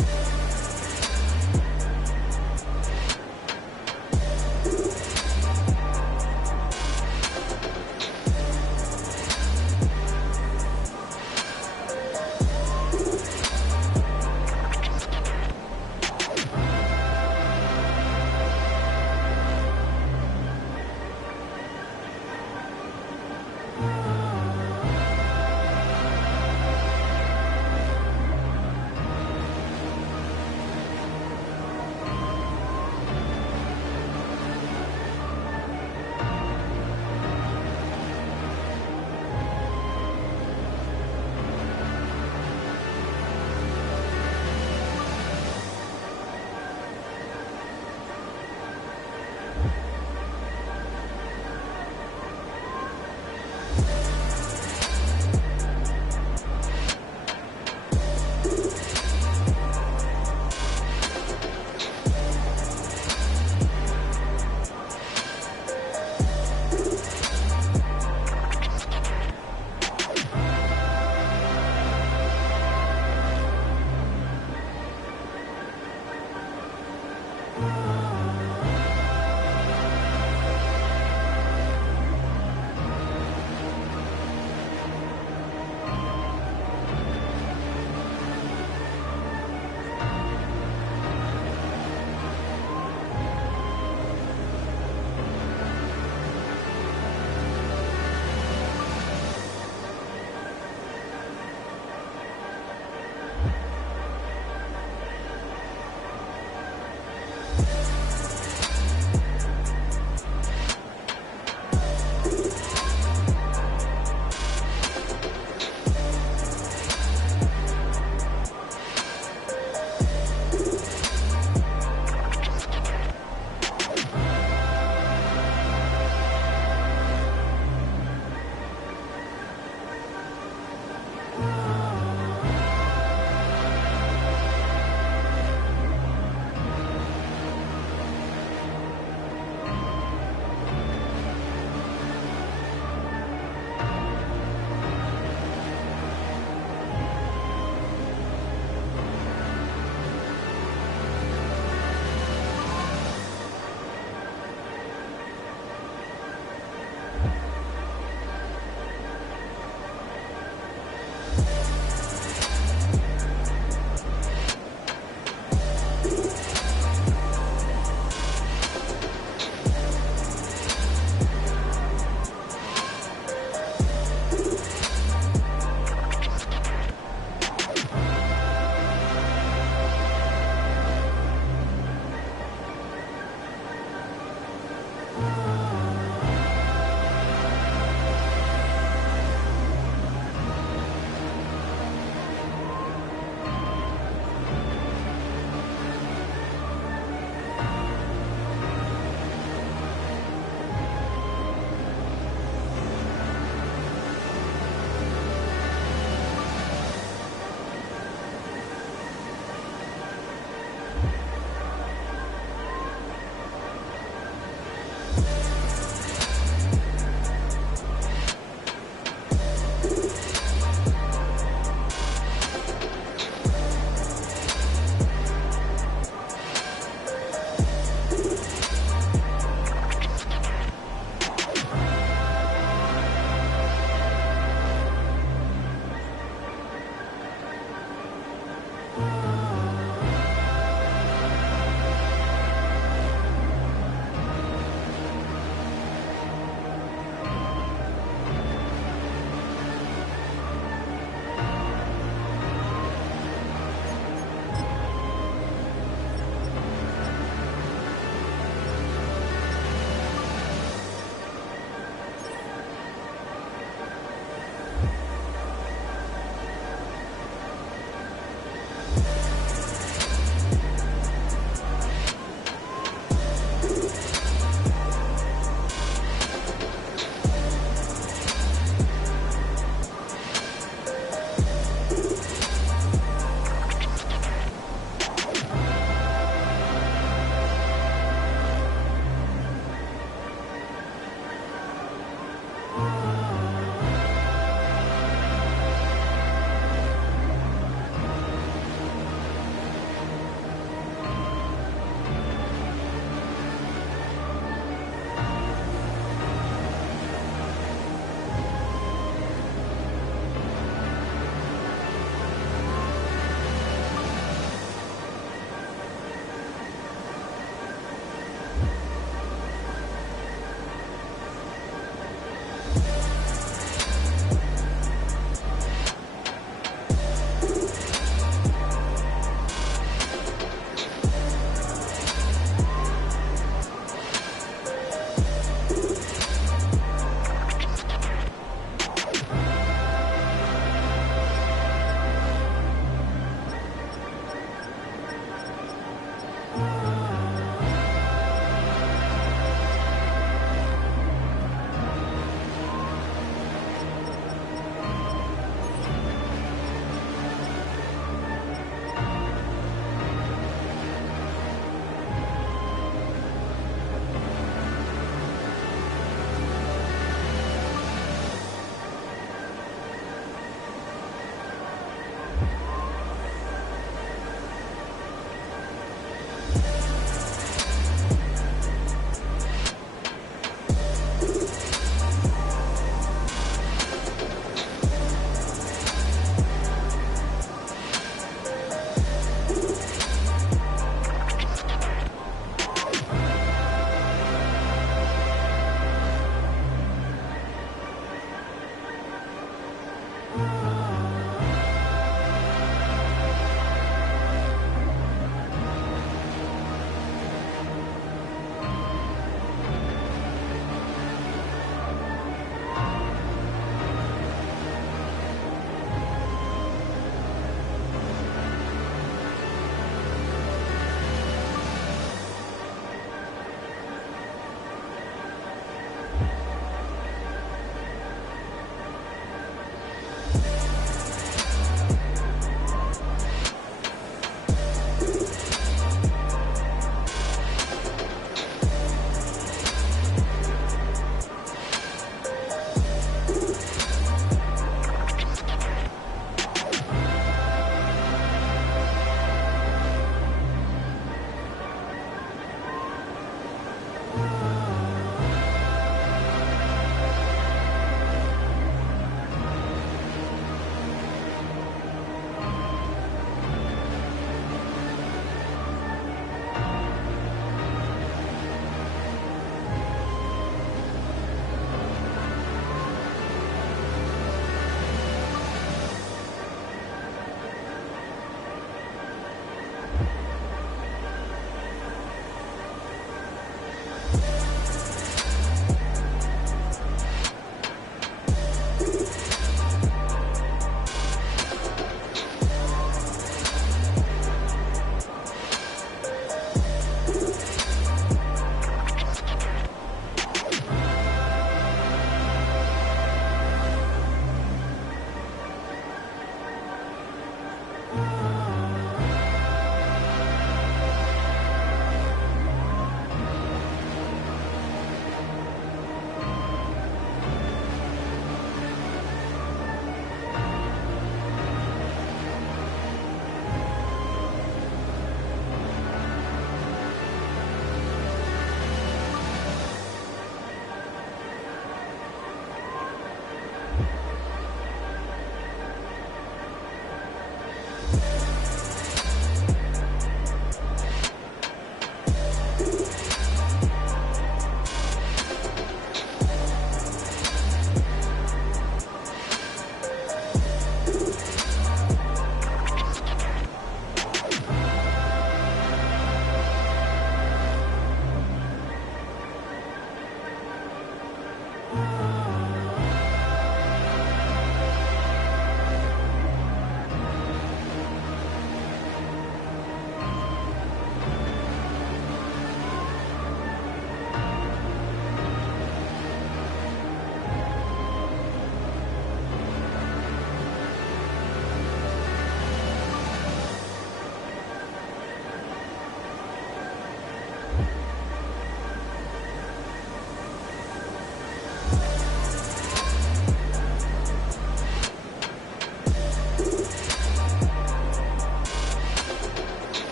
you.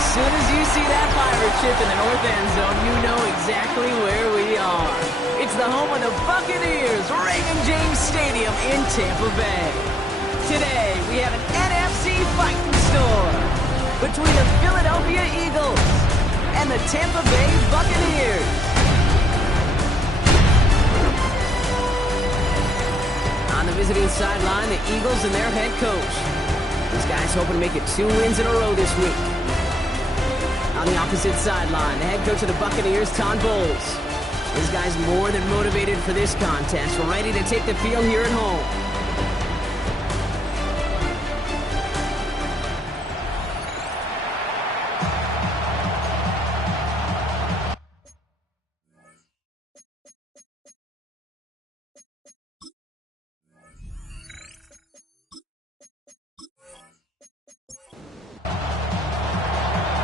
As soon as you see that pirate ship in the north end zone, you know exactly where we are. It's the home of the Buccaneers, Raymond James Stadium in Tampa Bay. Today, we have an NFC fight in store between the Philadelphia Eagles and the Tampa Bay Buccaneers. On the visiting sideline, the Eagles and their head coach. These guys hoping to make it 2 wins in a row this week. On the opposite sideline, the head coach of the Buccaneers, Todd Bowles. This guy's more than motivated for this contest. We're ready to take the field here at home.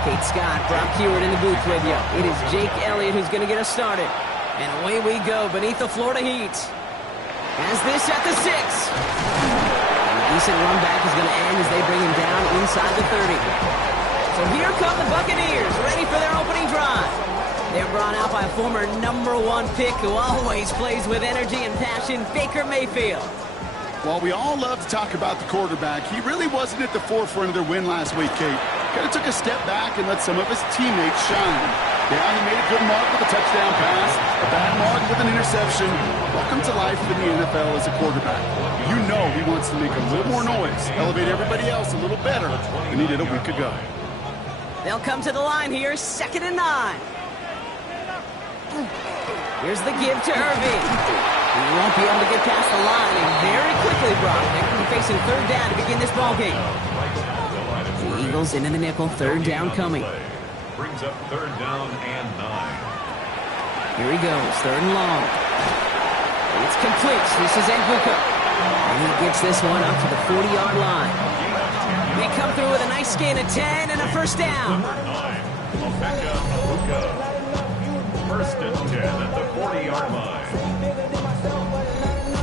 Kate Scott, Brock Hewitt in the booth with you. It is Jake Elliott who's going to get us started. And away we go beneath the Florida heat. As this at the 6. And a decent run back is going to end as they bring him down inside the 30. So here come the Buccaneers, ready for their opening drive. They're brought out by a former #1 pick who always plays with energy and passion, Baker Mayfield. Well, we all love to talk about the quarterback. He really wasn't at the forefront of their win last week, Kate. Kind of took a step back and let some of his teammates shine. Yeah, he made a good mark with a touchdown pass, a bad mark with an interception. Welcome to life in the NFL as a quarterback. You know he wants to make a little more noise, elevate everybody else a little better than he did a week ago. They'll come to the line here, 2nd and 9. Here's the give to Irving. He won't be able to get past the line, and very quickly, Brock, they're going to be facing 3rd down to begin this ballgame. The Eagles into the nickel, 3rd down coming. Brings up 3rd down and 9. Here he goes, 3rd and long. It's complete. This is Njoku. And he gets this one up to the 40-yard line. They come through with a nice gain of 10 and a 1st down. 1st and 10 at the 40-yard line.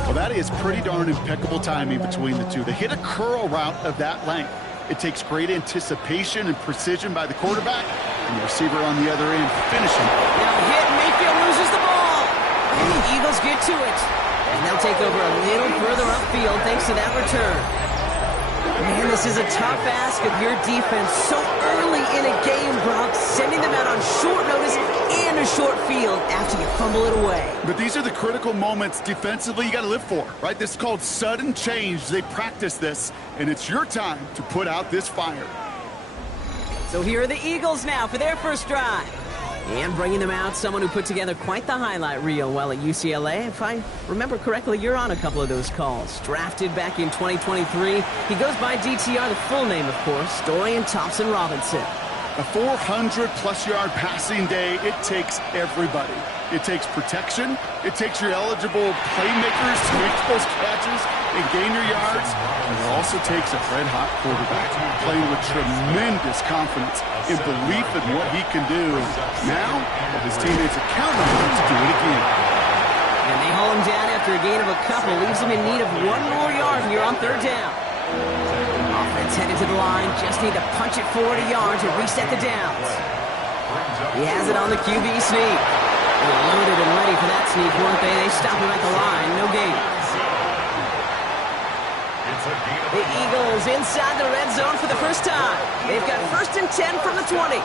Well, that is pretty darn impeccable timing between the two. They hit a curl route of that length. It takes great anticipation and precision by the quarterback, and the receiver on the other end finishing. Now hit, Mayfield loses the ball. And the Eagles get to it. And they'll take over a little further upfield thanks to that return. Man, this is a tough ask of your defense so early in a game, Brock, sending them out on short notice and a short field after you fumble it away. But these are the critical moments defensively you got to live for, right? This is called sudden change. They practice this, and it's your time to put out this fire. So here are the Eagles now for their first drive. And bringing them out, someone who put together quite the highlight reel while at UCLA. If I remember correctly, you're on a couple of those calls. Drafted back in 2023, he goes by DTR, the full name, of course, Dorian Thompson-Robinson. A 400-plus-yard passing day, it takes everybody. It takes protection. It takes your eligible playmakers to make those catches and gain your yards. And it also takes a red-hot quarterback playing with tremendous confidence and belief in what he can do. Now, his teammates are counting on him to do it again. And they haul him down after a gain of a couple. Leaves him in need of 1 more yard here on 3rd down. Offense headed to the line. Just need to punch it 40 yards to reset the downs. He has it on the QB sneak. They're loaded and ready for that sneak, weren't they? They stop him at the line. No gain. The Eagles inside the red zone for the first time. They've got 1st and 10 from the 20.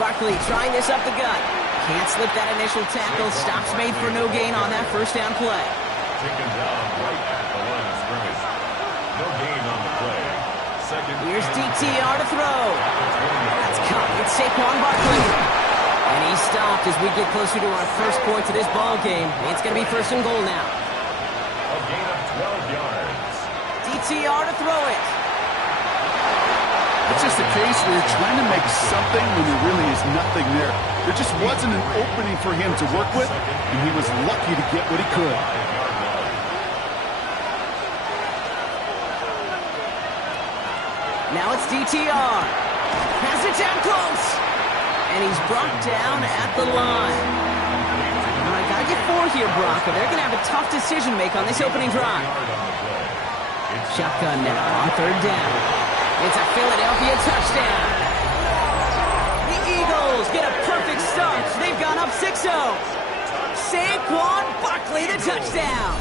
Barkley trying this up the gut. Can't slip that initial tackle. Stops made for no gain on that 1st down play. Taken down right at the line of scrimmage. No gain on the play. Here's DTR to throw. That's caught. It's Saquon Barkley. And he stopped as we get closer to our first point to this ball game. It's going to be 1st and goal now. A gain of 12 yards. DTR to throw it. It's just a case where you're trying to make something when there really is nothing there. There just wasn't an opening for him to work with, and he was lucky to get what he could. Now it's DTR. Pass it down close. And he's brought down at the line. All right, gotta get 4 here, Brock, or they're gonna have a tough decision to make on this opening drive. Shotgun now on 3rd down. It's a Philadelphia touchdown. starts. They've gone up 6-0. Saquon Barkley, the touchdown.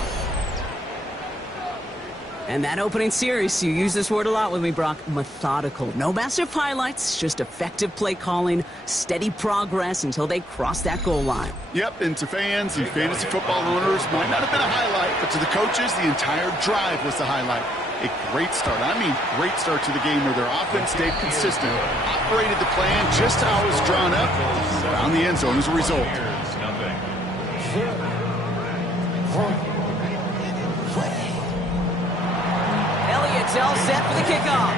And that opening series, you use this word a lot with me, Brock, methodical. No massive highlights, just effective play calling, steady progress until they cross that goal line. Yep, and to fans and fantasy football owners, might not have been a highlight, but to the coaches, the entire drive was the highlight. A great start. I mean, great start to the game where their offense stayed consistent, operated the plan just how it was drawn up, found the end zone as a result. Elliott's all set for the kickoff.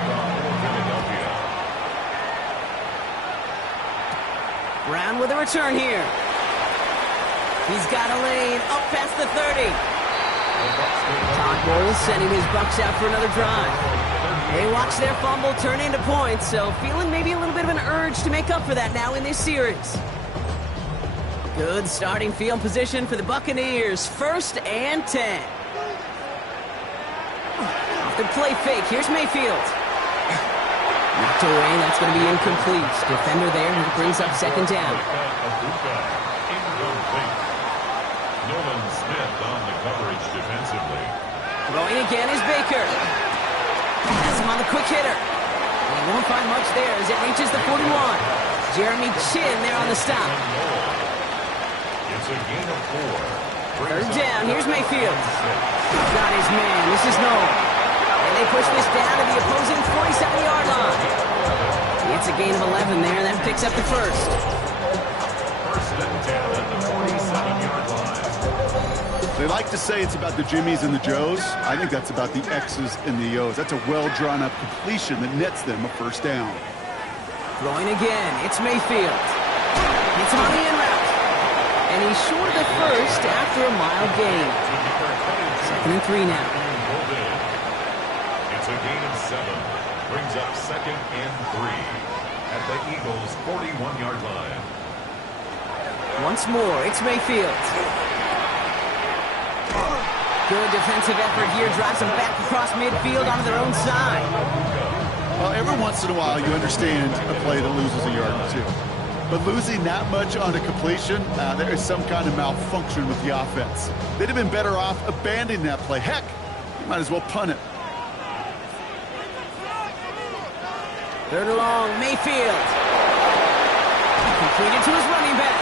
Brown with a return here. He's got a lane up past the 30. Todd Bowles sending his Bucks out for another drive. They watch their fumble turn into points, so feeling maybe a little bit of an urge to make up for that now in this series. Good starting field position for the Buccaneers. 1st and 10. Off the play fake. Here's Mayfield. Knocked away. That's going to be incomplete. Defender there who brings up 2nd down. Nolan Smith on the coverage defensively. Throwing again is Baker. Has him on the quick hitter. He won't find much there as it reaches the 41. Jeremy Chin there on the stop. It's a gain of 4. 3rd down. Here's Mayfield. Got his man. This is Nolan. And they push this down to the opposing 47-yard line. It's a gain of 11 there. That picks up the 1st. 1st and 10 at the 47-yard line. They like to say it's about the Jimmies and the Joes. I think that's about the X's and the O's. That's a well-drawn-up completion that nets them a 1st down. Throwing again. It's Mayfield. It's on the in route. And he's short of the 1st after a mile gain. 2nd and 3 now. It's a gain of 7. Brings up 2nd and 3 at the Eagles' 41-yard line. Once more, it's Mayfield. Good defensive effort here. Drives them back across midfield onto their own side. Well, every once in a while you understand a play that loses a yard or 2. But losing that much on a completion, there is some kind of malfunction with the offense. They'd have been better off abandoning that play. Heck, you might as well punt it. 3rd and long, Mayfield. Completed to his running back.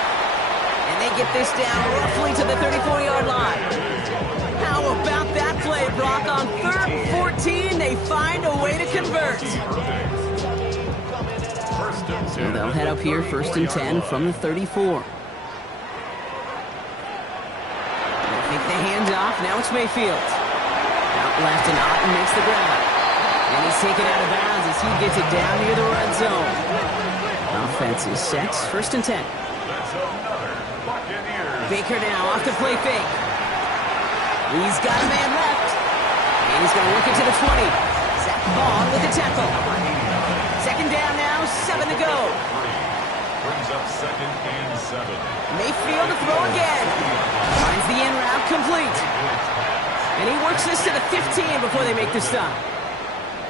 And they get this down roughly to the 34-yard line. How about that play, Brock? On 3rd and 14, they find a way to convert. So they'll head up here, 1st and 10 from the 34. They think the handoff. Now it's Mayfield. Out left and Otten makes the grab. And he's taken out of bounds as he gets it down near the red zone. Offense is set. 1st and 10. Baker now off the play fake. He's got a man left. And he's going to work it to the 20. Zach Vaughn with the tackle. 2nd down now, 7 to go. Brings up 2nd and 7. Mayfield to throw again. Finds the in route complete. And he works this to the 15 before they make the stop.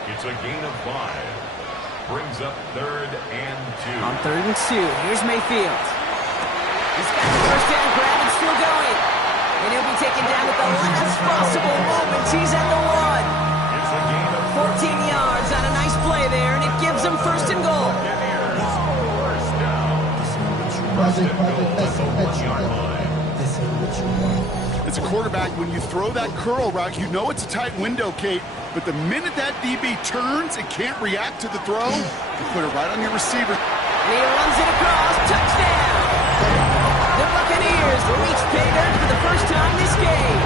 It's a gain of 5. Brings up 3rd and 2. On 3rd and 2, here's Mayfield. He's got the 1st down grab and still going. And he'll be taken down at the last possible moment. He's at the 1. It's a gain of 14 yards on a nice play there, and it gives them 1st and goal. As a quarterback, when you throw that curl route, you know it's a tight window, Kate. But the minute that DB turns and can't react to the throw, you put it right on your receiver. And he runs it across. Touchdown! The Buccaneers reach pay dirt for the first time this game.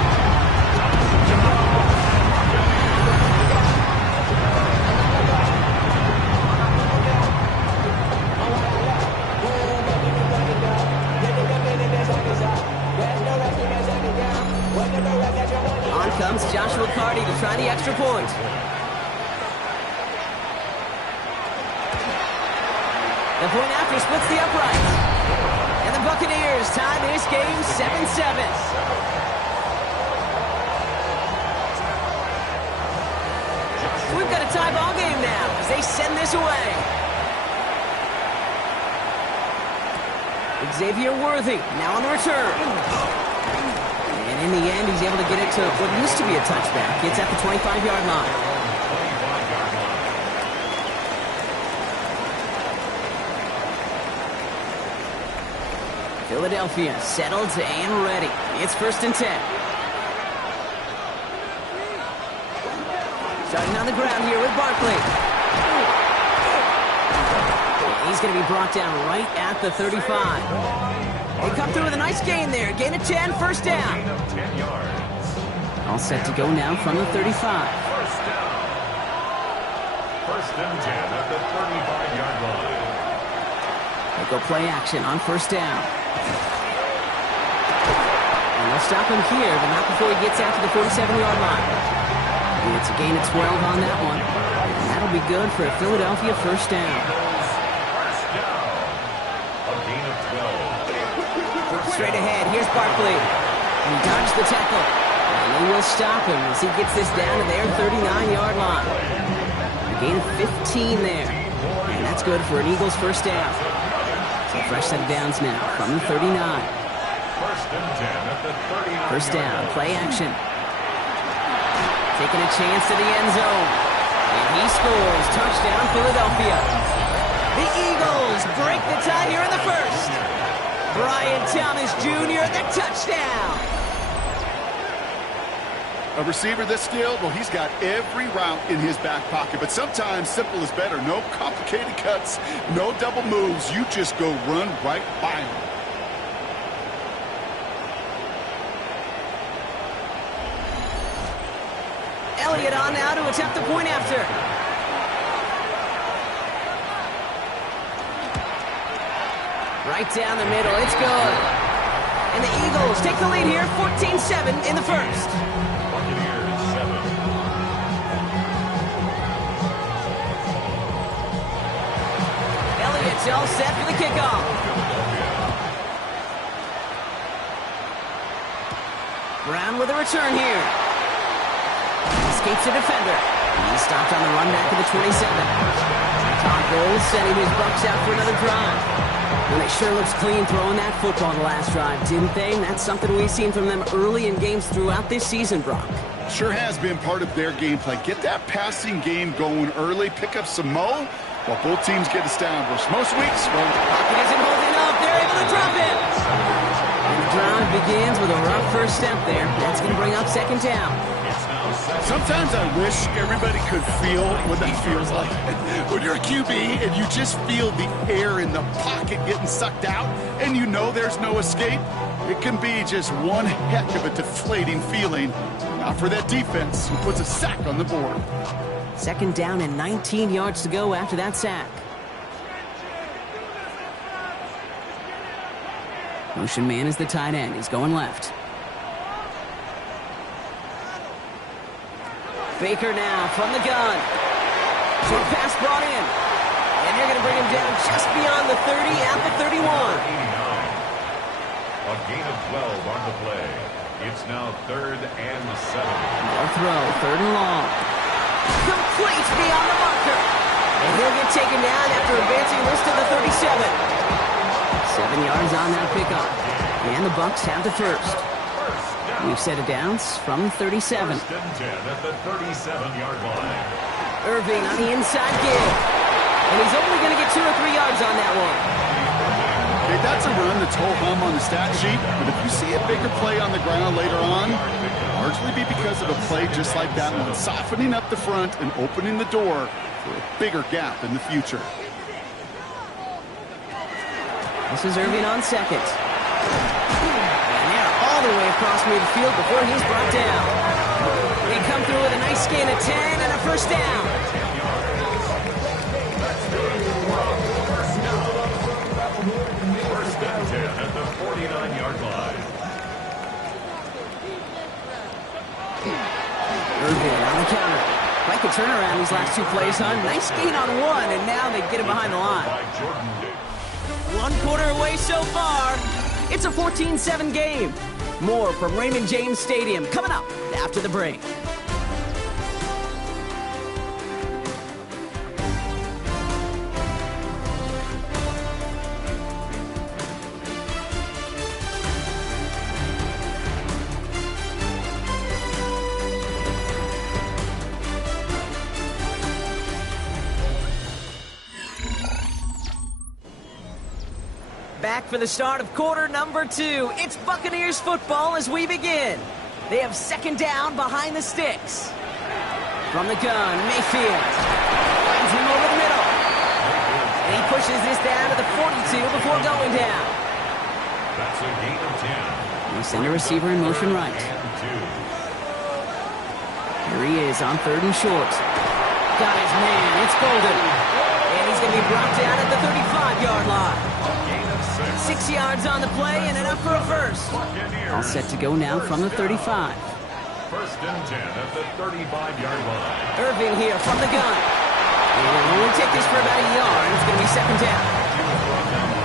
On comes Joshua Carty to try the extra point. The point after splits the uprights. And the Buccaneers tie this game 7-7. So we've got a tie ball game now as they send this away. Xavier Worthy, now on the return. And in the end, he's able to get it to what used to be a touchback. It's at the 25-yard line. Philadelphia settled and ready. It's 1st and 10. Starting on the ground here with Barkley. He's going to be brought down right at the 35. They come through with a nice gain there. Gain of 10, 1st down. 10 yards. All set to go now from the 35. 1st down. 1st and 10 at the 35-yard line. They go play action on 1st down. And they'll stop him here, but not before he gets out to the 47-yard line. And it's a gain of 12 on that one. And that'll be good for a Philadelphia 1st down. Straight ahead, here's Barkley. And he dodged the tackle. And they will stop him as he gets this down to their 39-yard line. A gain of 15 there. And that's good for an Eagles 1st down. So fresh set of downs now from the 39. 1st and 10 at the 39. 1st down, play action. Taking a chance to the end zone. And he scores. Touchdown, Philadelphia. The Eagles break the tie here in the 1st. Brian Thomas Jr., the touchdown. A receiver this skilled, well, he's got every route in his back pocket, but sometimes simple is better. No complicated cuts, no double moves. You just go run right by him. Elliott on now to attempt the point after. Right down the middle, it's good. And the Eagles take the lead here, 14-7 in the 1st. Buccaneers 7. Elliott's all set for the kickoff. Brown with a return here. Escapes the defender. He's stopped on the run back to the 27. Todd Bowles sending his Bucs out for another drive. And they sure looks clean throwing that football the last drive, didn't they? And that's something we've seen from them early in games throughout this season, Brock. Sure has been part of their gameplay. Get that passing game going early, pick up some mo while both teams get established. Most weeks, well, Pocket isn't holding up. They're able to drop it. And the drive begins with a rough first step there. That's going to bring up 2nd down. sometimes I wish everybody could feel what that feels like. When you're a QB and you just feel the air in the pocket getting sucked out and you know there's no escape, it can be just one heck of a deflating feeling. Not for that defense who puts a sack on the board. 2nd down and 19 yards to go after that sack. Motion man is the tight end. He's going left. Baker now from the gun. Short pass brought in. And they're going to bring him down just beyond the 30 at the 31. A gain of 12 on the play. It's now 3rd and 7. They'll throw 3rd and long. Complete beyond the marker. And he'll get taken down after advancing this to the 37. 7 yards on that pickup. And the Bucs have the first. We've set it downs from 37. 1st and 10 at the 37-yard line. Irving on the inside give. And he's only going to get 2 or 3 yards on that one. Okay, that's a run that's ho-hum on the stat sheet, but if you see a bigger play on the ground later on, it'll largely be because of a play just like that one, softening up the front and opening the door for a bigger gap in the future. This is Irving on second. And they're all the way across midfield before he's brought down. They come through with a nice gain of 10 and a first down. First and 10 at the 49-yard line. Irving on the counter. Quite the turnaround these last 2 plays, huh? Nice gain on 1, and now they get him behind the line. By Jordan. 1 quarter away so far. It's a 14-7 game. More from Raymond James Stadium coming up after the break. back for the start of quarter number 2. It's Buccaneers football as we begin. They have second down behind the sticks. From the gun, Mayfield finds him over the middle. And he pushes this down to the 42 before going down. That's a gain of 10. We send a receiver in motion right. Here he is on 3rd and short. Got his man. It's Golden. And he's going to be brought down at the 35-yard line. 6 yards on the play and enough for a first. All set to go now from the 35. First and 10 at the 35-yard line. Irving here from the gun. And we'll only take this for about a yard. It's going to be second down.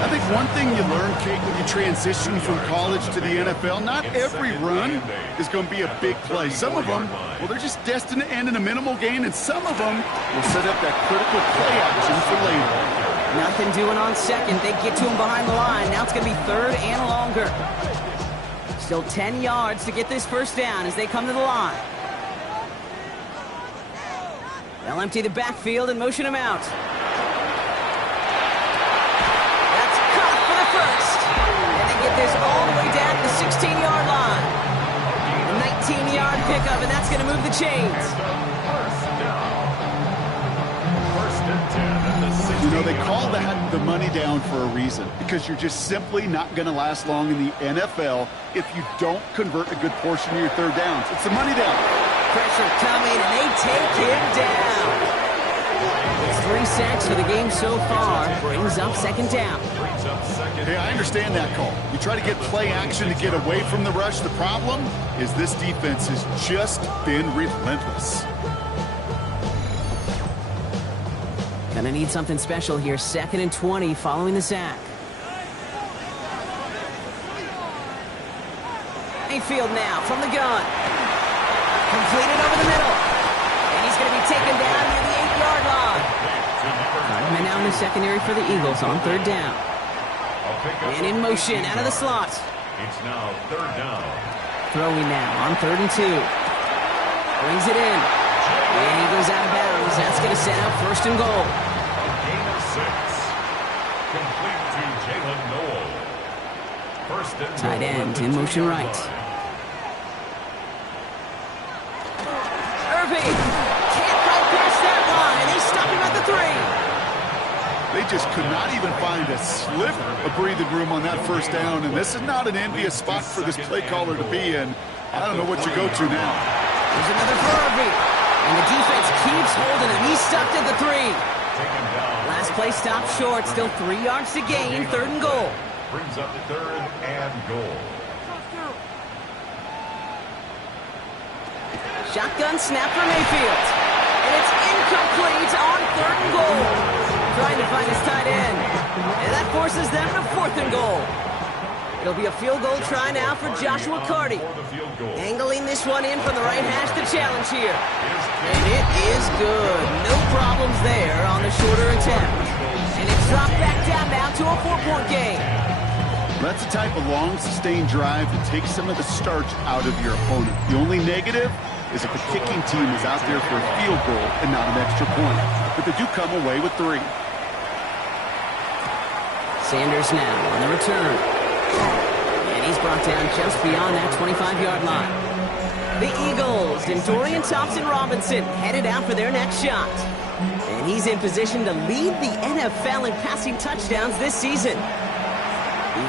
I think one thing you learn, Kate, when you transition from college to the NFL, not every run is going to be a big play. Some of them, well, they're just destined to end in a minimal gain, and some of them will set up that critical play action for later. Nothing doing on second. They get to him behind the line. Now it's going to be 3rd and longer. Still 10 yards to get this first down as they come to the line. They'll empty the backfield and motion him out. That's caught for the first. And they get this all the way down to the 16-yard line. A 19-yard pickup, and that's going to move the chains. You know, they call that the money down for a reason, because you're just simply not going to last long in the NFL if you don't convert a good portion of your third downs. It's the money down. Pressure coming, and they take him down. It's 3 sacks for the game so far. Brings up second down. Hey, I understand that call. You try to get play action to get away from the rush. The problem is this defense has just been relentless. Gonna need something special here. 2nd and 20 following the sack. Mayfield now from the gun. Completed over the middle. And he's going to be taken down near the 8-yard line. 5 men now in the secondary for the Eagles on 3rd down. And in motion out of the slot. It's now 3rd down. Throwing now on 3rd and 2. Brings it in. And he goes out of bounds. That's going to set up 1st and goal. A gain of 6. Complete to Jalen Noel. 1st and Tight end in motion right. Irving can't break past that line. They stop him at the 3. They just could not even find a sliver of breathing room on that first down, and this is not an envious spot for this play caller to be in. I don't know what you go to now. There's another for Irving. And the defense keeps holding him. He's stopped at the 3. Last play stopped short. Still 3 yards to gain. 3rd and goal. Brings up the 3rd and goal. Shotgun snap for Mayfield. And it's incomplete on 3rd and goal. Trying to find his tight end. And that forces them to 4th and goal. It'll be a field goal try now for Joshua Carty. Angling this one in from the right hash, the challenge here. And it is good. No problems there on the shorter attempt. And it's dropped back down now to a 4-point game. That's the type of long, sustained drive that takes some of the starch out of your opponent. The only negative is if a kicking team is out there for a field goal and not an extra point. But they do come away with 3. Sanders now on the return. And he's brought down just beyond that 25-yard line. The Eagles and Dorian Thompson-Robinson headed out for their next shot. And he's in position to lead the NFL in passing touchdowns this season.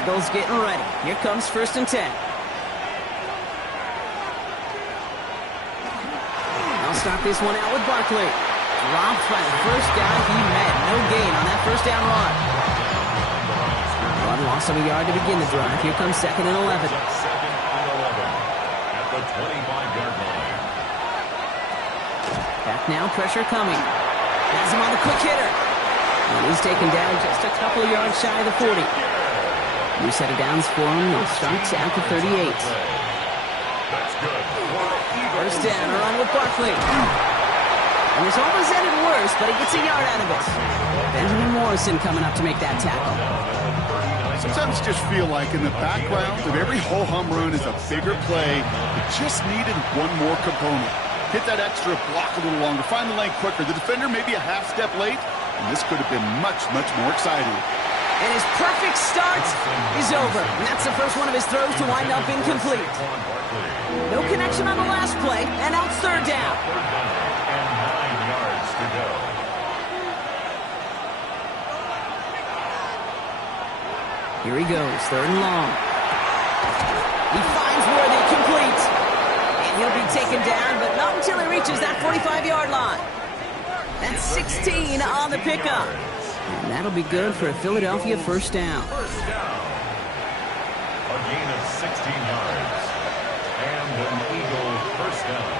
Eagles getting ready. Here comes 1st and 10. I'll start this one out with Barkley. Dropped by the first down he met. No gain on that first down run. Run lost him a yard to begin the drive. Here comes 2nd and 11. 2nd and 11 at the 25-yard line. Back now, pressure coming. Has him on the quick hitter. And he's taken down just a couple of yards shy of the 40. New set of downs for him. He'll start at the 38. That's good. First down, a run with Barkley. And this almost ended worse, but he gets a yard out of it. Benjamin Morrison coming up to make that tackle. Sometimes you just feel like in the background of every ho-hum run is a bigger play. It just needed one more component. Hit that extra block a little longer, find the lane quicker. The defender maybe a half step late, and this could have been much, much more exciting. And his perfect start is over. And that's the first one of his throws to wind up incomplete. No connection on the last play, and now it's third down. And 9 yards to go. Here he goes, third and long. He finds Worthy, complete. And he'll be taken down, but not until he reaches that 45-yard line. That's 16 on the pickup. And that'll be good for a Philadelphia first down. First down. A gain of 16 yards. And an Eagle first down.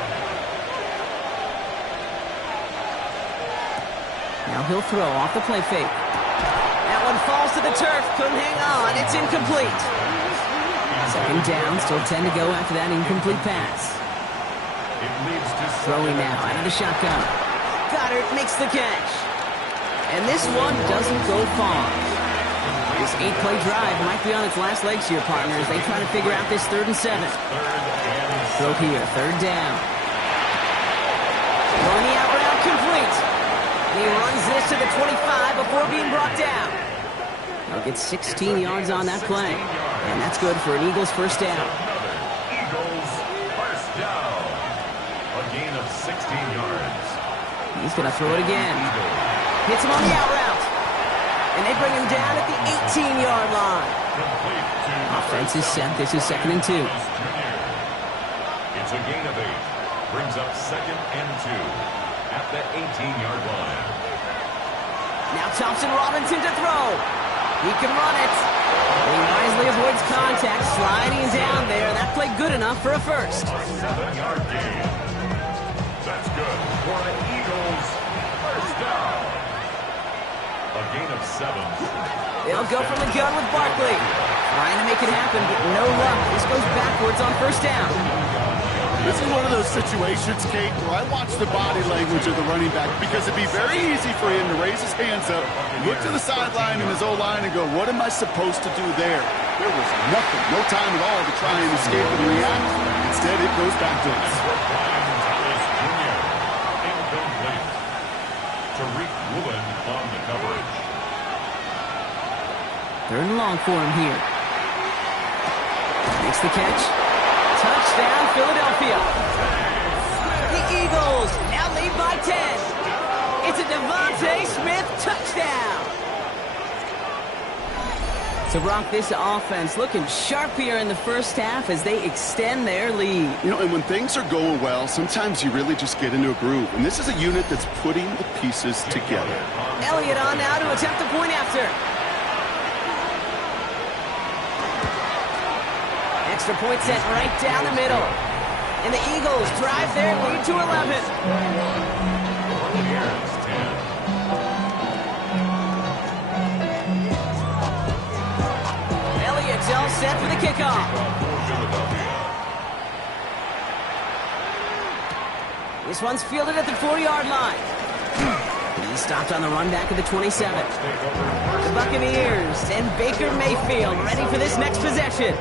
Now he'll throw off the play fake. That one falls to the turf. Couldn't hang on. It's incomplete. Second down. Still 10 to go after that incomplete pass. It leads to Throwing now out of the shotgun. Goddard makes the catch. And this one doesn't go far. This 8-play drive might be on its last legs here, partner, as they try to figure out this 3rd and 7. Throw here, third down. Throwing the out route complete. And he runs this to the 25 before being brought down. He'll get 16 yards on that play. And that's good for an Eagles first down. Eagles first down. A gain of 16 yards. He's going to throw it again. Hits him on the out route. And they bring him down at the 18-yard line. Offense is set. This is 2nd and 2. It's a gain of 8. Brings up 2nd and 2 at the 18-yard line. Now Thompson Robinson to throw. He can run it. He wisely avoids contact, sliding down there. That played good enough for a first. A 7-yard gain. That's good for the Eagles first down. A gain of 7. They'll go from the gun with Barkley. Trying to make it happen, but no luck. This goes backwards on first down. This is one of those situations, Kate, where I watch the body language of the running back because it'd be very easy for him to raise his hands up, look to the sideline in his O-line and go, what am I supposed to do there? There was nothing, no time at all to try and escape and react. Instead, it goes backwards. Incomplete. Tariq Woolen on the coverage. 3rd and long for him here. Makes the catch. Touchdown, Philadelphia. The Eagles now lead by 10. It's a Devontae Smith touchdown. So, Brock, this offense looking sharp here in the first half as they extend their lead. You know, and when things are going well, sometimes you really just get into a groove. And this is a unit that's putting the pieces together. Elliott on now to attempt the point after. Extra point set right down the middle. And the Eagles drive their lead to 11. Elliott's all set for the kickoff. This one's fielded at the 4-yard line. He stopped on the run back of the 27. The Buccaneers and Baker Mayfield ready for this next possession.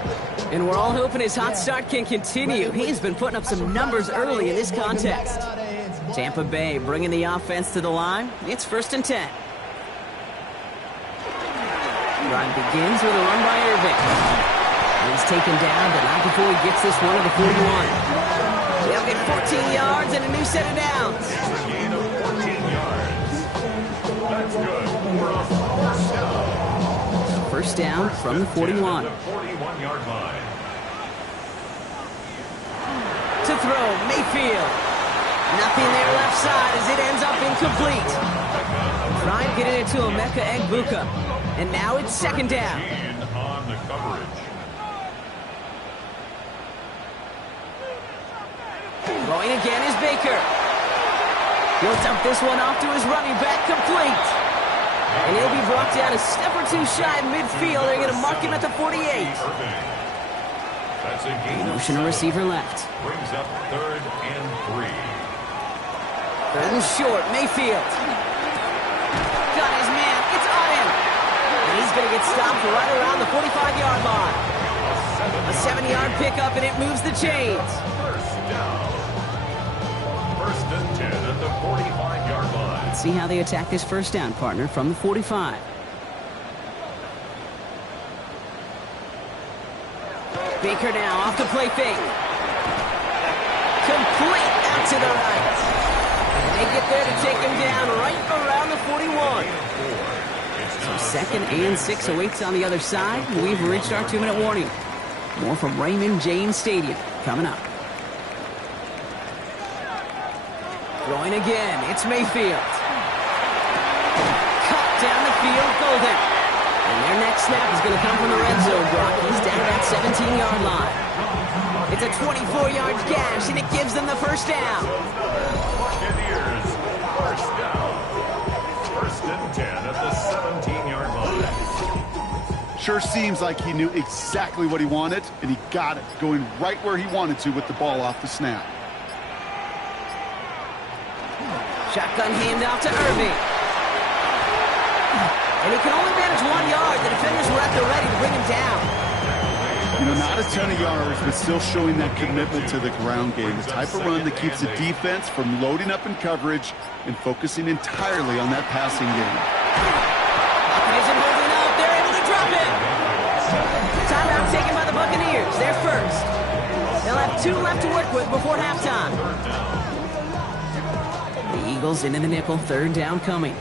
And we're all hoping his hot start can continue. He's been putting up some numbers early in this contest. Tampa Bay bringing the offense to the line. It's 1st and 10. Run begins with a run by Irving. He's taken down, but not before he gets this one to the 41. They'll get 14 yards and a new set of downs. It's a gain of 14 yards. That's good for a first down. First down from the 41. The 41-yard line. To throw, Mayfield. Nothing there left side as it ends up incomplete. Tried getting it to Emeka Egbuka. And now it's 2nd down. On the coverage. Going again is Baker. He'll dump this one off to his running back, complete. And he'll be brought down a step or two shy of midfield. They're going to mark him at the 48. That's a gain of Motion 7. receiver left. Brings up 3rd and 3. 3rd and short, Mayfield. Got his man, it's on him. And he's going to get stopped right around the 45-yard line. A 7-yard pickup, and it moves the chains. First down. 1st and 10 at the 45-yard line. Let's see how they attack this first down, partner, from the 45. Baker now off the play fake. Complete out to the right. And they get there to take him down right around the 41. So 2nd and 6 awaits on the other side. We've reached our 2-minute warning. More from Raymond James Stadium coming up. Throwing again, it's Mayfield. Cut down the field, Golden. And their next snap is going to come from the red zone, Brock. He's down at that 17-yard line. It's a 24-yard gash, and it gives them the first down. Buccaneers, first down. 1st and 10 at the 17-yard line. Sure seems like he knew exactly what he wanted, and he got it, going right where he wanted to with the ball off the snap. Shotgun handoff to Irving. And he can only manage 1 yard. The defenders were at the ready to bring him down. You know, not a ton of yards, but still showing that commitment to the ground game. The type of run that keeps the defense from loading up in coverage and focusing entirely on that passing game. Isn't holding up. They're able to drop him. Timeout taken by the Buccaneers. They're first. They'll have 2 left to work with before halftime. The Eagles into the nickel. 3rd down coming.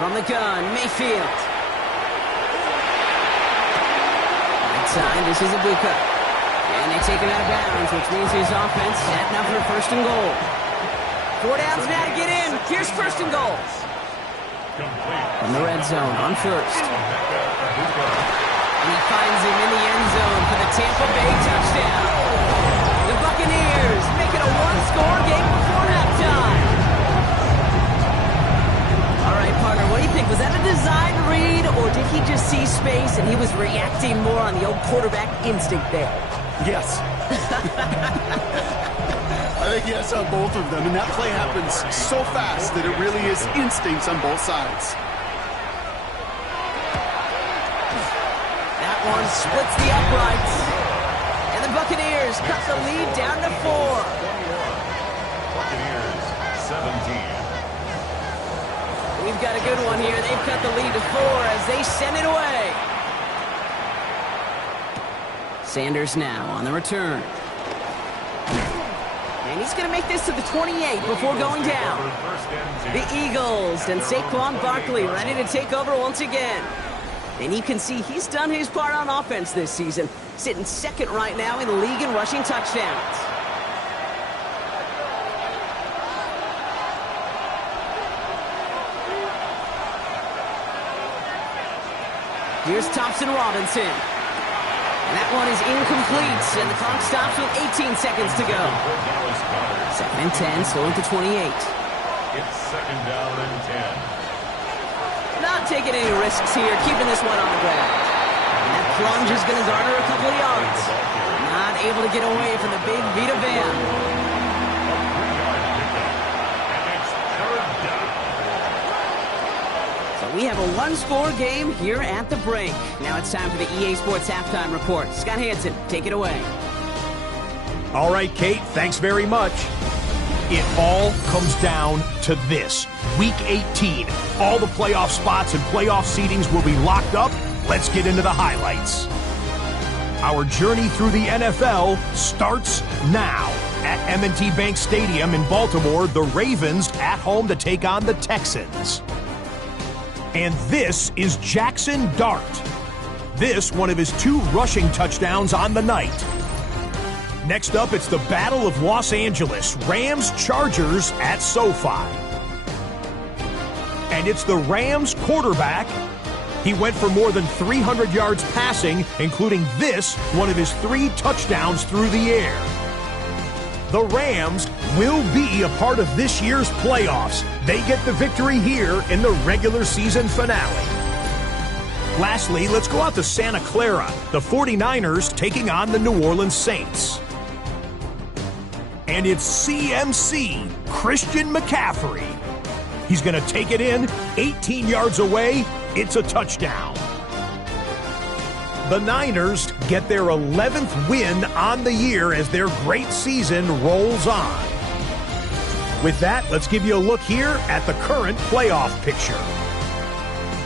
From the gun, Mayfield. Right side, this is Ibuka. And they take him out of bounds, which means his offense setting up for 1st and goal. 4 downs now to get in. Here's 1st and goal. From the red zone on 1st. And he finds him in the end zone for the Tampa Bay touchdown. The Buccaneers make it a 1-score game before halftime. All right, partner, what do you think? Was that a design read, or did he just see space and he was reacting more on the old quarterback instinct there? Yes. I think yes on both of them, and that play happens so fast that it really is instincts on both sides. That one splits the uprights. And the Buccaneers cut the lead down to 4. Buccaneers, 17. We've got a good one here. They've cut the lead to 4 as they send it away. Sanders now on the return. And he's going to make this to the 28 before going down. The Eagles and Saquon Barkley ready to take over once again. And you can see he's done his part on offense this season, sitting 2nd right now in the league in rushing touchdowns. Here's Thompson Robinson. And that one is incomplete, and the clock stops with 18 seconds to go. 2nd and 10, slowing to 28. It's 2nd down and 10. Not taking any risks here, keeping this one on the ground. And that plunge is going to garner a couple of yards. Not able to get away from the big Vita Vea. We have a 1-score game here at the break. Now it's time for the EA Sports Halftime Report. Scott Hansen, take it away. All right, Kate, thanks very much. It all comes down to this. Week 18, all the playoff spots and playoff seedings will be locked up. Let's get into the highlights. Our journey through the NFL starts now. At M&T Bank Stadium in Baltimore, the Ravens at home to take on the Texans. And this is Jackson Dart. This, one of his 2 rushing touchdowns on the night. Next up, it's the Battle of Los Angeles, Rams-Chargers at SoFi. And it's the Rams quarterback. He went for more than 300 yards passing, including this, one of his 3 touchdowns through the air. The Rams will be a part of this year's playoffs. They get the victory here in the regular season finale. Lastly, let's go out to Santa Clara. The 49ers taking on the New Orleans Saints. And it's CMC, Christian McCaffrey. He's going to take it in, 18 yards away. It's a touchdown. The Niners get their 11th win on the year as their great season rolls on. With that, let's give you a look here at the current playoff picture.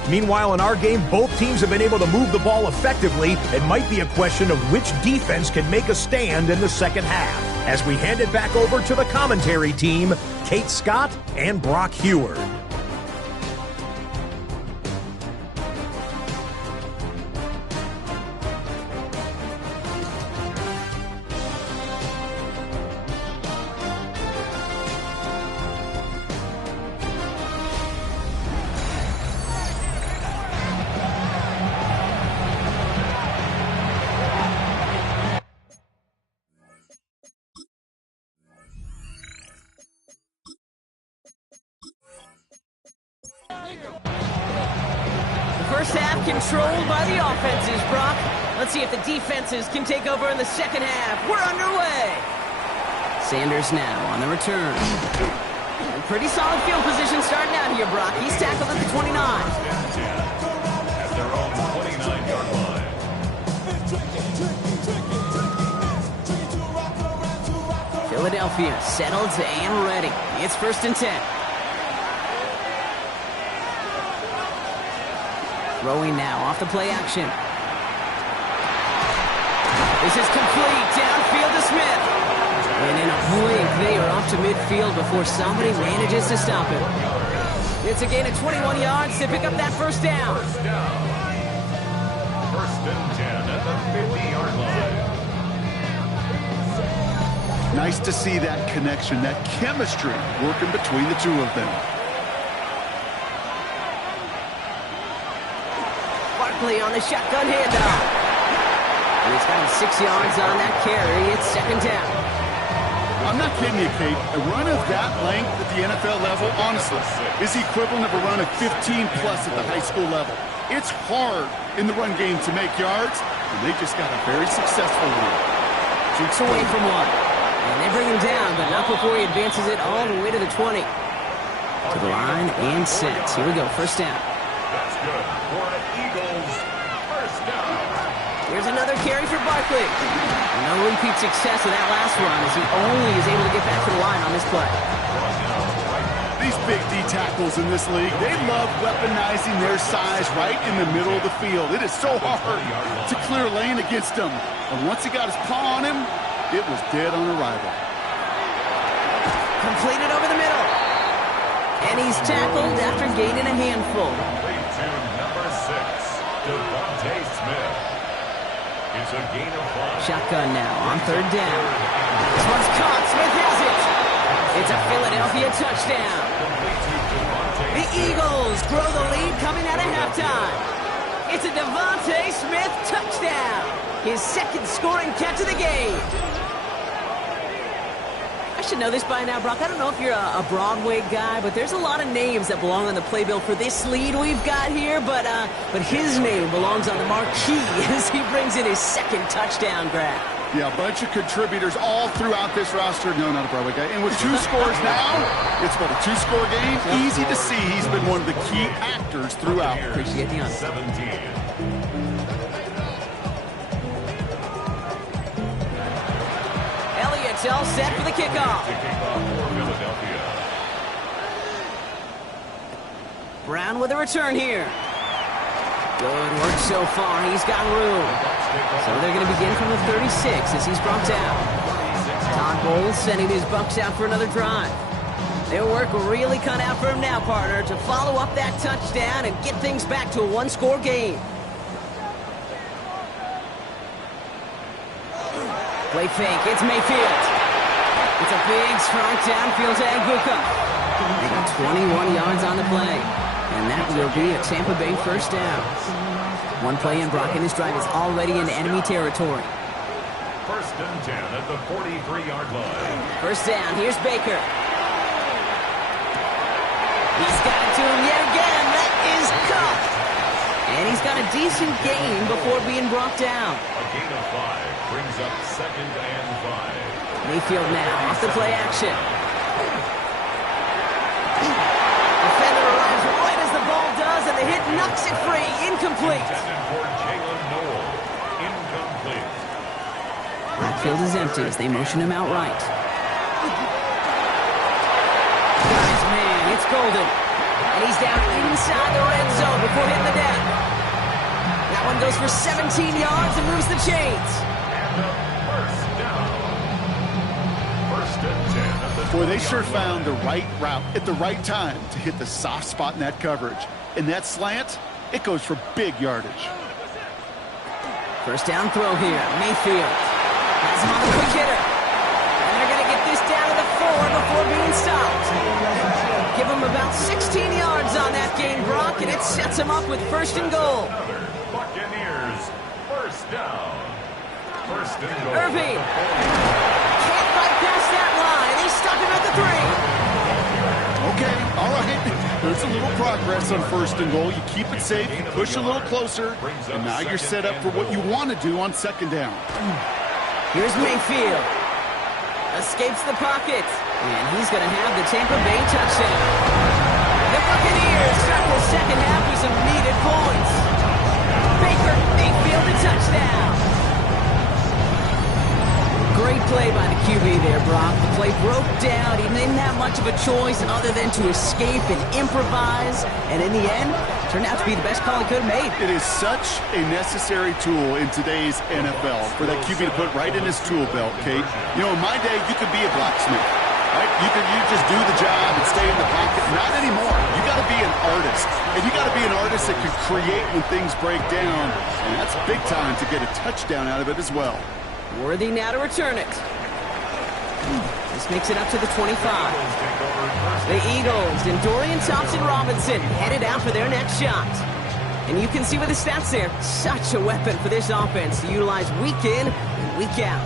Meanwhile, in our game, both teams have been able to move the ball effectively. It might be a question of which defense can make a stand in the second half. As we hand it back over to the commentary team, Kate Scott and Brock Heward. First half controlled by the offenses, Brock. Let's see if the defenses can take over in the second half. We're underway. Sanders now on the return. And pretty solid field position starting out here, Brock. He's tackled at the 29. At their own 29-yard line. Philadelphia settled and ready. It's 1st and 10. Throwing now off the play action. This is complete. Downfield to Smith. And in a blink, they are off to midfield before somebody manages to stop him. It's a gain of 21 yards to pick up that first down. First down. 1st and 10 at the 50-yard line. Nice to see that connection, that chemistry working between the two of them. On the shotgun handoff. And he's got him 6 yards on that carry. It's 2nd down. I'm not kidding you, Kate. A run of that length at the NFL level, honestly, is the equivalent of a run of 15-plus at the high school level. It's hard in the run game to make yards, and they just got a very successful one. Shoots away from one. And they bring him down, but not before he advances it all the way to the 20. To the line and sets. Here we go, 1st down. That's good for an Eagles first down. Here's another carry for Barkley. No repeat success of that last run as he only is able to get back to the line on this play. These big D tackles in this league, they love weaponizing their size right in the middle of the field. It is so hard to clear lane against him. And once he got his paw on him, it was dead on arrival. Completed over the middle. And he's tackled after gaining a handful. To number 6, Devontae Smith. It's a gain of 5. Shotgun now on 3rd down. This one's caught. Smith has it. It's a Philadelphia touchdown. The Eagles grow the lead coming out of halftime. It's a Devontae Smith touchdown. His 2nd scoring catch of the game. I should know this by now, Brock. I don't know if you're a Broadway guy, but there's a lot of names that belong on the playbill for this lead we've got here, but his name belongs on the marquee as he brings in his 2nd touchdown grab. Yeah, a bunch of contributors all throughout this roster. No, not a Broadway guy. And with 2 scores now, it's what, a 2-score game? Easy to see he's been one of the key actors throughout. Appreciate the honor. 17. All set for the kickoff. Brown with a return here. Good work so far. He's got room. So they're going to begin from the 36 as he's brought down. Todd Bowles sending his Bucks out for another drive. Their work really cut out for him now, partner, to follow up that touchdown and get things back to a 1-score game. Play fake. It's Mayfield. It's a big strike downfield to Aguka. They got 21 yards on the play. And that will be a Tampa Bay first down. One play in, Brock, and this drive is already in enemy territory. 1st and 10 at the 43-yard line. First down. Here's Baker. He's got it to him yet again. That is caught. And he's got a decent gain before being brought down. A gain of 5 brings up 2nd and 5. Mayfield now off the play action. Defender arrives right as the ball does, and the hit knocks it free. Incomplete. Intended for Jalen Noel. Incomplete. Backfield is empty as they motion him out right. golden. And he's down inside the red zone before hitting the deck. That one goes for 17 yards and moves the chains. First down. First and 10. Boy, they sure found the right route at the right time to hit the soft spot in that coverage. And that slant, it goes for big yardage. First down throw here. Mayfield has him on the quick hitter. And they're going to get this down to the 4 before being stopped. Give him about 16 yards on that gain, Brock, and it sets him up with first and goal. Buccaneers, first down. First and goal. Irving can't bypass that line. They stop him at the 3. Okay, all right. There's a little progress on first and goal. You keep it safe, you push a little closer, and now you're set up for what you want to do on second down. Here's Mayfield. Escapes the pocket. And he's going to have the Tampa Bay touchdown. The Buccaneers start the second half with some needed points. Baker Mayfield a touchdown. Great play by the QB there, Brock. The play broke down. He didn't have much of a choice other than to escape and improvise. And in the end, turned out to be the best call he could have made. It is such a necessary tool in today's NFL for that QB to put right in his tool belt, Kate. You know, in my day, you could be a blacksmith. Right? You just do the job and stay in the pocket. Not anymore. You got to be an artist. And you got to be an artist that can create when things break down. And that's big time to get a touchdown out of it as well. Worthy now to return it. This makes it up to the 25. The Eagles and Dorian Thompson-Robinson headed out for their next shot. And you can see with the stats there, such a weapon for this offense to utilize week in and week out.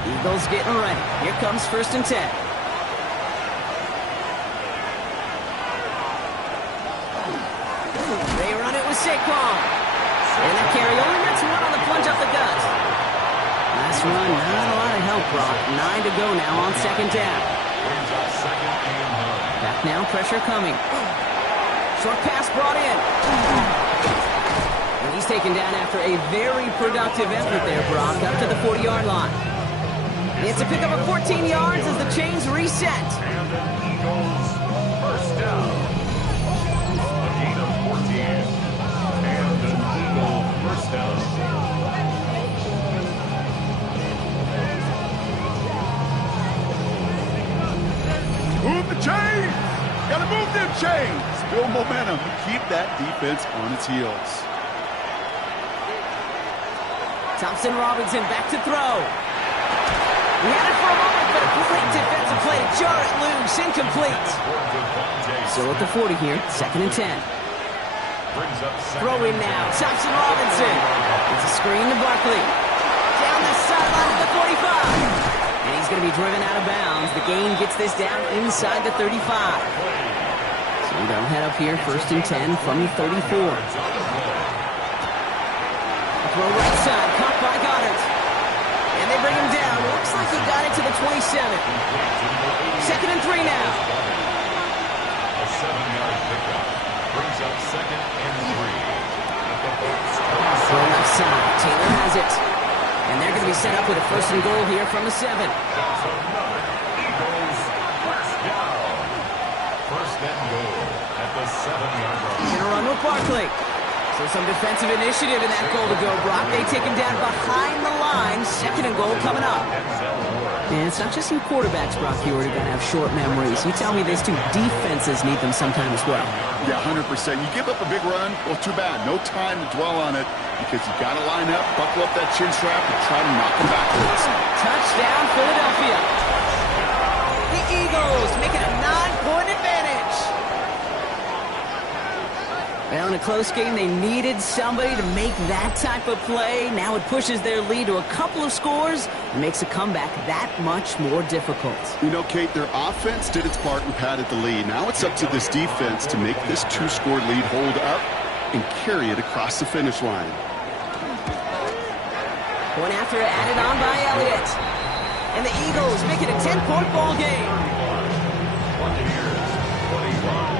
Eagles getting ready. Here comes first and 10. They run it with Saquon. And a carry only gets one on the plunge up the gut. Last run, not a lot of help, Brock. 9 to go now on second down. Back now, pressure coming. Short pass brought in. And he's taken down after a very productive effort there, Brock, up to the 40-yard line. It's a pickup of 14 yards as the chains reset. And the Eagles, first down. A gain of 14. And the Eagle, first down. Move the chains! Gotta move them chains! Build momentum. Keep that defense on its heels. Thompson-Robinson back to throw. He had it for a moment, but a great defensive play to jar it loose, incomplete. So at the 40 here, second and 10. Throw in now, Thompson-Robinson. It's a screen to Barkley. Down the sideline to the 45. And he's going to be driven out of bounds. The gain gets this down inside the 35. So they'll head up here, first and 10 from the 34. Throw right side, caught by Goddard. And they bring him down. Looks like he got it to the 27. Second and 3 now. A 7-yard pickup brings up second and 3. Throw left side. Taylor has it. And they're going to be set up with a first and goal here from the 7. That's another Eagles first down. First and goal at the 7-yard line. He's going to run with Barkley. So some defensive initiative in that goal to go, Brock. They take him down behind the line. Second and goal coming up. And it's not just you quarterbacks, Brock. You already got to have short memories. You tell me this too. Defenses need them sometime as well. Yeah, 100%. You give up a big run, well, too bad. No time to dwell on it because you got to line up, buckle up that chin strap, and try to knock them backwards. Touchdown, Philadelphia. The Eagles making a 9-point advantage. Well, in a close game, they needed somebody to make that type of play. Now it pushes their lead to a couple of scores and makes a comeback that much more difficult. You know, Kate, their offense did its part and padded the lead. Now it's up to this defense to make this 2-score lead hold up and carry it across the finish line. Point after added on by Elliott. And the Eagles make it a 10-point ball game. Buccaneers, 25.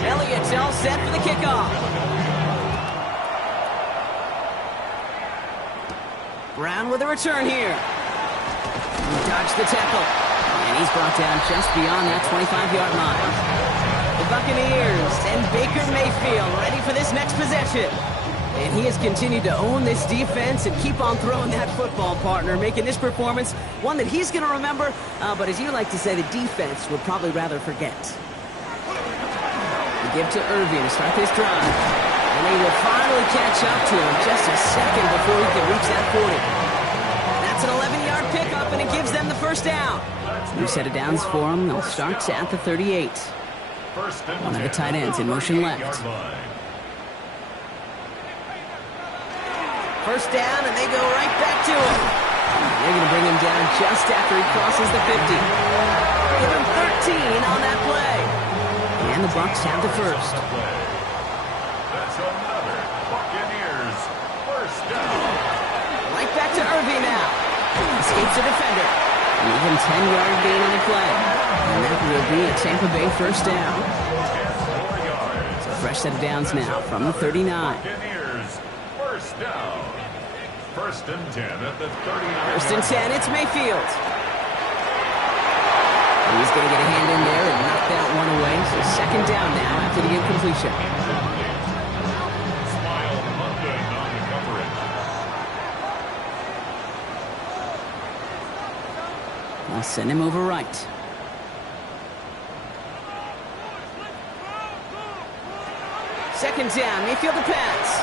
Elliott's all set for the kickoff. Brown with a return here. dodged the tackle. And he's brought down just beyond that 25-yard line. The Buccaneers and Baker Mayfield ready for this next possession. And he has continued to own this defense and keep on throwing that football, partner, making this performance one that he's going to remember, but as you like to say, the defense would probably rather forget. We give to Irving to start this drive. And they will finally catch up to him just a second before he can reach that 40. That's an 11-yard pickup, and it gives them the first down. New set of downs for them. They'll start at the 38. One of the tight ends in motion left. First down, and they go right back to him. They're going to bring him down just after he crosses the 50. Give him 13 on that play. And the Bucs have the first. That's another Buccaneers first down. Right back to Irving now. Escapes a defender. An even 10-yard gain on the play. And that will be a Tampa Bay first down. So fresh set of downs now from the 39. Buccaneers first down. First and 10 at the 39. First and 10, it's Mayfield. He's going to get a hand in there and knock that one away. So second down now after the incompletion. Smile London on the coverage. I'll send him over right. Second down, Mayfield to pass.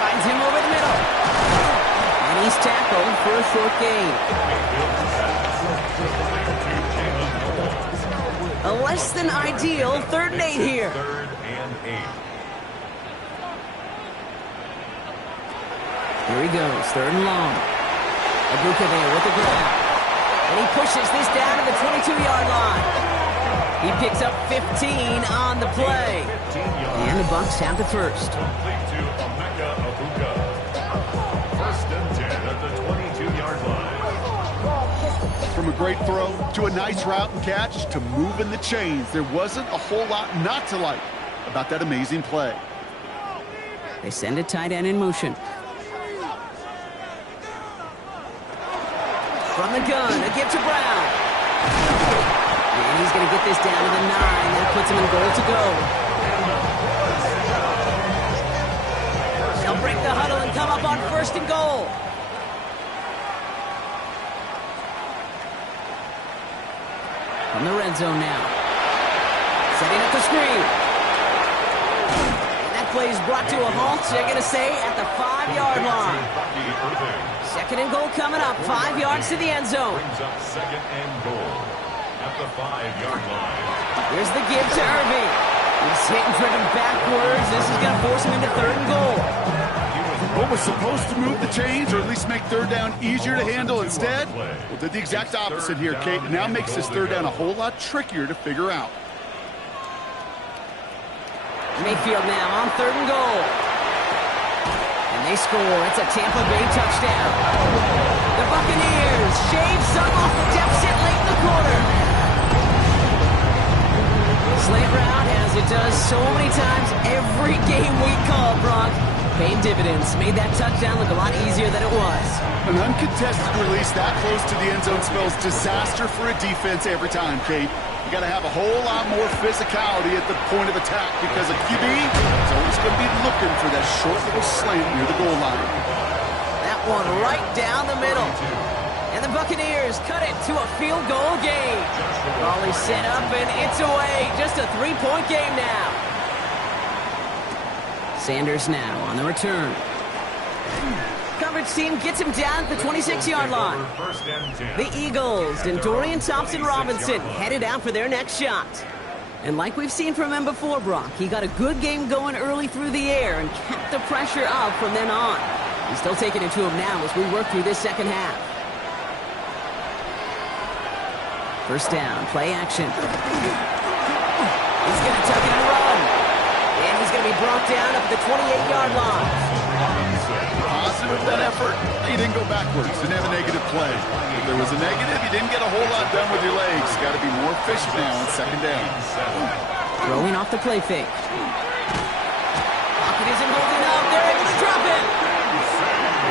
Finds him over the middle. And he's tackled for a short gain. A less than ideal 3rd and 8 here. 3rd and 8. Here he goes, 3rd and long. Abuka there with the grab. And he pushes this down to the 22-yard line. He picks up 15 on the play. And the Bucs have the first. Complete to Emeka Abuka. First and 10 at the 22-yard line. From a great throw to a nice route and catch to moving the chains, there wasn't a whole lot not to like about that amazing play. They send a tight end in motion. From the gun, a give to Brown. And he's going to get this down to the 9. That puts him in goal to go. They'll break the huddle and come up on 1st and goal. From the red zone now. Setting up the screen. And that play is brought to a halt, they're going to say, at the 5-yard line. Second and goal coming up. 5 yards to the end zone. Brings up second and goal at the 5-yard line. Here's the give to Irving. He's hit and driven backwards. This is going to force him into 3rd and goal. What was supposed to move the chains, or at least make 3rd down easier to handle instead, well, did the exact opposite here, Kate. Now makes this 3rd down a whole lot trickier to figure out. Mayfield now on 3rd and goal. And they score. It's a Tampa Bay touchdown. The Buccaneers shave some off the deficit late in the quarter. Slant route, as it does so many times every game we call, Brock. Paid dividends. Made that touchdown look a lot easier than it was. An uncontested release that close to the end zone spells disaster for a defense every time, Kate. You got to have a whole lot more physicality at the point of attack because a QB is always going to be looking for that short little slant near the goal line. That one right down the middle. And the Buccaneers cut it to a field goal game. Volley set up and it's away. Just a 3-point game now. Sanders now on the return. Coverage team gets him down at the 26-yard line. The Eagles and Dorian Thompson-Robinson headed out for their next shot. And like we've seen from him before, Brock, he got a good game going early through the air and kept the pressure up from then on. He's still taking it to him now as we work through this second half. First down, play action. He's going to tuck it and run. And he's going to be brought down up at the 28-yard line. Positive that effort. He didn't go backwards. Didn't have a negative play. If there was a negative, you didn't get a whole lot done with your legs. Got to be more efficient now on 2nd down. Throwing off the play fake. Pocket isn't holding up. They're able to drop it.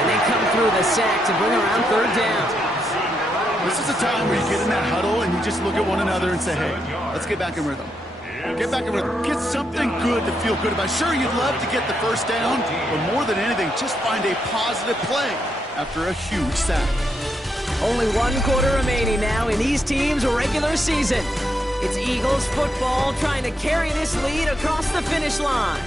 And they come through the sack to bring around 3rd down. This is a time where you get in that huddle and you just look at one another and say, hey, let's get back in rhythm. Get back in rhythm. Get something good to feel good about. Sure, you'd love to get the first down, but more than anything, just find a positive play after a huge sack. Only 1 quarter remaining now in these teams' regular season. It's Eagles football trying to carry this lead across the finish line.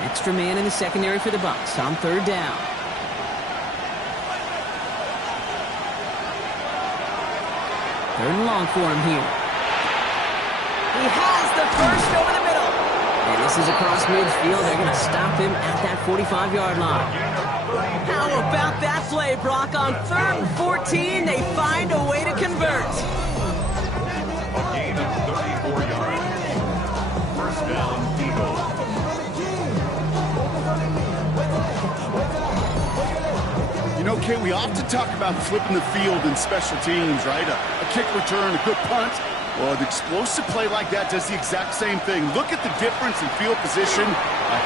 Extra man in the secondary for the Bucs on 3rd down. Third and long for him here. He has the first over the middle. And this is across midfield. They're going to stop him at that 45-yard line. How about that play, Brock? On 3rd and 14, they find a way to convert. A gain of 34 yards. First down, Eagles. You know, Kate, we often talk about flipping the field in special teams, right? A kick return, a good punt. Well, an explosive play like that does the exact same thing. Look at the difference in field position.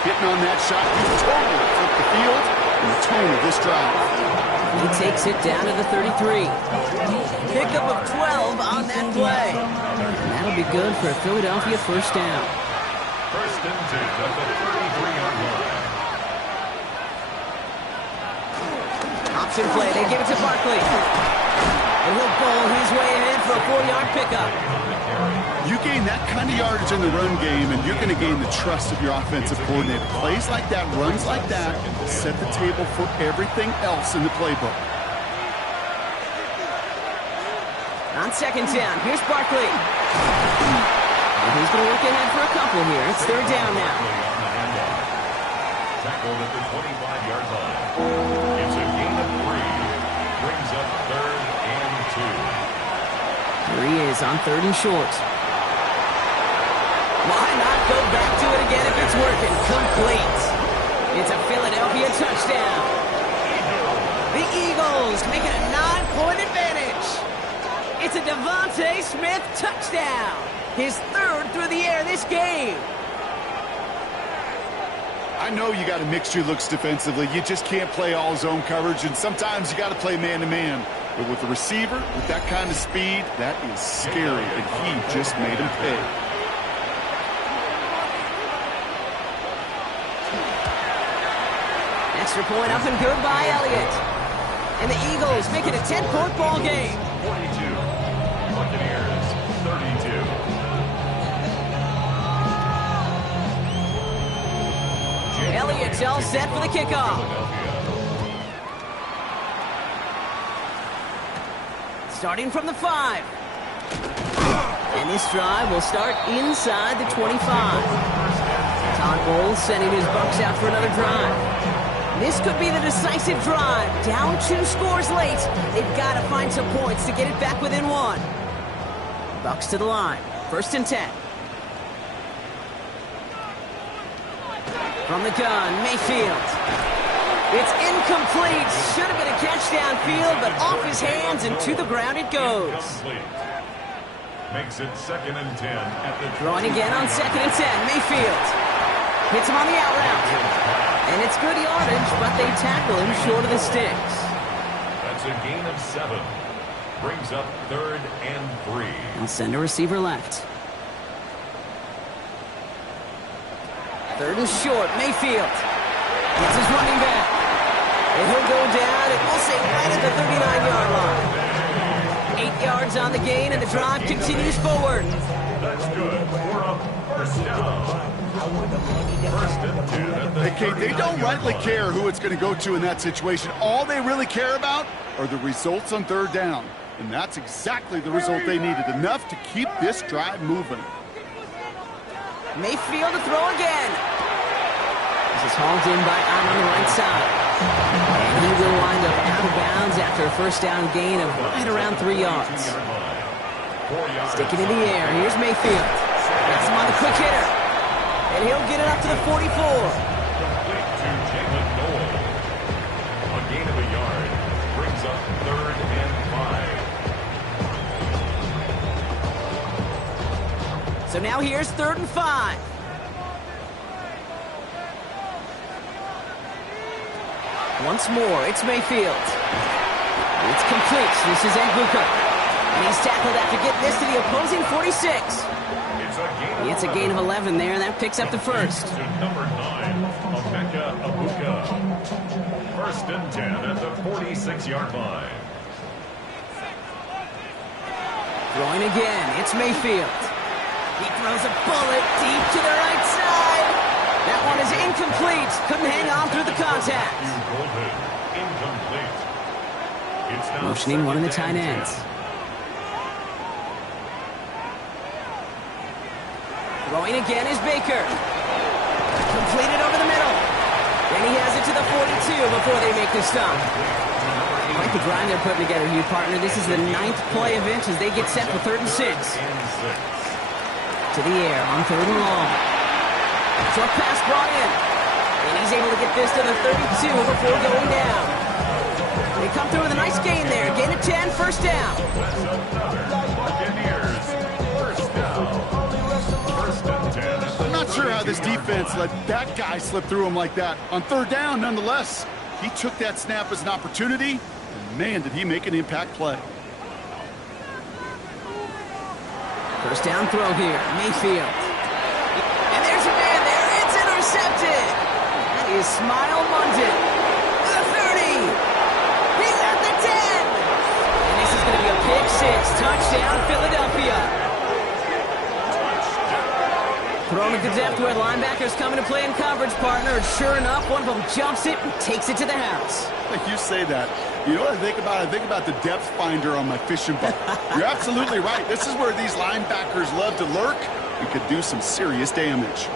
Hitting on that shot, you totally flip the field and the tone of this drive. He takes it down to the 33. Pickup of 12 on that play. And that'll be good for a Philadelphia first down. First and 10 at the 33-yard line. Option play. They give it to Barkley. And he'll bowl his way ahead for a 4-yard pickup. You gain that kind of yardage in the run game, and you're going to gain the trust of your offensive coordinator. Plays like that, runs like that, set the table for everything else in the playbook. On 2nd down, here's Barkley. And he's going to look ahead for a couple here. It's 3rd down now. Tackled at the 25-yard line. It's a gain of 3. Brings up 3rd and 2. Here he is on 3rd and short. Why not go back to it again if it's working? Complete. It's a Philadelphia touchdown. The Eagles make it a 9-point advantage. It's a Devontae Smith touchdown. His 3rd through the air this game. I know you got a mixture looks defensively. You just can't play all zone coverage, and sometimes you got to play man-to-man. But with the receiver, with that kind of speed, that is scary, and he just made him pay. Extra point up and good by Elliott. And the Eagles make it a 10-point ball game. 42. Buccaneers, 32. Elliott's all set for the kickoff. Starting from the 5. And this drive will start inside the 25. Todd Bowles sending his Bucs out for another drive. This could be the decisive drive. Down 2 scores late. They've got to find some points to get it back within 1. Bucs to the line. 1st and 10. From the gun, Mayfield. It's incomplete. Should have been a catch downfield, but off his hands and to the ground it goes. Makes it 2nd and 10 at the Throwing again on 2nd and 10. Mayfield hits him on the out route. And it's good yardage, but they tackle him short of the sticks. That's a gain of 7. Brings up 3rd and 3. And send a receiver left. 3rd and short. Mayfield gets his running back. And he'll go down, and we'll say right at the 39-yard line. 8 yards on the gain, and the drive continues forward. That's good. We're up 1st down. 1st and 2. Hey, Kate, they don't rightly care who it's going to go to in that situation. All they really care about are the results on 3rd down. And that's exactly the result they needed, enough to keep this drive moving. Mayfield to throw again. This is hauled in by Allen on the right side. And he will wind up out of bounds after a 1st down gain of right around 3 yards. Sticking in the air. Here's Mayfield. Gets him on the quick hitter. And he'll get it up to the 44. Complete to Jalen Noel. A gain of a yard. Brings up 3rd and 5. So now here's 3rd and 5. Once more, it's Mayfield. It's complete. This is Nguka. And he's tackled after getting this to the opposing 46. It's a gain of 11 there, and that picks up the first. To number 9, Abuka. 1st and 10 at the 46-yard line. Throwing again, it's Mayfield. He throws a bullet deep to the right side. That one is incomplete. Couldn't hang on through the contact. Incomplete. It's now motioning one of the tight ends. Throwing again is Baker. Completed over the middle. Then he has it to the 42 before they make the stop. Quite the grind they're putting together here, partner. This is the 9th play of inch as they get set for 3rd and 6. To the air on 3rd and long. Short pass brought in. And he's able to get this to the 32 before going down. They come through with a nice gain there. Gain of 10, 1st down. I'm not sure how this defense let that guy slip through him like that. On 3rd down, nonetheless, he took that snap as an opportunity. And man, did he make an impact play. 1st down throw here, Mayfield. And there's a man there. It's intercepted. That is Smile London. The 30. He's at the 10. And this is going to be a pick 6. Touchdown, Philadelphia. Throwing it to depth where the linebacker's coming to play in coverage, partner. And sure enough, one of them jumps it and takes it to the house. You say that. You know what I think about? I think about the depth finder on my fishing boat. You're absolutely right. This is where these linebackers love to lurk. We could do some serious damage.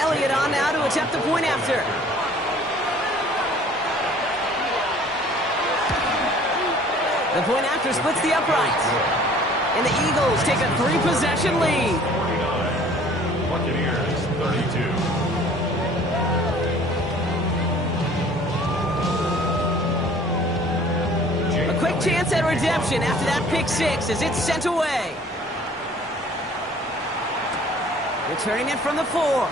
Elliott on now to attempt the point after. The point after splits the uprights. And the Eagles take a 3-possession lead. 49. Buccaneers 32. A quick chance at redemption after that pick 6 as it's sent away. Returning it from the 4.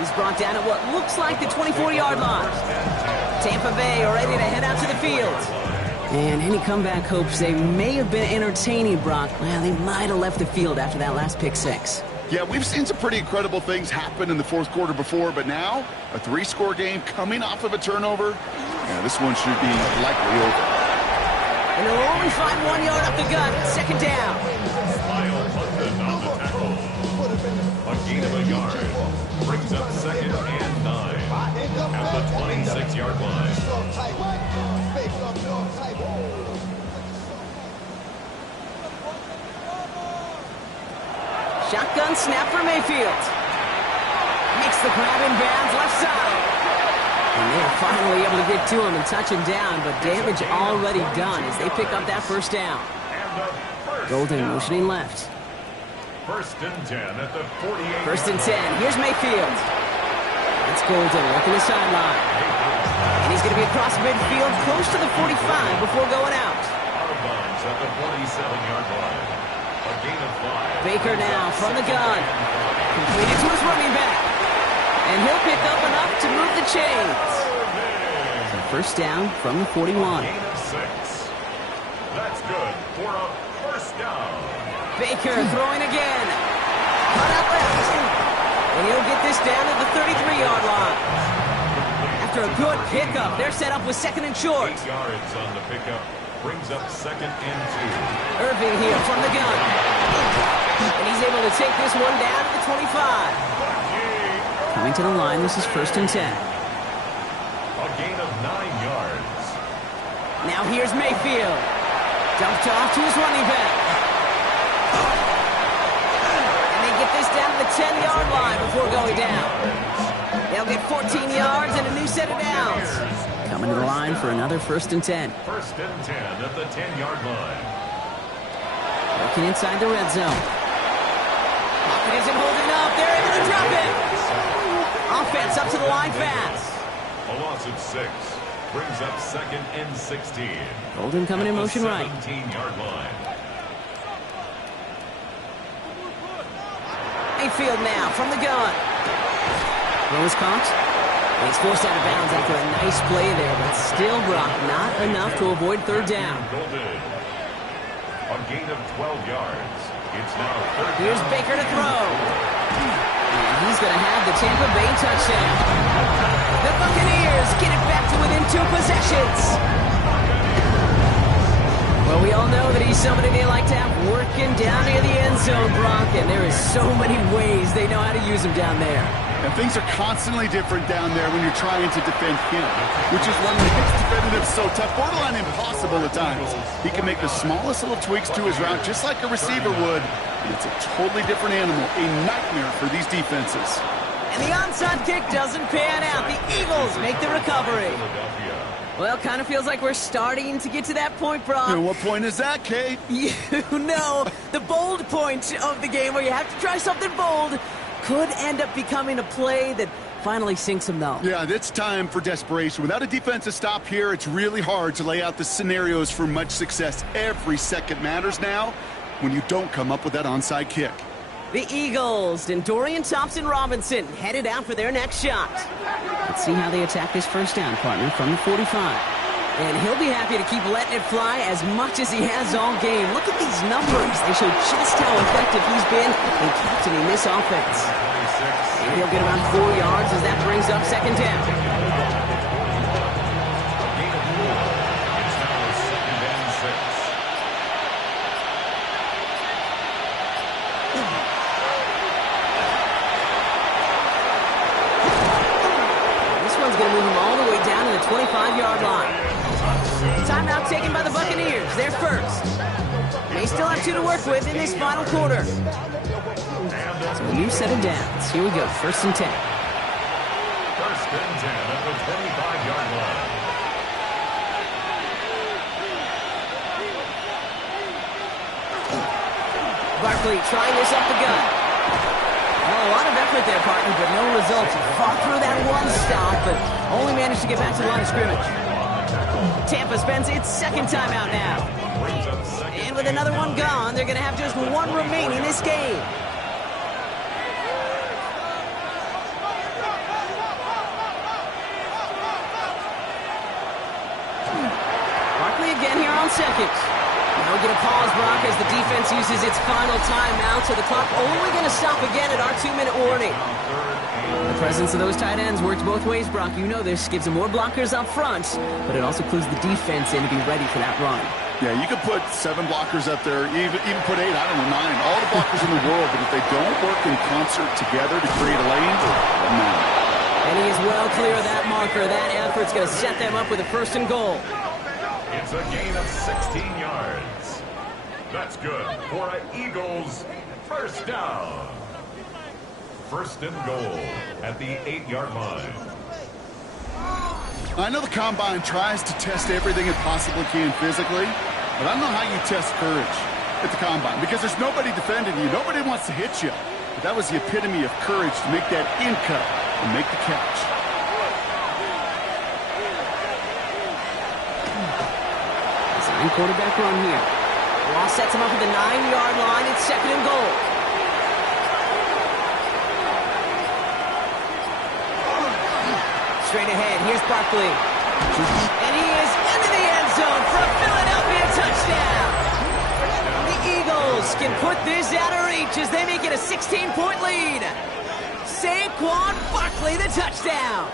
He's brought down at what looks like the 24-yard line. Tampa Bay are ready to head out to the field. And any comeback hopes they may have been entertaining, Brock. Well, they might have left the field after that last pick 6. Yeah, we've seen some pretty incredible things happen in the 4th quarter before, but now a 3-score game coming off of a turnover. Yeah, this one should be likely over. And they'll only find 1 yard up the gut. 2nd down. Smile London on the tackle. A gain of a yard. Brings up 2nd and 9 at the 26-yard line. Shotgun snap for Mayfield. Makes the grab in bounds left side. And they're finally able to get to him and touch him down, but damage already done as they pick up that 1st down. Golden motioning left. 1st and 10 at the 48. 1st and 10. Here's Mayfield. It's Golden working the sideline. And he's going to be across midfield close to the 45 before going out. Out of bounds at the 47-yard line. A gain of 5. Baker now from the gun. Completed to his running back. And he'll pick up enough to move the chains. So 1st down from the 41. Gain of 6. That's good for a 1st down. Baker throwing again. Cut out left. And he'll get this down to the 33-yard line. After a good pickup, they're set up with 2nd and short. 8 yards on the pickup. Brings up 2nd and 2. Irving here from the gun. And he's able to take this one down to the 25. Coming to the line, this is 1st and 10. A gain of 9 yards. Now here's Mayfield. Dumped off to his running back. And they get this down to the 10-yard line before going down. They'll get 14 yards and a new set of downs. Coming to the line for another 1st and 10. 1st and 10 at the 10-yard line. Working inside the red zone. Pocket isn't holding up. They're able to drop it. Offense up to the line fast. A loss of 6. Brings up 2nd and 16. Golden coming in motion right. 17-yard line. Mayfield now from the gun. Rose caught. And he's forced out of bounds after a nice play there, but still, Brock, not enough to avoid third down. Golden. A gain of 12 yards. It's now third Here's down. Baker to throw. And he's going to have the Tampa Bay touchdown. The Buccaneers get it back to within 2 possessions. Well, we all know that he's somebody they like to have working down near the end zone, Brock, and there is so many ways they know how to use him down there. And things are constantly different down there when you're trying to defend him, which is what makes defending him so tough, borderline impossible at times. He can make the smallest little tweaks to his route just like a receiver would, and it's a totally different animal, a nightmare for these defenses. And the onside kick doesn't pan out. The Eagles make the recovery. Well, kind of feels like we're starting to get to that point, Brock. And what point is that, Kate? You know, the bold point of the game where you have to try something bold could end up becoming a play that finally sinks him, though. Yeah, it's time for desperation. Without a defensive stop here, it's really hard to lay out the scenarios for much success. Every second matters now when you don't come up with that onside kick. The Eagles and Dorian Thompson-Robinson headed out for their next shot. Let's see how they attack this first down, partner, from the 45. And he'll be happy to keep letting it fly as much as he has all game. Look at these numbers. They show just how effective he's been in captaining this offense. And he'll get around 4 yards as that brings up second down. It's now 2nd and 6. This one's going to move him all the way down to the 25-yard line. Timeout taken by the Buccaneers. They're first. They still have 2 to work with in this final quarter. So a new set of downs. Here we go. 1st and 10. 1st and 10 at the 25-yard line. Barkley trying this up the gut. Well, a lot of effort there, partner, but no results. He fought through that one stop, but only managed to get back to the line of scrimmage. Tampa spends its 2nd timeout now. And with another one gone, they're going to have just 1 remaining this game. Barkley again here on 2nd. Now we get a pause, Brock, as the defense uses its final timeout, so the clock only going to stop again at our 2-minute warning. The presence of those tight ends works both ways, Brock. You know this. Gives them more blockers up front, but it also clues the defense in to be ready for that run. Yeah, you could put 7 blockers up there, even put 8, I don't know, 9. All the blockers in the world, but if they don't work in concert together to create a lane, no. And he is well clear of that marker. That effort's going to set them up with a 1st and goal. It's a gain of 16 yards. That's good for an Eagles 1st down. 1st and goal at the 8-yard line. I know the Combine tries to test everything it possibly can physically, but I don't know how you test courage at the Combine because there's nobody defending you. Nobody wants to hit you. But that was the epitome of courage to make that in cut and make the catch. Quarterback run here. Ross sets him up at the 9-yard line. It's 2nd and goal. Straight ahead. Here's Barkley. And he is into the end zone for a Philadelphia touchdown. The Eagles can put this out of reach as they make it a 16-point lead. Saquon Barkley, the touchdown.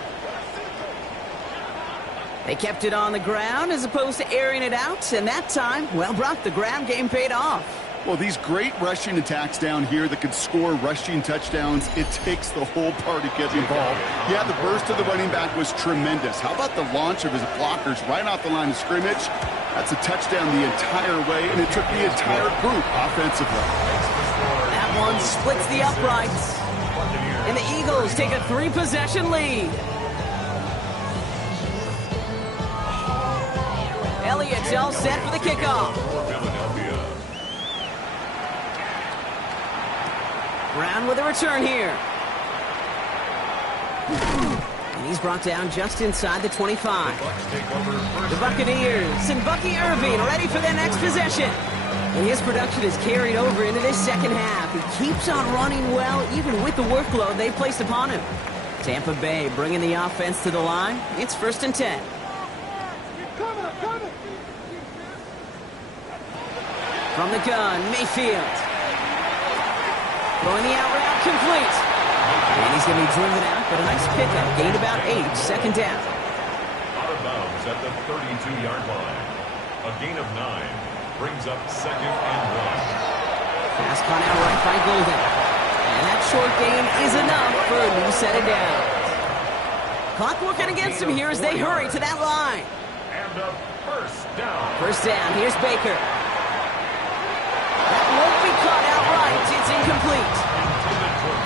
They kept it on the ground as opposed to airing it out, and that time, well, Brock, the ground game paid off. Well, these great rushing attacks down here that can score rushing touchdowns, it takes the whole party to get involved. Yeah, the burst of the running back was tremendous. How about the launch of his blockers right off the line of scrimmage? That's a touchdown the entire way, and it took the entire group offensively. That one splits the uprights, and the Eagles take a 3-possession lead. Elliott's all set for the kickoff. Brown with a return here. And he's brought down just inside the 25. The Bucs take over first The Buccaneers and Bucky Irving ready for their next possession. And his production is carried over into this second half. He keeps on running well, even with the workload they placed upon him. Tampa Bay bringing the offense to the line. It's 1st and 10. From the gun, Mayfield. Throwing the out route complete. And he's going to be driven out, but a nice pickup. Gained about 8, 2nd down. out of bounds at the 32-yard line. A gain of 9 brings up 2nd and 1. Pass caught out right by Golden. And that short gain is enough for a new set of down. Clock working against him here as they hurry to that line. And a first down. First down, here's Baker. That won't be caught outright. It's incomplete.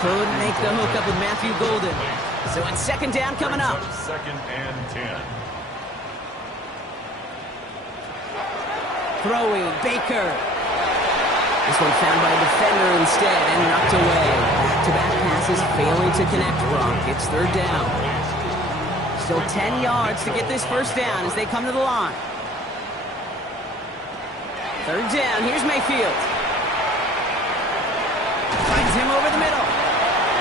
Couldn't make the hookup with Matthew Golden. So it's 2nd down coming up. 2nd and 10. Throwing, Baker. This one found by a defender instead and knocked away. Back-to-back passes failing to connect, Brock. It's 3rd down. Still 10 yards to get this first down as they come to the line. 3rd down, here's Mayfield. Finds him over the middle.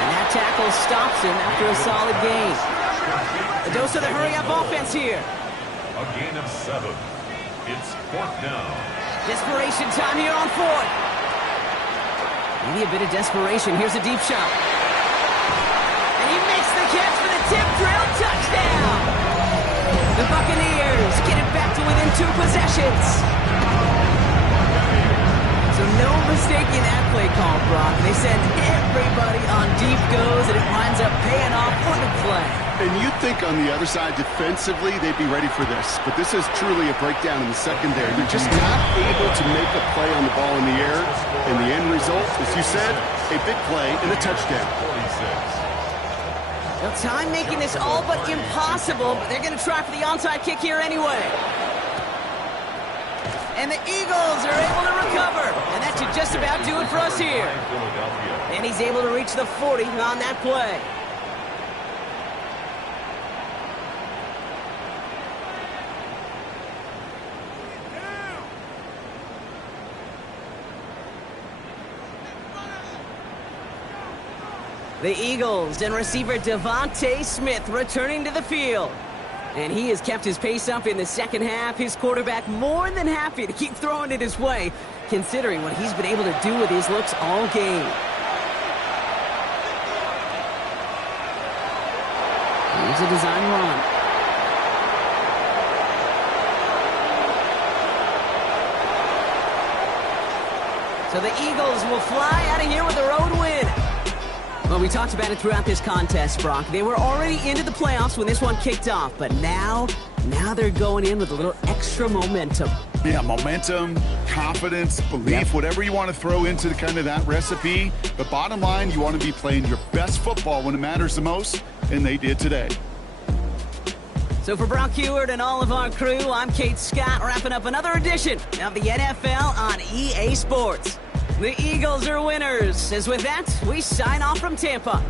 And that tackle stops him after a solid gain. A dose of the hurry-up offense here. A gain of 7. It's 4th down. Desperation time here on 4th. Maybe a bit of desperation. Here's a deep shot. And he makes the catch for the tip drill touchdown. The Buccaneers get it back to within 2 possessions. So no mistaking that play call, Brock. They send everybody on deep goes, and it winds up paying off. What a play. And you'd think on the other side, defensively, they'd be ready for this. But this is truly a breakdown in the secondary. They're just not able to make a play on the ball in the air. And the end result, as you said, a big play and a touchdown. 46. Well, time making this all but impossible, but they're going to try for the onside kick here anyway. And the Eagles are able to recover. And that should just about do it for us here. And he's able to reach the 40 on that play. The Eagles and receiver Devontae Smith returning to the field. And he has kept his pace up in the second half. His quarterback more than happy to keep throwing it his way, considering what he's been able to do with his looks all game. Here's a design run. So the Eagles will fly out of here with a road win. Well, we talked about it throughout this contest, Brock. They were already into the playoffs when this one kicked off, but now they're going in with a little extra momentum. Yeah, momentum, confidence, belief, whatever you want to throw into kind of that recipe. But bottom line, you want to be playing your best football when it matters the most, and they did today. So for Brock Heward and all of our crew, I'm Kate Scott, wrapping up another edition of the NFL on EA Sports. The Eagles are winners. As with that, we sign off from Tampa.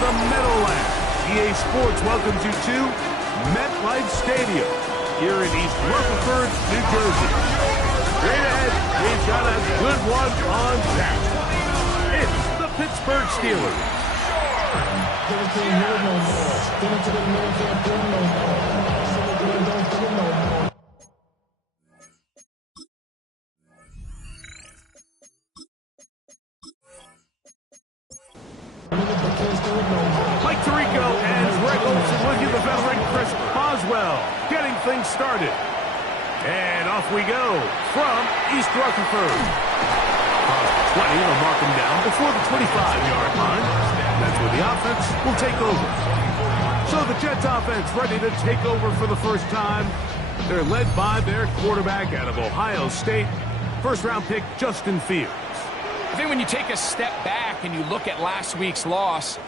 the Meadowlands. EA Sports welcomes you to MetLife Stadium here in East Rutherford, New Jersey. Straight ahead, we've got a good one on tap. It's the Pittsburgh Steelers. Mike Tirico and Greg Olsen with you, the veteran Chris Boswell, getting things started. And off we go from East Rutherford. 20, they'll mark him down before the 25-yard line. That's where the offense will take over. So the Jets offense ready to take over for the first time. They're led by their quarterback out of Ohio State, first-round pick Justin Fields. I think when you take a step back and you look at last week's loss,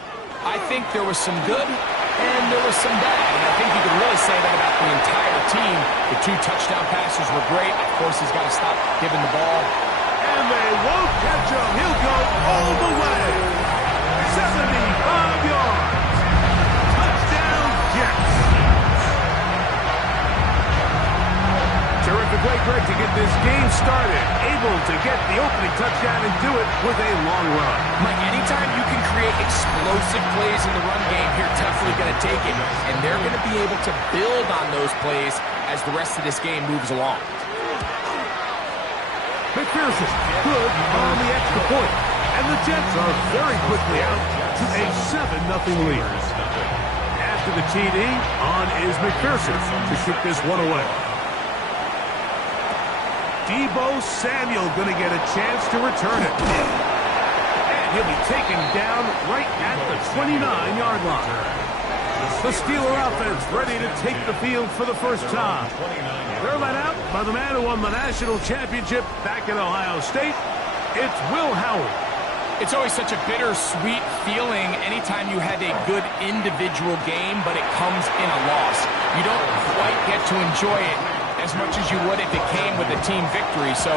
I think there was some good and there was some bad. And I think you could really say that about the entire team. The 2 touchdown passes were great. Of course, he's got to stop giving the ball. And they won't catch him. He'll go all the way. 75 yards. Touchdown, Jets. Terrific way, Greg, to get this game started. Able to get the opening touchdown and do it with a long run. Mike, anytime you can create explosive plays in the run game, you're definitely going to take it. And they're going to be able to build on those plays as the rest of this game moves along. McPherson, good on the extra point. And the Jets are very quickly out to a 7-0 lead. After the TD, on is McPherson to kick this one away. Deebo Samuel going to get a chance to return it. And he'll be taken down right at the 29-yard line. The Steeler offense ready to take the field for the first time. They're led out by the man who won the national championship back in Ohio State. It's Will Howard. It's always such a bittersweet feeling anytime you have a good individual game, but it comes in a loss. You don't quite get to enjoy it as much as you would if it came with a team victory. So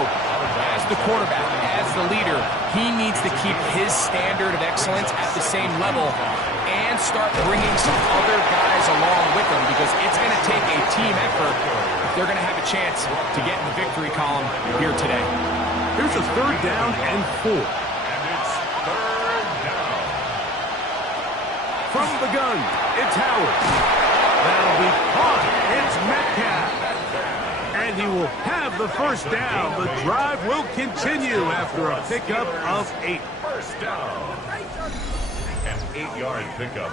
as the quarterback, as the leader, he needs to keep his standard of excellence at the same level and start bringing some other guys along with him, because it's going to take a team effort if they're going to have a chance to get in the victory column here today. Here's a 3rd down and 4. And it's 3rd down. From the gun, it's Howard. That'll be caught. It's Metcalf. And he will have the first down. The drive will continue after a pickup of 8. First down. An 8-yard pickup.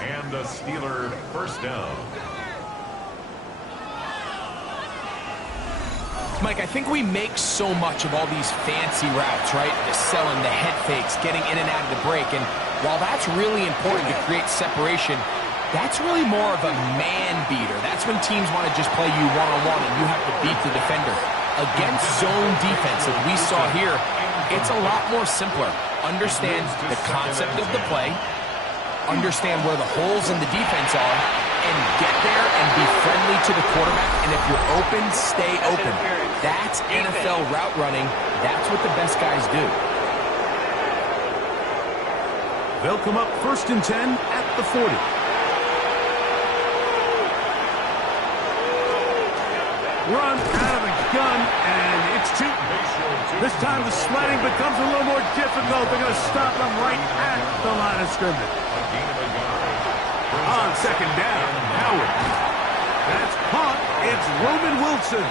And a Steeler first down. Mike, I think we make so much of all these fancy routes, right? The selling, the head fakes, getting in and out of the break. And while that's really important to create separation, that's really more of a man beater. That's when teams want to just play you one-on-one and you have to beat the defender. Against zone defense, as we saw here, it's a lot more simpler. Understand the concept of the play, understand where the holes in the defense are, and get there and be friendly to the quarterback. And if you're open, stay open. That's NFL route running. That's what the best guys do. They'll come up 1st and 10 at the 40. Run out of the gun, and it's 2. This time the sledding becomes a little more difficult. They're going to stop them right at the line of scrimmage. On 2nd down, Howard. That's caught. It's Roman Wilson.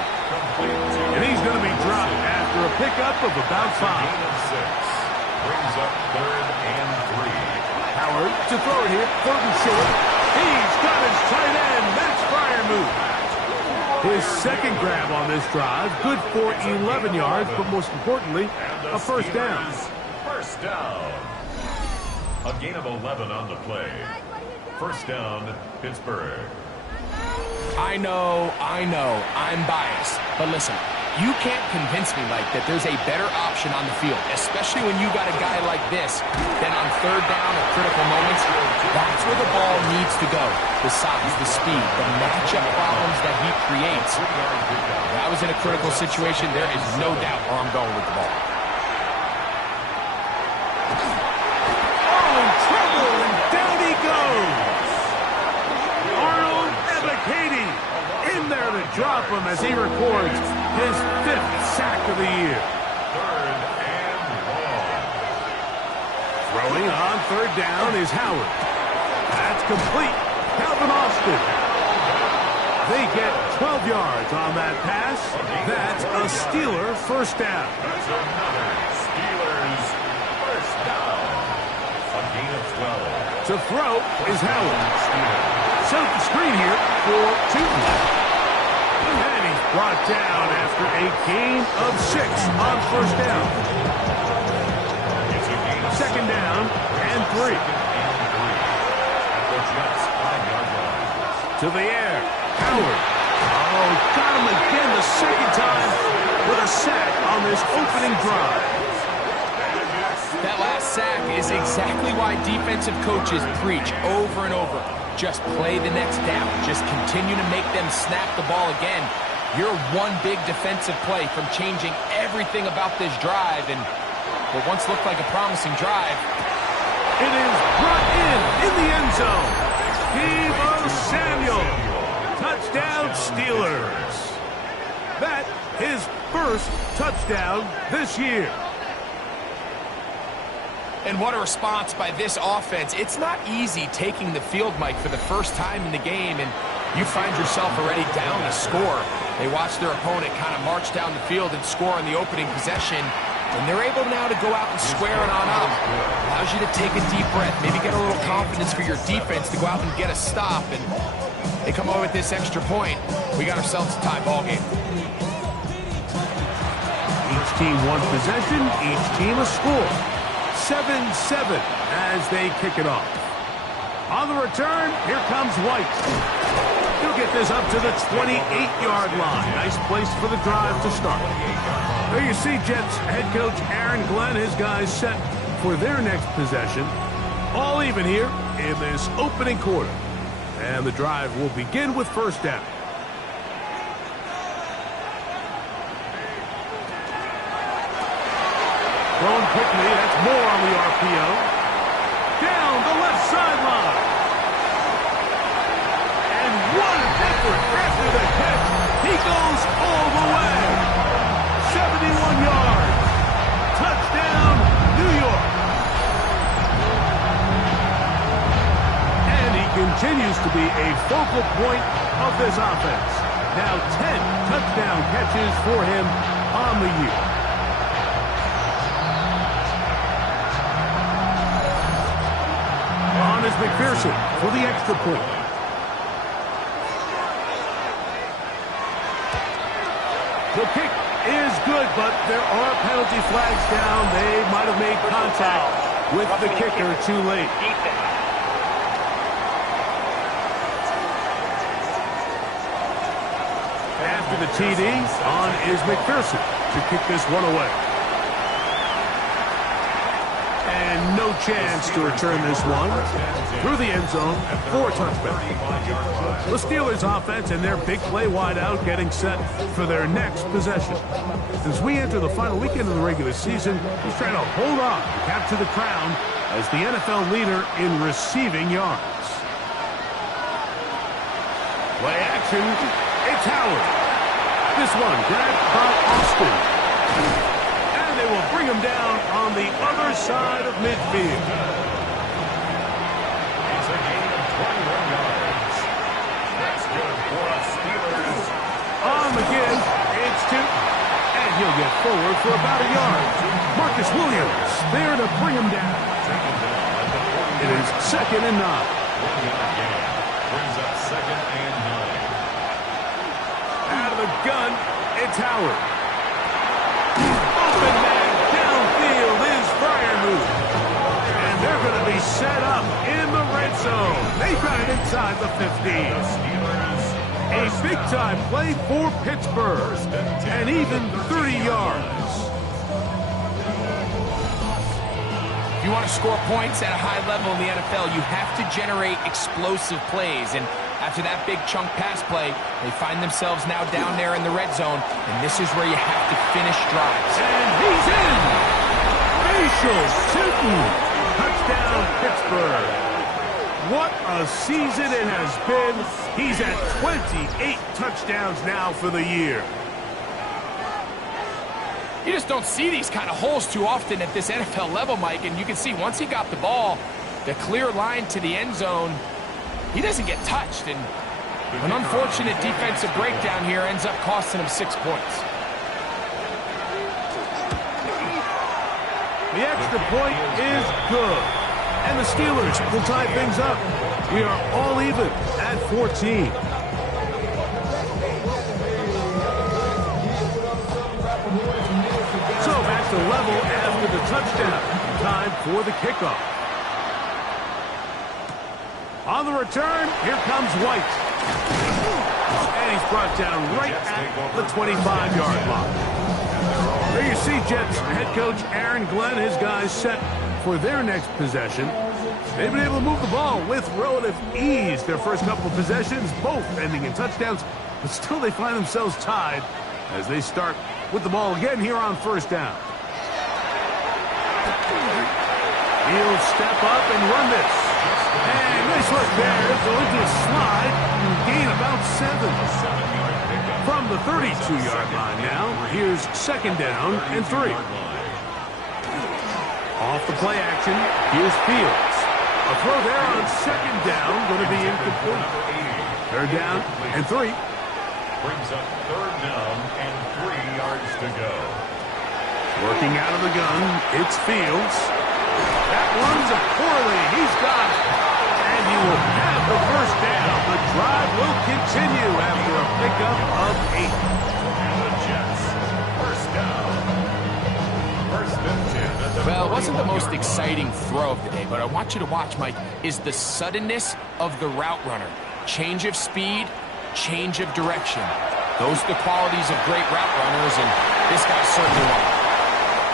And he's going to be dropped after a pickup of about 5. Brings up 3rd and 3. Howard to throw it here, 3rd and short. He's got his tight end. That's fire move. His 2nd grab on this drive, good for 11 yards, but most importantly, a first down. First down. A gain of 11 on the play. First down, Pittsburgh. I know, I'm biased. But listen, you can't convince me, Mike, that there's a better option on the field, especially when you got a guy like this, then on 3rd down at critical moments, that's where the ball needs to go. The size, the speed, the matchup problems that he creates. If I was in a critical situation, there is no doubt where I'm going with the ball. Oh, in trouble, and down drop him as he records his 5th sack of the year. 3rd and long. Throwing on 3rd down is Howard. That's complete. Calvin Austin. They get 12 yards on that pass. That's a Steeler first down. That's another Steelers first down. A gain of 12. To throw is Howard. Set up the screen here for Tootin. And he's brought down after a gain of 6 on first down. It's a gain of 2nd down and 3. The Jets 5-yard line. To the air. Howard. Oh, got him again the 2nd time with a sack on this opening drive. That last sack is exactly why defensive coaches preach over and over. Just play the next down. Just continue to make them snap the ball again. You're one big defensive play from changing everything about this drive, and what once looked like a promising drive. It is brought in the end zone. Deebo Samuel. Touchdown, Steelers. That his first touchdown this year. And what a response by this offense. It's not easy taking the field, Mike, for the first time in the game, and you find yourself already down a score. They watch their opponent kind of march down the field and score on the opening possession, and they're able now to go out and square it on up. Allows you to take a deep breath, maybe get a little confidence for your defense to go out and get a stop, and they come over with this extra point. We got ourselves a tie ball game. Each team one possession, each team a score. 7-7 as they kick it off. On the return, here comes White. He'll get this up to the 28-yard line. Nice place for the drive to start. There you see Jets head coach Aaron Glenn, his guys set for their next possession. All even here in this opening quarter. And the drive will begin with first down. Thrown quickly, that's more on the RPO. Down the left sideline. And what an effort after the catch. He goes all the way. 71 yards. Touchdown, New York. And he continues to be a focal point of this offense. Now 10 touchdown catches for him on the year. On is McPherson for the extra point. The kick is good, but there are penalty flags down. They might have made contact with the kicker too late. After the TD, on is McPherson to kick this one away. And no chance to return this one through the end zone for a touchback. The Steelers offense and their big play wideout getting set for their next possession. As we enter the final weekend of the regular season, he's trying to hold on to capture the crown as the NFL leader in receiving yards. Play action, it's Howard. This one grabbed by Austin. And they will bring him down on the other side of midfield. It's a gain of 21 yards. That's good for us Steelers. On the give, it's Tootin. And he'll get forward for about a yard. Marcus Williams there to bring him down. It is 2nd and 9. 1-yard gain. Brings up 2nd and 9. Out of the gun, it's Howard. Open man downfield is Freiermuth. And they're going to be set up in the red zone. They've got it inside the 15. A big-time play for Pittsburgh. And even 30 yards. If you want to score points at a high level in the NFL, you have to generate explosive plays. And after that big chunk pass play, they find themselves now down there in the red zone, and this is where you have to finish drives. And he's in! Rachel Tootin! Touchdown, Pittsburgh. what a season it has been. He's at 28 touchdowns now for the year. You just don't see these kind of holes too often at this NFL level, Mike, and you can see once he got the ball, the clear line to the end zone, he doesn't get touched, and an unfortunate defensive breakdown here ends up costing him 6 points. The extra point is good. And the Steelers will tie things up. We are all even at 14. So back to level after the touchdown. Time for the kickoff. On the return, here comes White. And he's brought down right at the 25-yard line. There you see Jets head coach Aaron Glenn, his guys set for their next possession. They've been able to move the ball with relative ease their first couple of possessions, both ending in touchdowns, but still they find themselves tied as they start with the ball again here on first down. He'll step up and run this. And nice work there. Going to a slide and gain about 7. From the 32-yard line now, here's second down and 3. Off the play action, here's Fields. A throw there on second down, going to be incomplete. Third down and 3. Brings up third down and 3 yards to go. Working out of the gun, it's Fields. That one's a poorly. He's got it. And he will have the first down. The drive will continue after a pickup of 8. And the Jets, first down. First and 10. Well, it wasn't the most exciting throw of the day, but I want you to watch, Mike, is the suddenness of the route runner. Change of speed, change of direction. Those are the qualities of great route runners, and this guy's certainly one.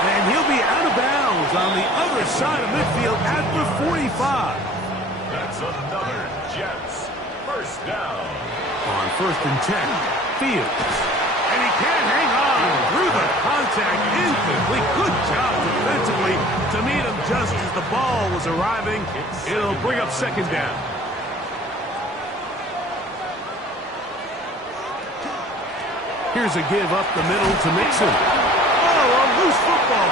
And he'll be out of bounds on the other side of midfield at the 45. That's another Jets first down. On first and 10, Fields. And he can't hang on through the contact. Incomplete. Good job defensively to meet him just as the ball was arriving. It'll bring up second down. Here's a give up the middle to Mixon. Oh, a loose football.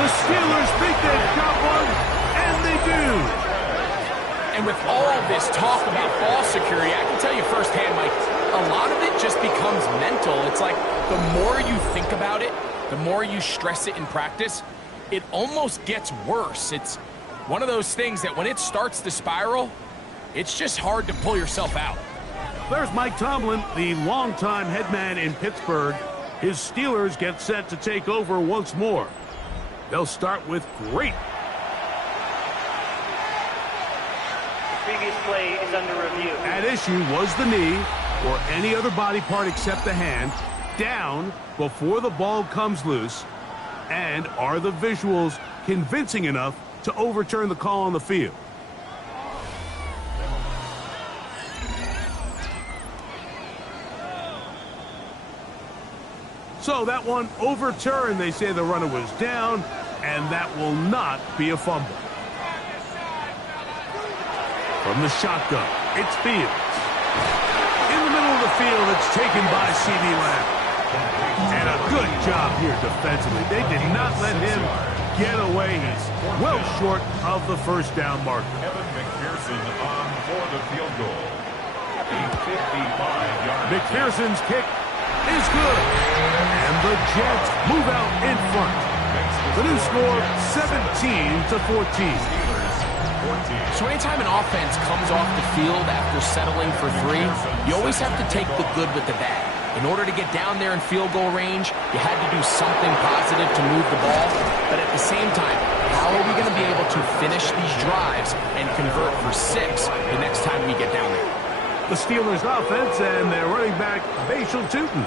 The Steelers think they've got one, and they do. And with all this talk about ball security, I can tell you firsthand, Mike, a lot of it just becomes mental. It's like the more you think about it, the more you stress it in practice, it almost gets worse. It's one of those things that when it starts to spiral, it's just hard to pull yourself out. There's Mike Tomlin, the longtime head man in Pittsburgh. His Steelers get set to take over once more. They'll start with great. Previous play is under review. At issue was the knee, or any other body part except the hand, down before the ball comes loose. And are the visuals convincing enough to overturn the call on the field? So that one overturned. They say the runner was down, and that will not be a fumble. From the shotgun, it's Fields. In the middle of the field, it's taken by C.D. Lamb. And a good job here defensively. They did not let him get away. He's well short of the first down marker. Evan McPherson on for the field goal. A 55-yard. McPherson's kick is good. And the Jets move out in front. The new score, 17-14. So anytime an offense comes off the field after settling for 3, you always have to take the good with the bad. In order to get down there in field goal range, you had to do something positive to move the ball. But at the same time, how are we going to be able to finish these drives and convert for 6 the next time we get down there? The Steelers offense and their running back, Bashal Tootin,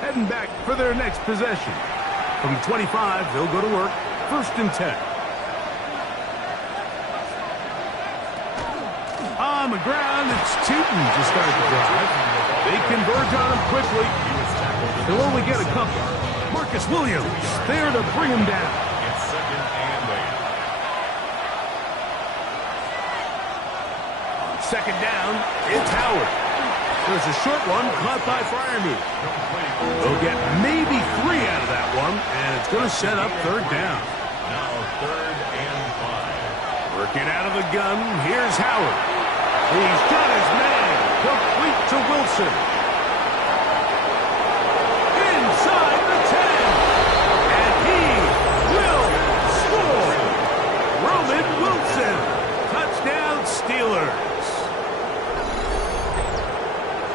heading back for their next possession. From 25, they'll go to work. First and 10. On the ground, it's Tootin to start the drive. They converge on him quickly. They'll only get a couple. Marcus Williams there to bring him down. It's second and 8. second down, it's Howard. There's a short one caught by Freiermuth. They'll get maybe 3 out of that one, and it's going to set up third down. Now 3rd and 5. Working out of the gun, here's Howard. He's got his man, complete to Wilson. Inside the 10, and he will score. Roman Wilson, touchdown Steelers.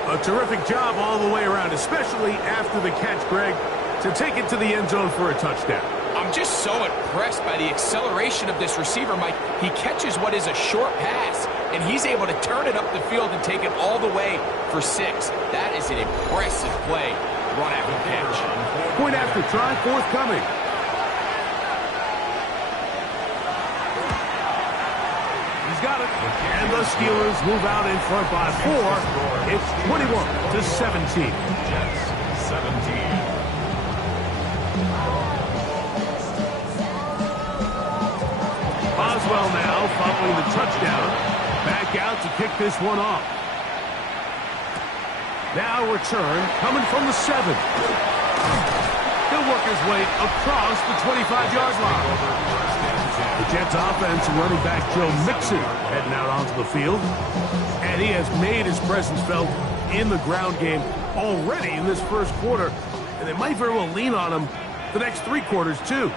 A terrific job all the way around, especially after the catch, Greg, to take it to the end zone for a touchdown. I'm just so impressed by the acceleration of this receiver, Mike. He catches what is a short pass, and he's able to turn it up the field and take it all the way for 6. That is an impressive play, run after catch. Point after try, forthcoming. He's got it. And the Steelers move out in front by 4. It's 21-17. Jets 17. Boswell now following the touchdown. Back out to kick this one off. Now return coming from the 7. He'll work his way across the 25-yard line. The Jets offense and running back Joe Mixon heading out onto the field. And he has made his presence felt in the ground game already in this first quarter. And they might very well lean on him the next 3 quarters too.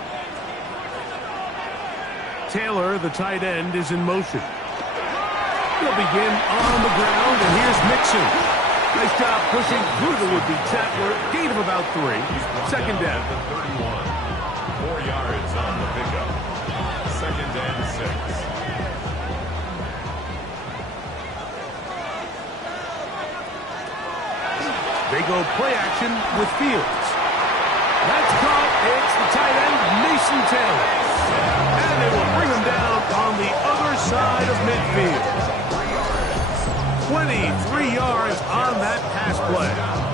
Taylor, the tight end, is in motion. He'll begin on the ground, and here's Mixon. Nice job pushing through the would-be tackler. Gain of about 3. Second down. 31. 4 yards on the pickup. 2nd and 6. They go play action with Fields. That's caught. It's the tight end, Mason Taylor. And they will bring him down on the other side of midfield. 23 yards on that pass play.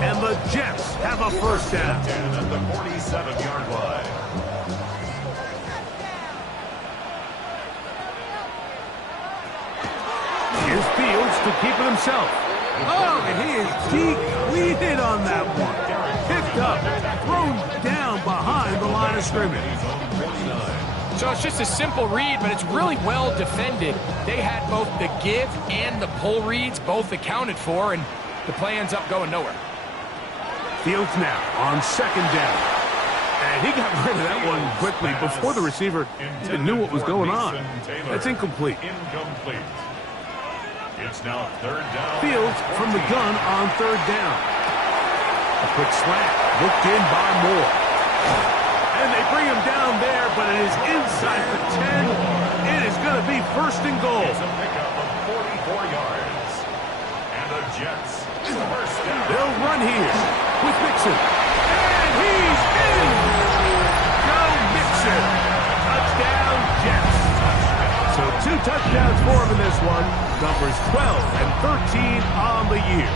And the Jets have a first down. At the 47-yard line. Here's Fields to keep it himself. Oh, and he is depleted on that one. Picked up, thrown down behind the line of scrimmage. So it's just a simple read, but it's really well defended. They had both the give and the pull reads both accounted for, and the play ends up going nowhere. Fields now on second down. And he got rid of that one quickly before the receiver even knew what was going on. That's incomplete. Incomplete. It's now 3rd down. Fields from the gun on 3rd down. A quick slant, looked in by Moore. And they bring him down there, but it is inside the 10. It is going to be 1st and goal. It's a pickup of 44 yards. And the Jets, first down. They'll run here with Mixon. And he's in! Go Mixon! Touchdown, Jets. So 2 touchdowns for him in this one. Numbers 12 and 13 on the year.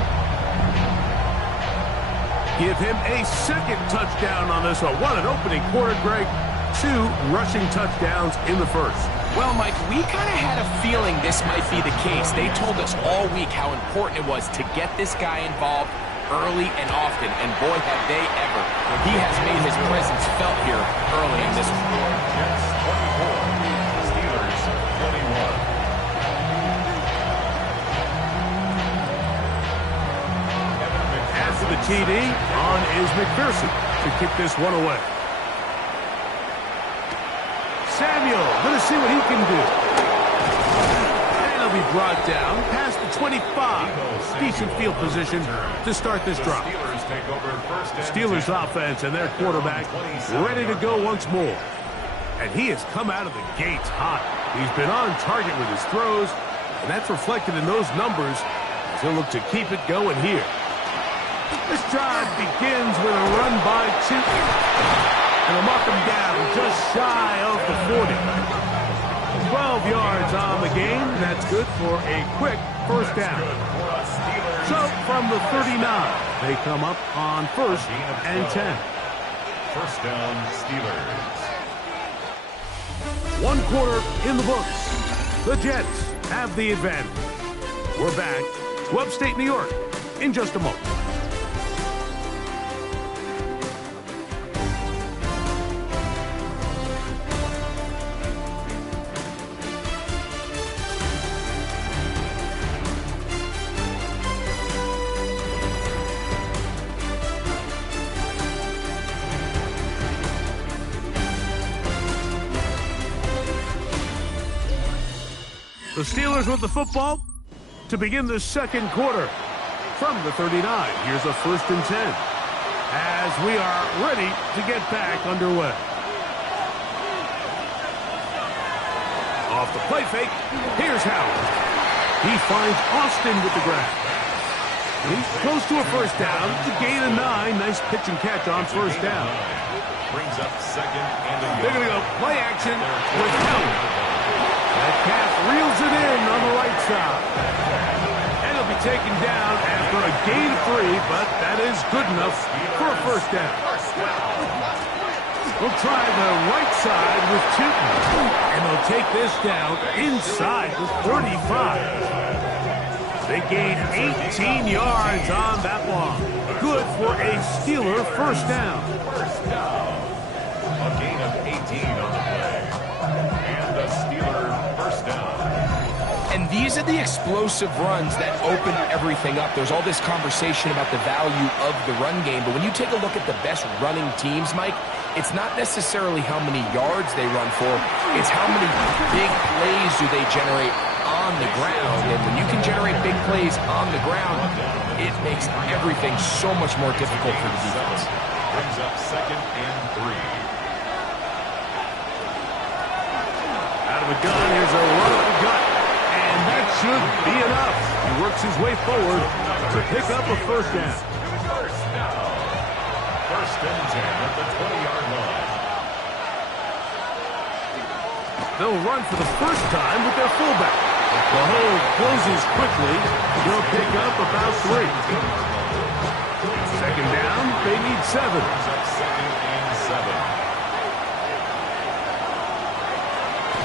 Give him a 2nd touchdown on this one. What an opening quarter, Greg. 2 rushing touchdowns in the first. Well, Mike, we kind of had a feeling this might be the case. They told us all week how important it was to get this guy involved early and often, and boy, have they ever. He has made his presence felt here early in this one. Jets 24, Steelers 21. After the TD, on is McPherson to kick this one away. Samuel, going to see what he can do. And he'll be brought down past the 25. Decent field position to start this drive. Steelers offense and their quarterback ready to go once more. And he has come out of the gates hot. He's been on target with his throws, and that's reflected in those numbers as he'll look to keep it going here. This drive begins with a run by 2. And they'll knock him down just shy of the 40. 12 yards on the game. That's good for a quick first down. So from the 39, they come up on 1st and 10. First down, Steelers. 1 quarter in the books. The Jets have the advantage. We're back to upstate New York in just a moment. The Steelers with the football to begin the second quarter. From the 39, here's a 1st and 10. As we are ready to get back underway. Off the play fake, here's Howard. He finds Austin with the grab. He's close to a 1st down. It's a gain of 9. Nice pitch and catch on 1st down. Brings up 2nd and a They're going to go play action with Howard. That calf reels it in on the right side. And it'll be taken down after a gain of 3, but that is good enough for a 1st down. We'll try the right side with Tootin. And they'll take this down inside the 35. They gain 18 yards on that one. Good for a Steeler 1st down. A gain of 18 on the play. And a Steeler 1st down. And these are the explosive runs that open everything up. There's all this conversation about the value of the run game, but when you take a look at the best running teams, Mike, it's not necessarily how many yards they run for, it's how many big plays do they generate on the ground. And when you can generate big plays on the ground, it makes everything so much more difficult for the defense. Brings up 2nd and 3. Out of a gun, here's a run up the gut. And that should be enough. He works his way forward to pick up a 1st down. 1st and 10 at the 20-yard line. They'll run for the 1st time with their fullback. The hold closes quickly. They'll pick up about 3. 2nd down, they need 7. 2nd and 7.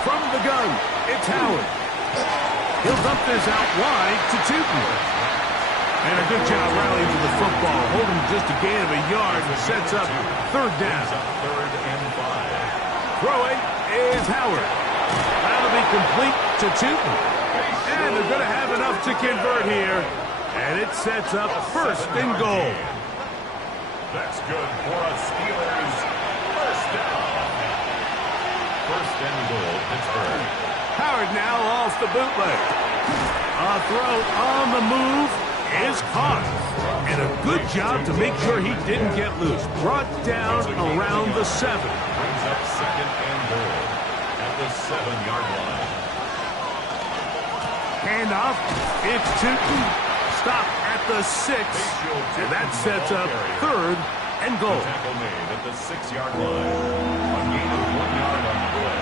From the gun, it's Howard. He'll dump this out wide to Tootin. And a good job rallying to the football, holding just a gain of a yard that sets up 3rd down. 3rd and 5. Throwing is Howard. That'll be complete to Tootin. And they're going to have enough to convert here. And it sets up 1st and goal. That's good for a Steelers 1st down. 1st and goal, Pittsburgh. Howard now off the bootleg. A throw on the move is caught. And a good job to make sure he didn't get loose. Brought down around the 7. Brings up 2nd and goal at the 7-yard line. Handoff. It's Tootin. Stop at the 6. And that sets up 3rd and goal. Tackle made at the 6-yard line. A gain of 1 yard on the play.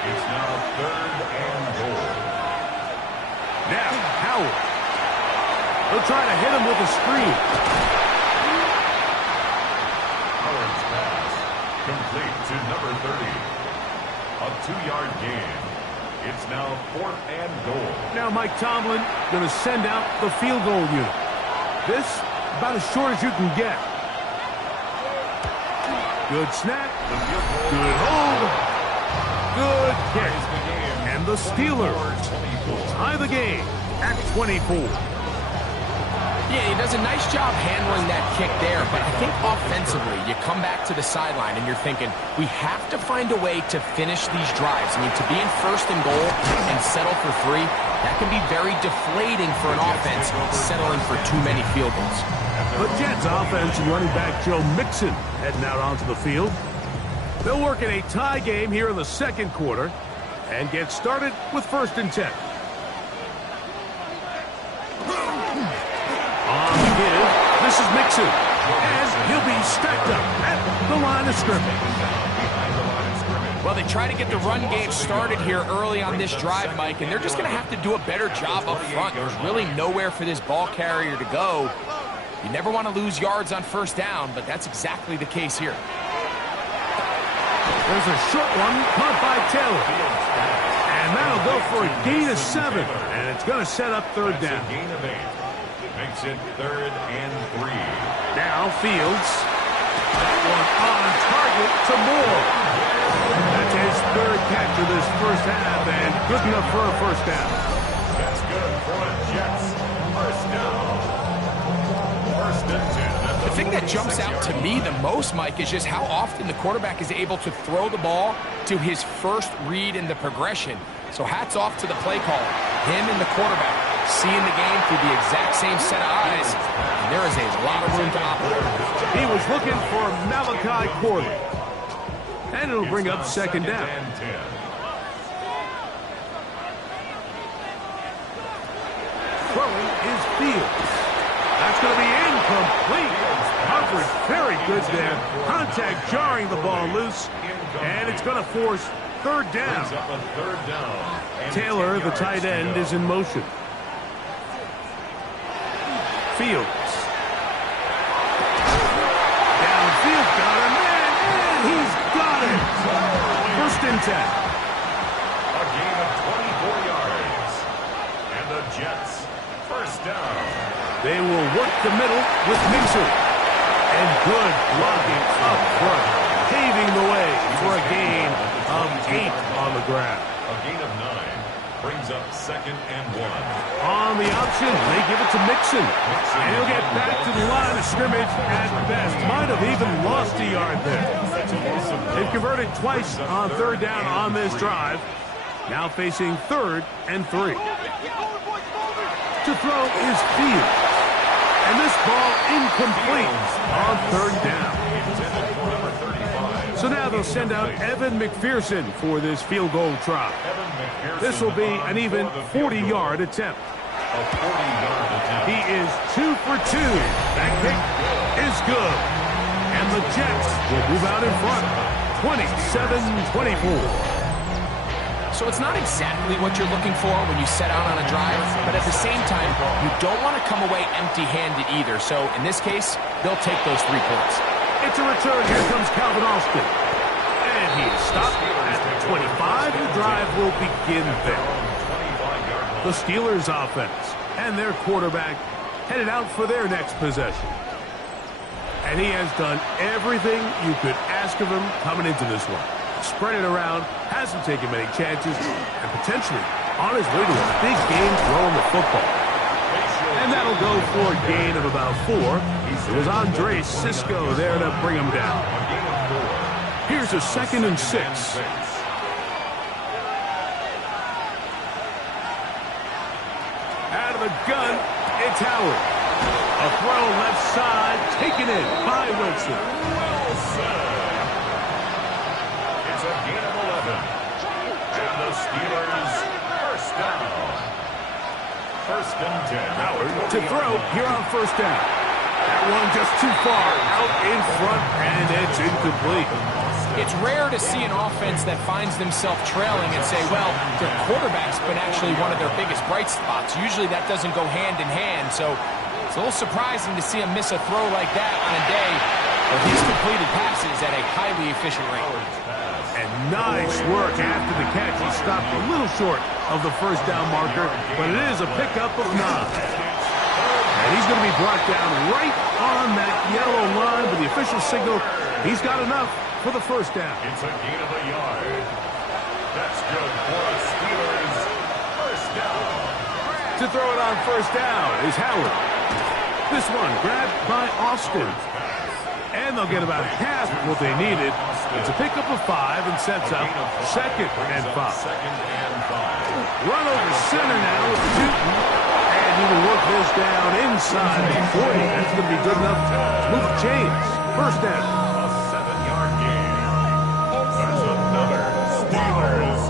It's now 3rd and goal. Now, Howard. They'll try to hit him with a screen. Howard's pass complete to number 30. A 2-yard gain. It's now 4th and goal. Now Mike Tomlin going to send out the field goal unit. This about as short as you can get. Good snap. Good hold. Good kick. And the Steelers tie the game at 24. Yeah, he does a nice job handling that kick there, but I think offensively, you come back to the sideline and you're thinking, we have to find a way to finish these drives. I mean, to be in 1st and goal and settle for 3, that can be very deflating for an offense settling for too many field goals. The Jets offense and running back Joe Mixon heading out onto the field. They'll work in a tie game here in the 2nd quarter and get started with 1st and 10. On the give, this is Mixon, and he'll be stacked up at the line of scrimmage. Well, they try to get the run game started here early on this drive, Mike, and they're just going to have to do a better job up front. There's really nowhere for this ball carrier to go. You never want to lose yards on 1st down, but that's exactly the case here. There's a short one caught by Taylor. And that'll go for a gain of 7, and it's going to set up third down. Gain of 8. Makes it 3rd and 3. Now Fields. That one on target to Moore. That's his 3rd catch of this first half, and good enough for a first down. That's good for a Jets. First down. 1st and 10. The thing that jumps out to me the most, Mike, is just how often the quarterback is able to throw the ball to his first read in the progression. So hats off to the play caller, him and the quarterback, seeing the game through the exact same set of eyes. And there is a lot of room to operate. He was looking for Malachi Corley. And it'll bring up 2nd down. Throwing is Fields. That's going to be incomplete. Coverage very good there. Contact jarring the ball loose. And it's going to force 3rd down. Taylor, the tight end, is in motion. Fields. Downfield, got him, and he's got it. 1st and 10. A gain of 24 yards. And the Jets, 1st down. They will work the middle with Mixon. And good blocking up front, paving the way for a gain of 8 on the ground. A gain of 9 brings up 2nd and 1. On the option, they give it to Mixon. And he'll get back to the line of scrimmage at best. Might have even lost a yard there. They've converted twice on 3rd down on this drive. Now facing 3rd and 3. To throw is Fields. And this ball incomplete on 3rd down. So now they'll send out Evan McPherson for this field goal try. This will be an even 40-yard attempt. He is 2 for 2. That kick is good. And the Jets will move out in front, 27-24. So it's not exactly what you're looking for when you set out on a drive, but at the same time, you don't want to come away empty-handed either. So in this case, they'll take those 3 points. It's a return. Here comes Calvin Austin. And he is stopped at 25. The drive will begin there. The Steelers offense and their quarterback headed out for their next possession. And he has done everything you could ask of him coming into this one. Spread it around, hasn't taken many chances, and potentially on his way to a big game throwing the football. And that'll go for a gain of about 4. It was Andre Cisco there to bring him down. Here's a 2nd and 6. Out of the gun, it's Howard. A throw left side, taken in by Wilson. It's a gain of 11. And the Steelers, 1st down. 1st and 10. Howard to throw here on 1st down. That one just too far out in front, and it's incomplete. It's rare to see an offense that finds themselves trailing and say, well, their quarterback's been actually one of their biggest bright spots. Usually that doesn't go hand in hand, so it's a little surprising to see him miss a throw like that on a day where he's completed passes at a highly efficient rate. And nice work after the catch. He stopped a little short of the 1st down marker, but it is a pickup of 9. And he's going to be brought down right on that yellow line with the official signal. He's got enough for the 1st down. It's a gain of a yard. That's good for the Steelers. 1st down. To throw it on 1st down is Howard. This one grabbed by Austin. And they'll get about half of what they needed. It's a pickup of 5 and sets up 2nd and 5. Run over center now with Newton. And he will work this down inside the 40. That's going to be good enough to move the chains. 1st down. A 7-yard gain. That's another Steelers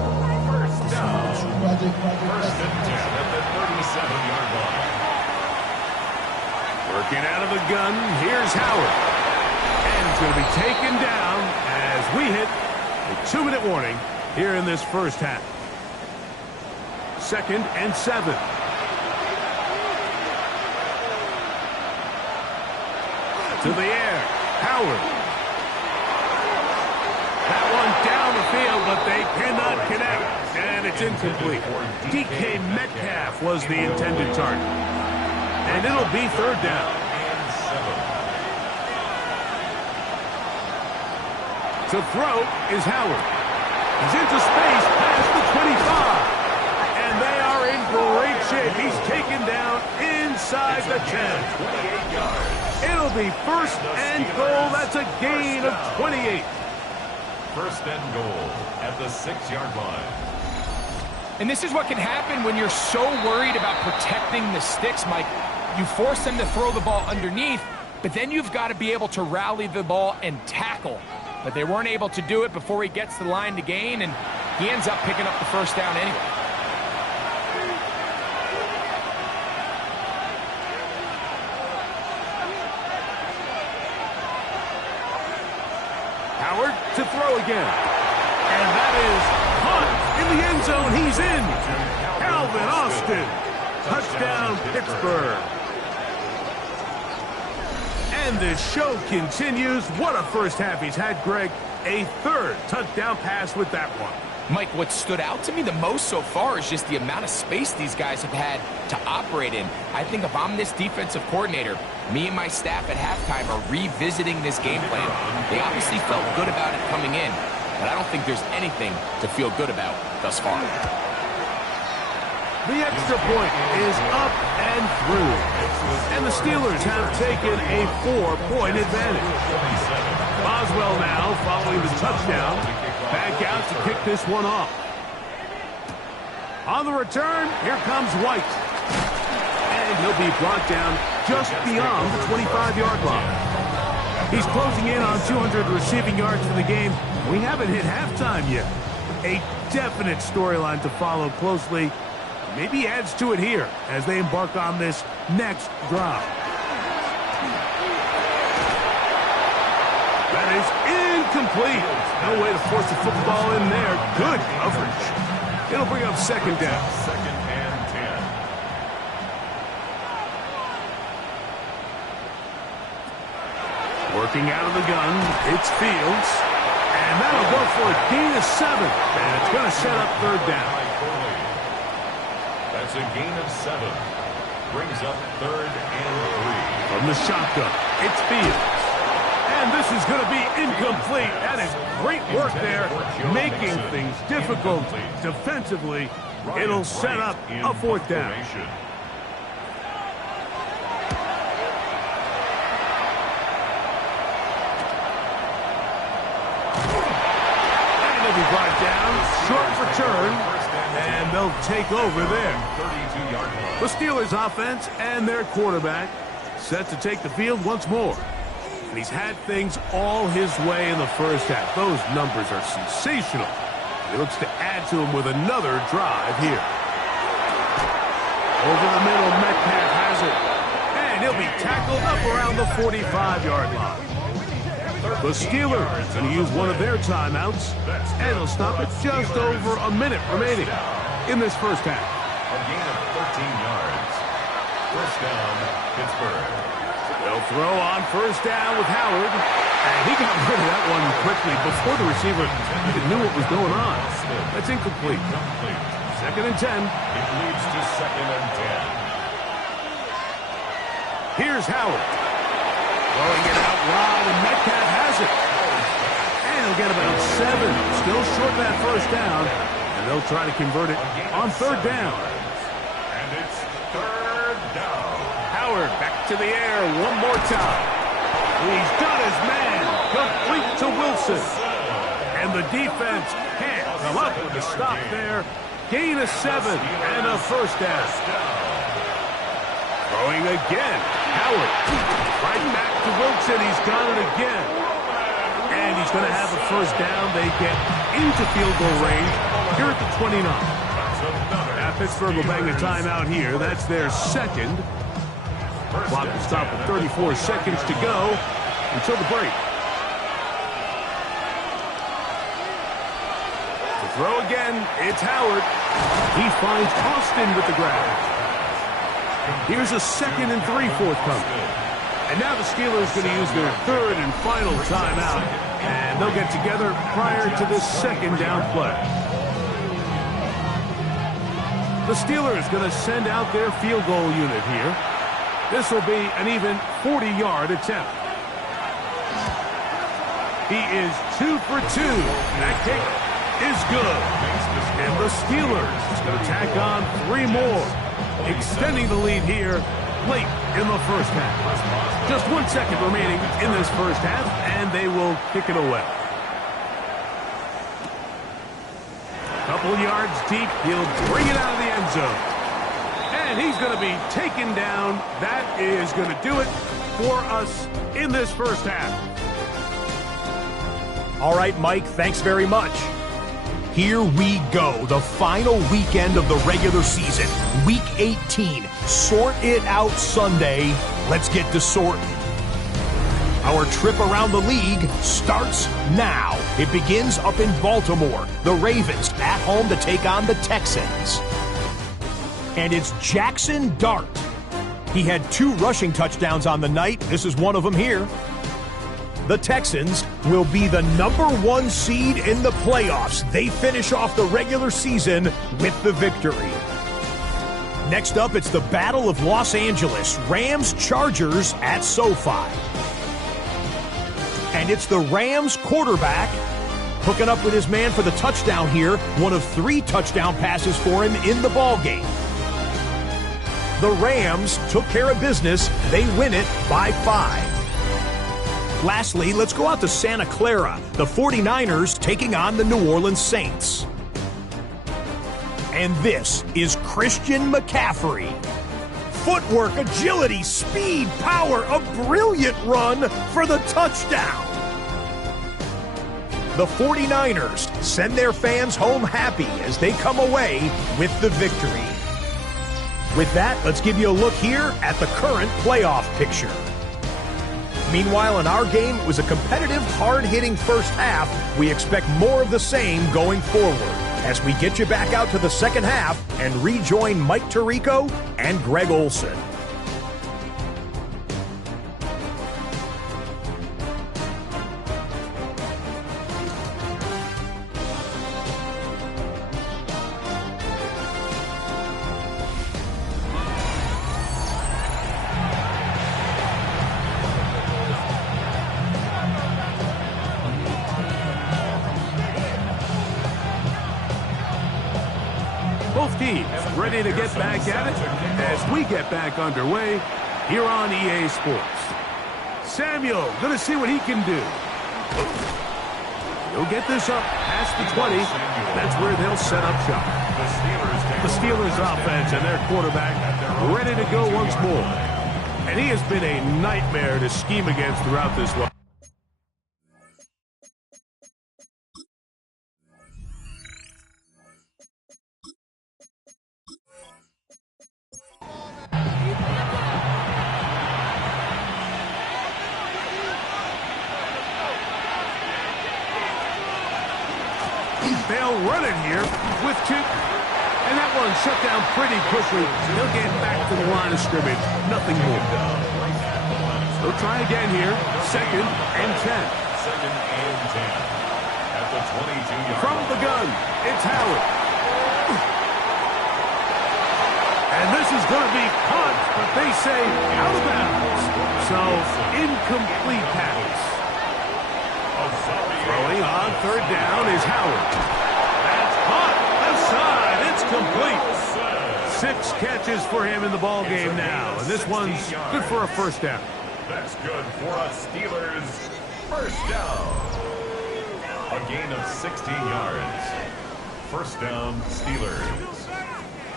1st down. 1st and 10 at the 37-yard line. Working out of the gun, here's Howard. And it's going to be taken down as we hit the 2-minute warning here in this first half. 2nd and 7. To the air, Howard. That one down the field, but but they cannot connect, and it's incomplete. DK Metcalf was the intended target. And it'll be third down. To throw is Howard. He's into space past the 25. And they are in great shape. He's taken down inside the 10. It'll be first and goal. That's a gain of 28. First and goal at the 6-yard line. And this is what can happen when you're so worried about protecting the sticks, Mike. You force them to throw the ball underneath, but then you've got to be able to rally the ball and tackle. But they weren't able to do it before he gets the line to gain, and he ends up picking up the first down anyway. Howard to throw again. And that is caught in the end zone. He's in. Calvin Austin. Touchdown, Pittsburgh. And the show continues. What a first half he's had, Greg. A third touchdown pass with that one. Mike, what stood out to me the most so far is just the amount of space these guys have had to operate in. I think if I'm this defensive coordinator, me and my staff at halftime are revisiting this game plan. They obviously felt good about it coming in, but I don't think there's anything to feel good about thus far. The extra point is up and through. And the Steelers have taken a 4-point advantage. Boswell now following the touchdown. Back out to kick this one off. On the return, here comes White. And he'll be brought down just beyond the 25-yard line. He's closing in on 200 receiving yards for the game. We haven't hit halftime yet. A definite storyline to follow closely. Maybe adds to it here as they embark on this next drive. That is incomplete. No way to force the football in there. Good coverage. It'll bring up second down. Second and 10. Working out of the gun, it's Fields. And that'll go for a gain of 7. And it's going to set up third down. That's a gain of 7. Brings up third and 3. From the shotgun, it's Fields. And this is going to be incomplete. That is great work there, making things difficult defensively. It'll set up a fourth down. And it'll be brought down, short return. And they'll take over there. The Steelers offense and their quarterback set to take the field once more. And he's had things all his way in the first half. Those numbers are sensational. He looks to add to them with another drive here. Over the middle, Metcalf has it. And he'll be tackled up around the 45-yard line. The Steelers going to use one of their timeouts, and they'll stop it just over a minute remaining in this first half. A gain of 13 yards. First down, Pittsburgh. They'll throw on first down with Howard, and he got rid of that one quickly before the receiver even knew what was going on. That's incomplete. Second and 10. It leads to second and 10. Here's Howard. Throwing it out wide, and Metcalf has it. And he'll get about 7. Still short of that first down. And they'll try to convert it on third down. And it's third down. Howard back to the air one more time. He's got his man. Complete to Wilson. And the defense can't come up with a stop there. Gain of 7 and a first down. Throwing again. Howard. Right back to Wilson. He's got it again. And he's going to have a first down. They get into field goal range here at the 29. Now Pittsburgh will bang a timeout here. That's their second. Clock will stop with 34 seconds to go until the break. To throw again, it's Howard. He finds Austin with the grab. Here's a 2nd and 3 forthcoming. And now the Steelers going to use their third and final timeout And they'll get together prior to the second down play. The Steelers going to send out their field goal unit here. This will be an even 40-yard attempt. He is 2 for 2. That kick is good. And the Steelers is going to tack on 3 more, extending the lead here late in the first half. Just 1 second remaining in this first half, and they will kick it away. Couple yards deep, he'll bring it out of the end zone. And he's going to be taken down. That is going to do it for us in this first half. All right, Mike, thanks very much. Here we go, the final weekend of the regular season, Week 18. Sort it out Sunday. Let's get to sorting. Our trip around the league starts now. It begins up in Baltimore. The Ravens at home to take on the Texans. And it's Jackson Dart. He had 2 rushing touchdowns on the night. This is one of them here. The Texans will be the #1 seed in the playoffs. They finish off the regular season with the victory. Next up, it's the Battle of Los Angeles. Rams-Chargers at SoFi. And it's the Rams quarterback hooking up with his man for the touchdown here. One of 3 touchdown passes for him in the ballgame. The Rams took care of business. They win it by 5. Lastly, let's go out to Santa Clara. The 49ers taking on the New Orleans Saints. And this is Christian McCaffrey. Footwork, agility, speed, power, a brilliant run for the touchdown. The 49ers send their fans home happy as they come away with the victory. With that, let's give you a look here at the current playoff picture. Meanwhile, in our game, it was a competitive, hard-hitting first half. We expect more of the same going forward as we get you back out to the second half and rejoin Mike Tirico and Greg Olson. Both teams ready to get back at it as we get back underway here on EA Sports. Samuel going to see what he can do. He'll get this up past the 20. That's where they'll set up shop. The Steelers offense and their quarterback ready to go once more. And he has been a nightmare to scheme against throughout this one. They'll run it here with 2. And that one shut down pretty quickly. They'll get back to the line of scrimmage. Nothing more. They'll try again here. 2nd and 10. 2nd and 10. At the 22-yard From the gun, it's Howard. And this is going to be caught, but they say out of bounds. So, incomplete pass. Throwing on 3rd down is Howard. That's caught. Left side. It's complete. 6 catches for him in the ball game now. And this one's good for a first down. That's good for a Steelers first down. A gain of 16 yards. First down, Steelers.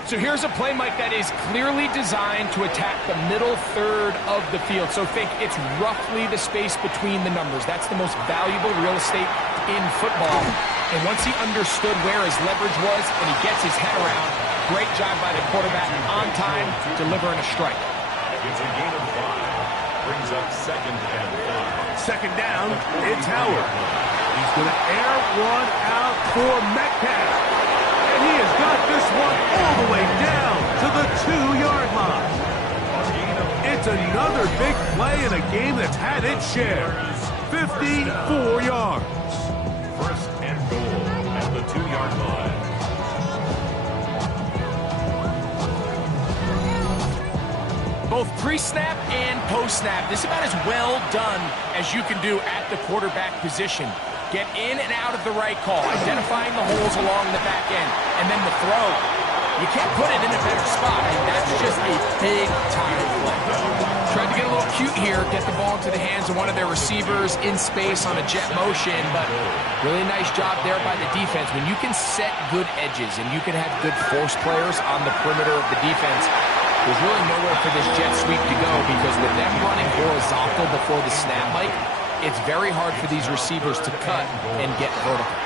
So here's a play, Mike, that is clearly designed to attack the middle third of the field. So think it's roughly the space between the numbers. That's the most valuable real estate in football. And once he understood where his leverage was and he gets his head around, great job by the quarterback on time, delivering a strike. It's a gain of 5. Brings up 2nd and 5. 2nd down, it's Howard. He's going to air one out for Metcalf. And he has got this one all the way down to the 2-yard line. It's another big play in a game that's had its share. 54 yards. First and goal at the 2-yard line. Both pre-snap and post-snap, this is about as well done as you can do at the quarterback position. Get in and out of the right call, identifying the holes along the back end, and then the throw. You can't put it in a better spot. I mean, that's just a big-time play. Tried to get a little cute here, get the ball into the hands of one of their receivers in space on a jet motion, but really nice job there by the defense. When you can set good edges and you can have good force players on the perimeter of the defense, there's really nowhere for this jet sweep to go, because with them running horizontal before the snap, Mike, it's very hard for these receivers to cut and get vertical.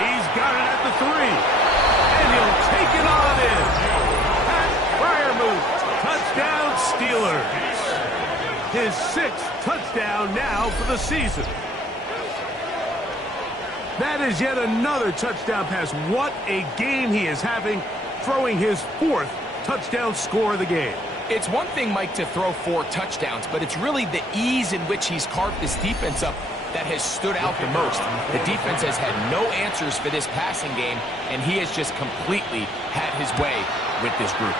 He's got it at the 3. And he'll take it on in. Pat Fryermuth, touchdown Steelers. His 6th touchdown now for the season. That is yet another touchdown pass. What a game he is having, throwing his 4th touchdown score of the game. It's one thing, Mike, to throw 4 touchdowns, but it's really the ease in which he's carved this defense up that has stood out the most. The defense has had no answers for this passing game, and he has just completely had his way with this group.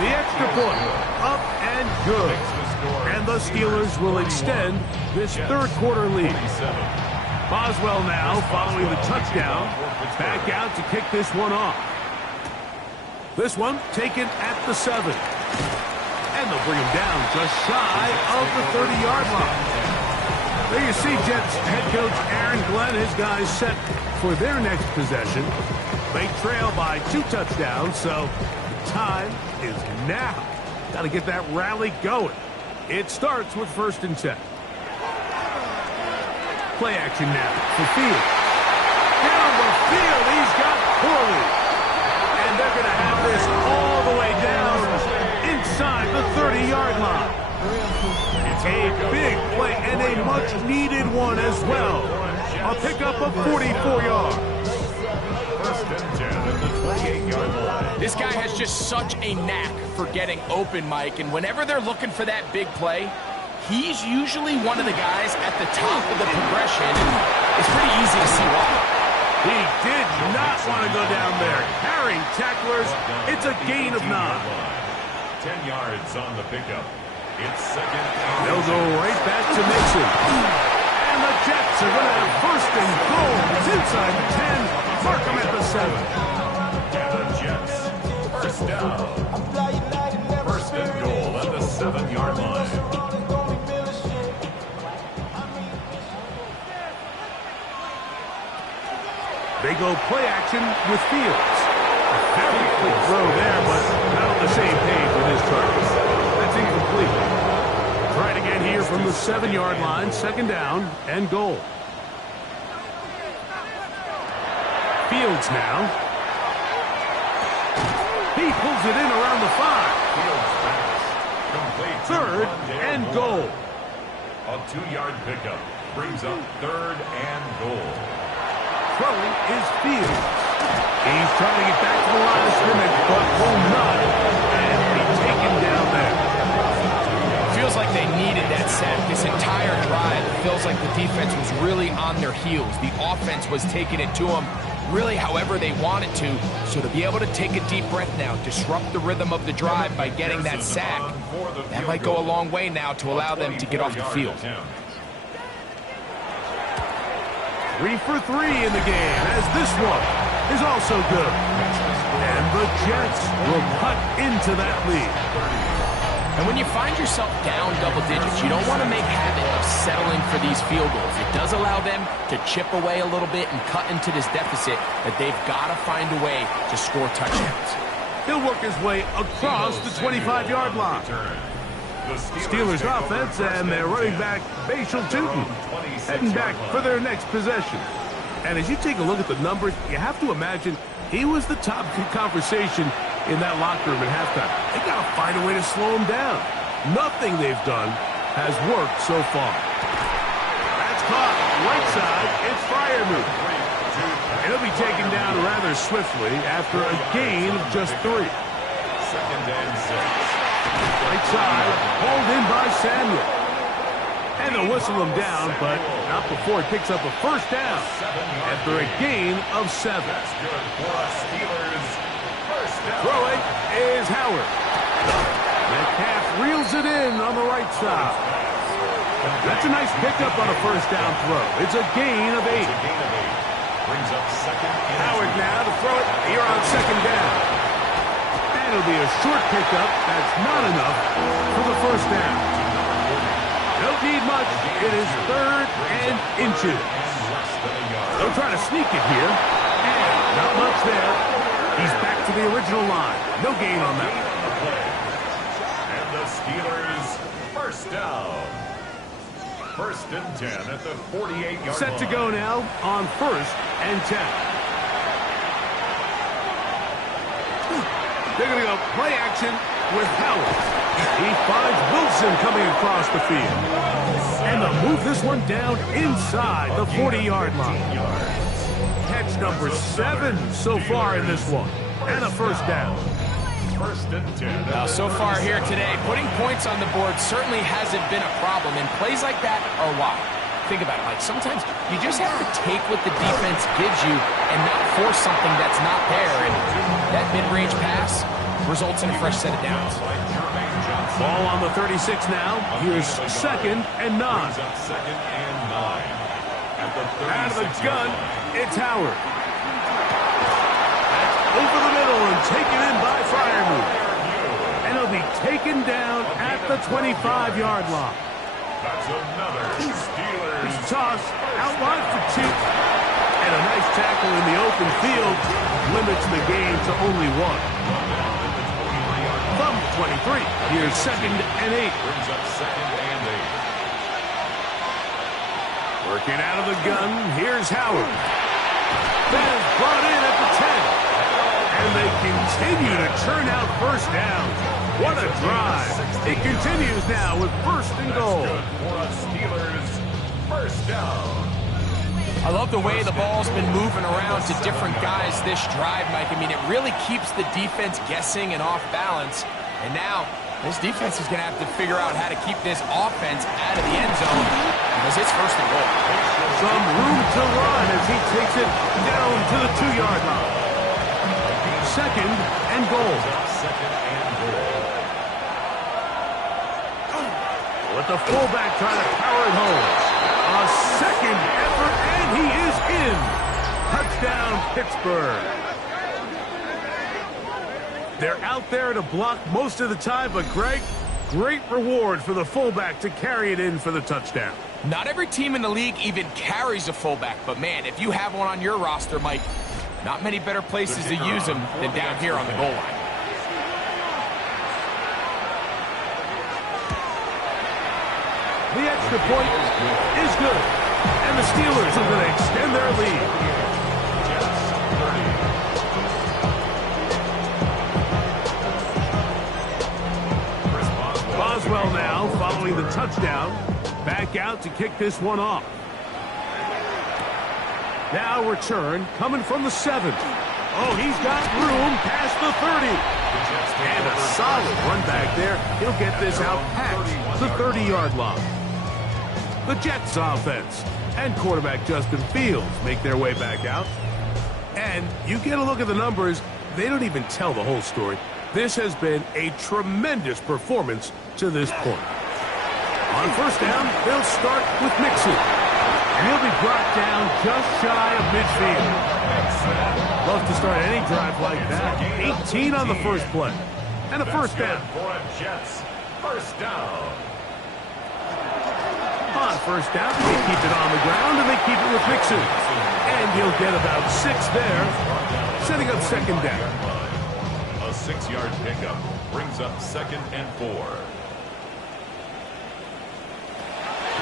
The extra point, up and good. And the Steelers will extend this 3rd quarter lead. Boswell now, following the touchdown, back out to kick this one off. This one taken at the 7. And they'll bring him down just shy of the 30-yard line. There you see Jets head coach Aaron Glenn, his guys set for their next possession. They trail by 2 touchdowns, so the time is now. Got to get that rally going. It starts with 1st and 10. Play action now for Fields. Down the field, he's got Corley. And they're going to have this all the way down inside the 30-yard line. A big play and a much-needed one as well. A pickup of 44 yards. First and 10 at the 28-yard line. This guy has just such a knack for getting open, Mike, and whenever they're looking for that big play, he's usually one of the guys at the top of the progression, and it's pretty easy to see why. He did not want to go down there. Carrying tacklers, it's a gain of 9. 10 yards on the pickup. It's 2nd down. They'll go right back to Mixon. And the Jets are going to have 1st and goal. It's inside the 10. Mark them at the 7. And the Jets, 1st down. 1st and goal at the 7-yard line. They go play action with Fields. A very quick throw there, but not on the same page with his targets. That's incomplete. Try it again here from the 7-yard line. 2nd down and goal. Fields now. He pulls it in around the 5. Fields pass. Complete. 3rd and goal. A 2-yard pickup brings up 3rd and goal. Throwing is Fields. He's trying to get back to the line of scrimmage, but will not. And be taken down there. Feels like they needed that sack. This entire drive, it feels like the defense was really on their heels. The offense was taking it to them really however they wanted to. So to be able to take a deep breath now, disrupt the rhythm of the drive by getting that sack, that might go a long way now to allow them to get off the field. 3 for 3 in the game, as this one is also good. And the Jets will cut into that lead. And when you find yourself down double digits, you don't want to make habit of settling for these field goals. It does allow them to chip away a little bit and cut into this deficit, but they've got to find a way to score touchdowns. He'll work his way across the 25-yard line. Steelers offense and their running back, Bashal Tootin, heading back for their next possession. And as you take a look at the numbers, you have to imagine he was the top conversation in that locker room at halftime. They got to find a way to slow him down. Nothing they've done has worked so far. That's caught. Right side, it's Fryermuth. He'll be taken down rather swiftly after a gain of just 3. 2nd and 6. Right side, hauled in by Samuel. And they'll whistle him down, but not before he picks up a first down after a gain of 7. Throwing is Howard. Metcalf reels it in on the right side. That's a nice pickup on a first down throw. It's a gain of 8. Howard now to throw it here on second down. And it'll be a short pickup. That's not enough for the first down. Don't need much. It is 3rd and inches. They'll try to sneak it here. And not much there. He's back to the original line. No gain on that. And the Steelers first down. 1st and 10 at the 48-yard line. Set to go now on 1st and 10. They're going to go play action with Howard. He finds Wilson coming across the field. And they'll move this one down inside the 40-yard line. Catch number 7 so far in this one. And a first down. 1st and 10. Now, so far here today, putting points on the board certainly hasn't been a problem, and plays like that are why. Think about it, Mike. Sometimes you just have to take what the defense gives you and not force something that's not there, and that mid-range pass results in a fresh set of downs. Ball on the 36 now. Here's 2nd and 9. Out Out of the gun, it's Howard. Over the middle and taken in by Freiermuth. And he'll be taken down at the 25-yard line. That's another Steelers. He's tossed out wide for 2. And a nice tackle in the open field limits the game to only 1. From 23, here's 2nd and 8. Brings up 2nd and 8. Working out of the gun, here's Howard. That is brought in at the 10. And they continue to churn out first downs. What a drive. It continues now with 1st and goal. For a Steelers first down. I love the way the ball's been moving around to different guys this drive, Mike. I mean, it really keeps the defense guessing and off balance. And now, this defense is going to have to figure out how to keep this offense out of the end zone because it's 1st and goal. Some room to run as he takes it down to the 2-yard line. 2nd and goal. With the fullback trying to power it home. A second effort, and he is in. Touchdown, Pittsburgh. They're out there to block most of the time, but Greg, great reward for the fullback to carry it in for the touchdown. Not every team in the league even carries a fullback, but man, if you have one on your roster, Mike, not many better places to use them than down here on the goal line. The extra point is good, and the Steelers are going to extend their lead. Boswell now following the touchdown, back out to kick this one off. Now return coming from the 7. Oh, he's got room past the 30. And a solid run back there. He'll get this out past the 30-yard line. The Jets offense and quarterback Justin Fields make their way back out. And you get a look at the numbers, they don't even tell the whole story. This has been a tremendous performance to this point. On first down, they'll start with Mixon. And he'll be brought down just shy of midfield. Love to start any drive like that. 18 on the first play. And a first down. For a Jets first down. On first down, they keep it on the ground, and they keep it with Mixon. And he'll get about 6 there, setting up second down. A 6-yard pickup brings up 2nd and 4.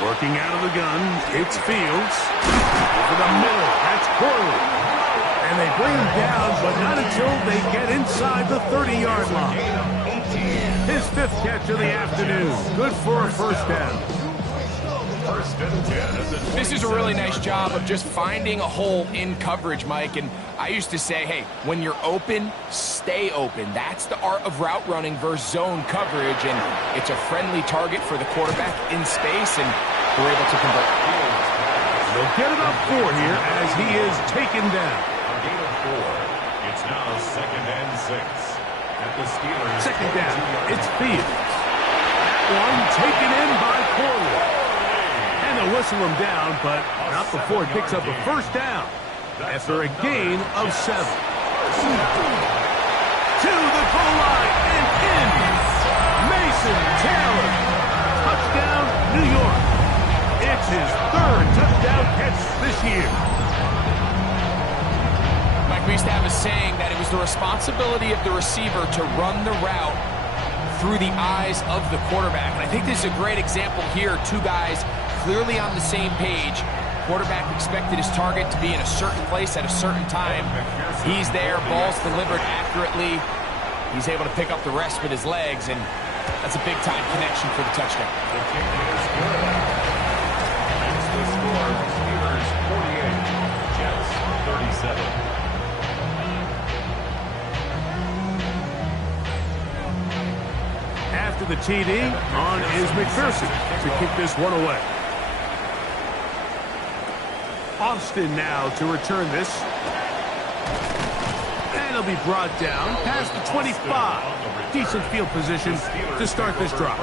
Working out of the gun, it's Fields. Over the middle, that's Corley. And they bring him down, but not until they get inside the 30-yard line. His 5th catch of the afternoon. Good for a first down. First and 10. This is a really nice job of just finding a hole in coverage, Mike. And I used to say, hey, when you're open, stay open. That's the art of route running versus zone coverage. And it's a friendly target for the quarterback in space. And who were able to convert. They'll get about 4 here as he is taken down. A gain of 4. It's now 2nd and 6. At the Steelers. 2nd down. It's Fields. That one taken in by Corley. And they'll whistle him down, but not before he picks up a 1st down after a gain of 7. To the goal line and in. Mason Taylor. Touchdown, New York. It's his 3rd touchdown catch this year. Mike, we used to have a saying that it was the responsibility of the receiver to run the route through the eyes of the quarterback. And I think this is a great example here. 2 guys clearly on the same page. Quarterback expected his target to be in a certain place at a certain time. He's there, ball's delivered accurately. He's able to pick up the rest with his legs, and that's a big-time connection for the touchdown. The kick is good. That's the score. Steelers 48, Jets 37. After the TD, on is McPherson to kick this one away. Austin now to return this. And he'll be brought down past the 25. Decent field position to start this drive.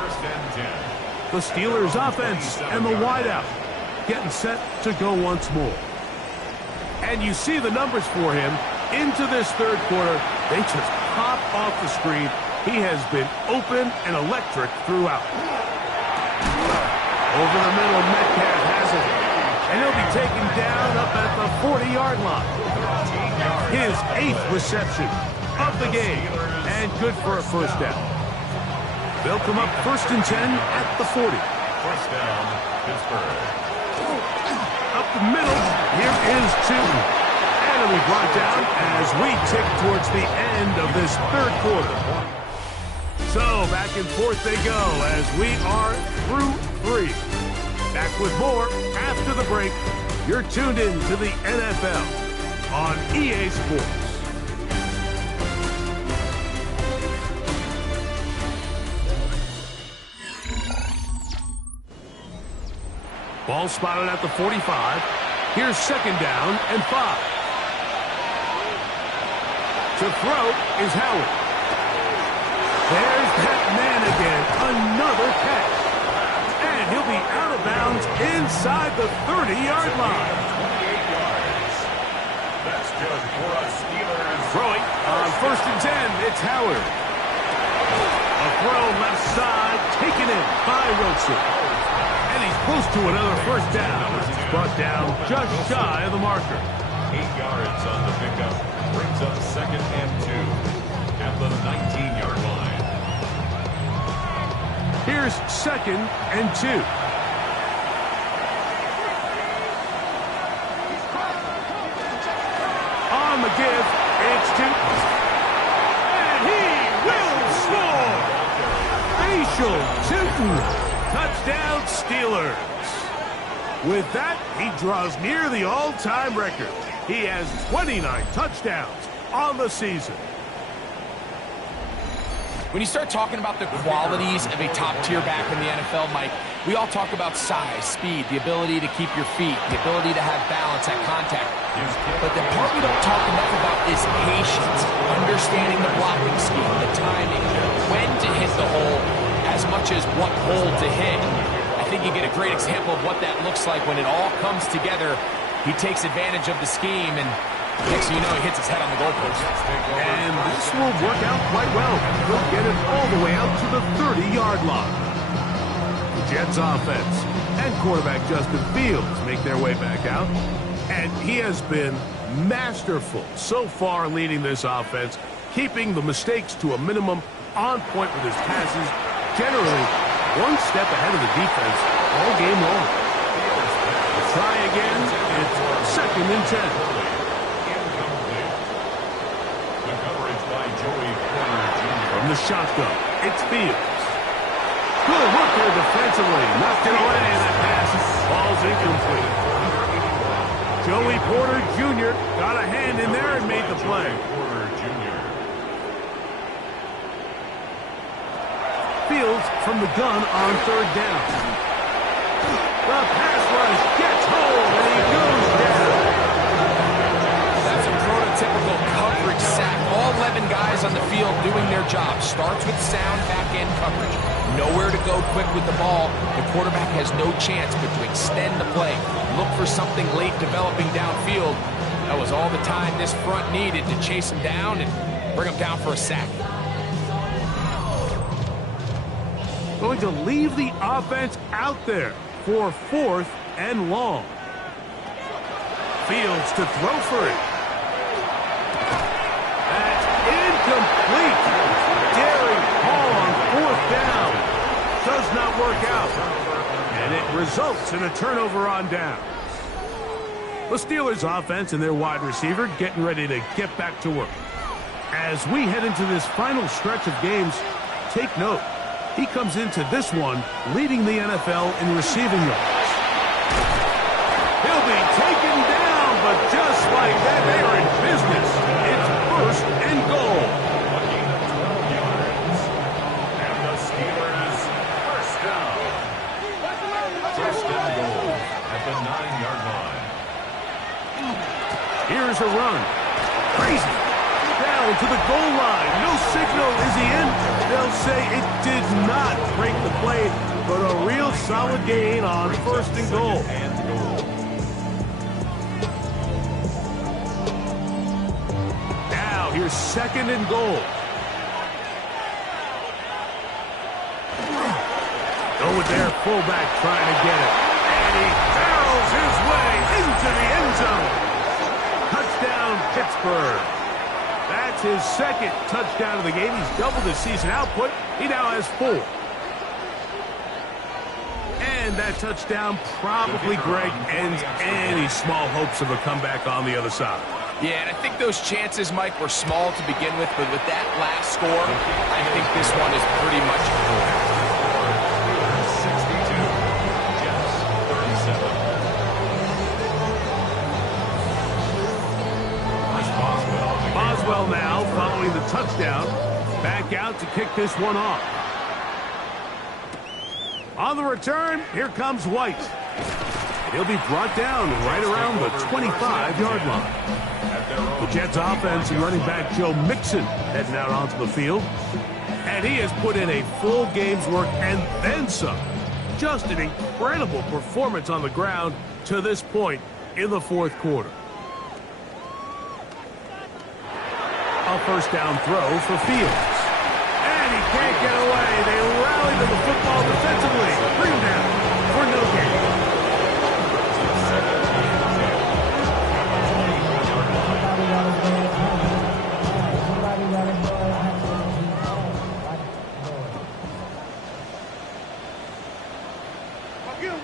The Steelers offense and the wideout getting set to go once more. And you see the numbers for him into this 3rd quarter. They just pop off the screen. He has been open and electric throughout. Over the middle, Metcalf has it. And he'll be taken down up at the 40-yard line. His 8th reception of the game. And good for a 1st down. They'll come up 1st and 10 at the 40. 1st down, Pittsburgh. Up the middle, here is 2. And he'll be brought down as we tick towards the end of this 3rd quarter. So back and forth they go as we are through 3. Back with more after the break. You're tuned in to the NFL on EA Sports. Ball spotted at the 45. Here's 2nd down and 5. To throw is Howard. There's that man again. Another catch. And he'll be out of bounds inside the 30-yard line. 28 yards. That's good for us Steelers. Throwing on 1st and 10. It's Howard. A throw left side taken in by Wilson. And he's close to another 1st down. He's brought down just shy of the marker. 8 yards on the pickup. Brings up 2nd and 2 at the 19-yard line. Here's 2nd and 2. On the give, it's 2. And he will score! Facial 2. Touchdown, Steelers. With that, he draws near the all-time record. He has 29 touchdowns on the season. When you start talking about the qualities of a top-tier back in the NFL, Mike, we all talk about size, speed, the ability to keep your feet, the ability to have balance at contact. But the part we don't talk enough about is patience, understanding the blocking scheme, the timing, when to hit the hole, as much as what hole to hit. I think you get a great example of what that looks like when it all comes together. He takes advantage of the scheme, and next thing you know, he hits his head on the goalpost. And this will work out quite well. He'll get it all the way out to the 30-yard line. The Jets offense and quarterback Justin Fields make their way back out. And he has been masterful so far leading this offense, keeping the mistakes to a minimum, on point with his passes, generally one step ahead of the defense all game long. Try again. It's 2nd and 10. The coverage by Joey Porter Jr. From the shotgun, it's Fields. Good work there defensively. Knocked it away, and that pass falls incomplete. Joey Porter Jr. got a hand in there and made the play. Porter Jr. Fields from the gun on 3rd down. The pass rush gets home, and he goes down. That's a prototypical coverage sack. All 11 guys on the field doing their job. Starts with sound back-end coverage. Nowhere to go quick with the ball. The quarterback has no chance but to extend the play. Look for something late developing downfield. That was all the time this front needed to chase him down and bring him down for a sack. Going to leave the offense out there for 4th and long. Fields to throw for it. That's incomplete. Daring Hall on 4th down. Does not work out. And it results in a turnover on down. The Steelers offense and their wide receiver getting ready to get back to work. As we head into this final stretch of games, take note. He comes into this one leading the NFL in receiving yards. He'll be taken down, but just like that, they are in business. It's 1st and goal. And the Steelers first down. 1st and goal at the 9-yard line. Here's a run. Crazy. Down to the goal line. No signal. Is he in? They'll say it did not break the play, but a real solid gain on 1st and goal. Now here's 2nd and goal. Go with their fullback trying to get it. And he barrels his way into the end zone. Touchdown, Pittsburgh. That's his 2nd touchdown of the game. He's doubled his season output. He now has 4. And that touchdown probably, Greg, ends any small hopes of a comeback on the other side. Yeah, and I think those chances, Mike, were small to begin with, but with that last score, I think this one is pretty much over. 62, Jets 37. Boswell now following the touchdown. Back out to kick this one off. On the return, here comes White. He'll be brought down right around the 25-yard line. The Jets offense and running back Joe Mixon heading out onto the field. And he has put in a full game's work and then some. Just an incredible performance on the ground to this point in the 4th quarter. A 1st down throw for Fields. And he can't get away. They rally to the football defensively. Bring him down for no gain.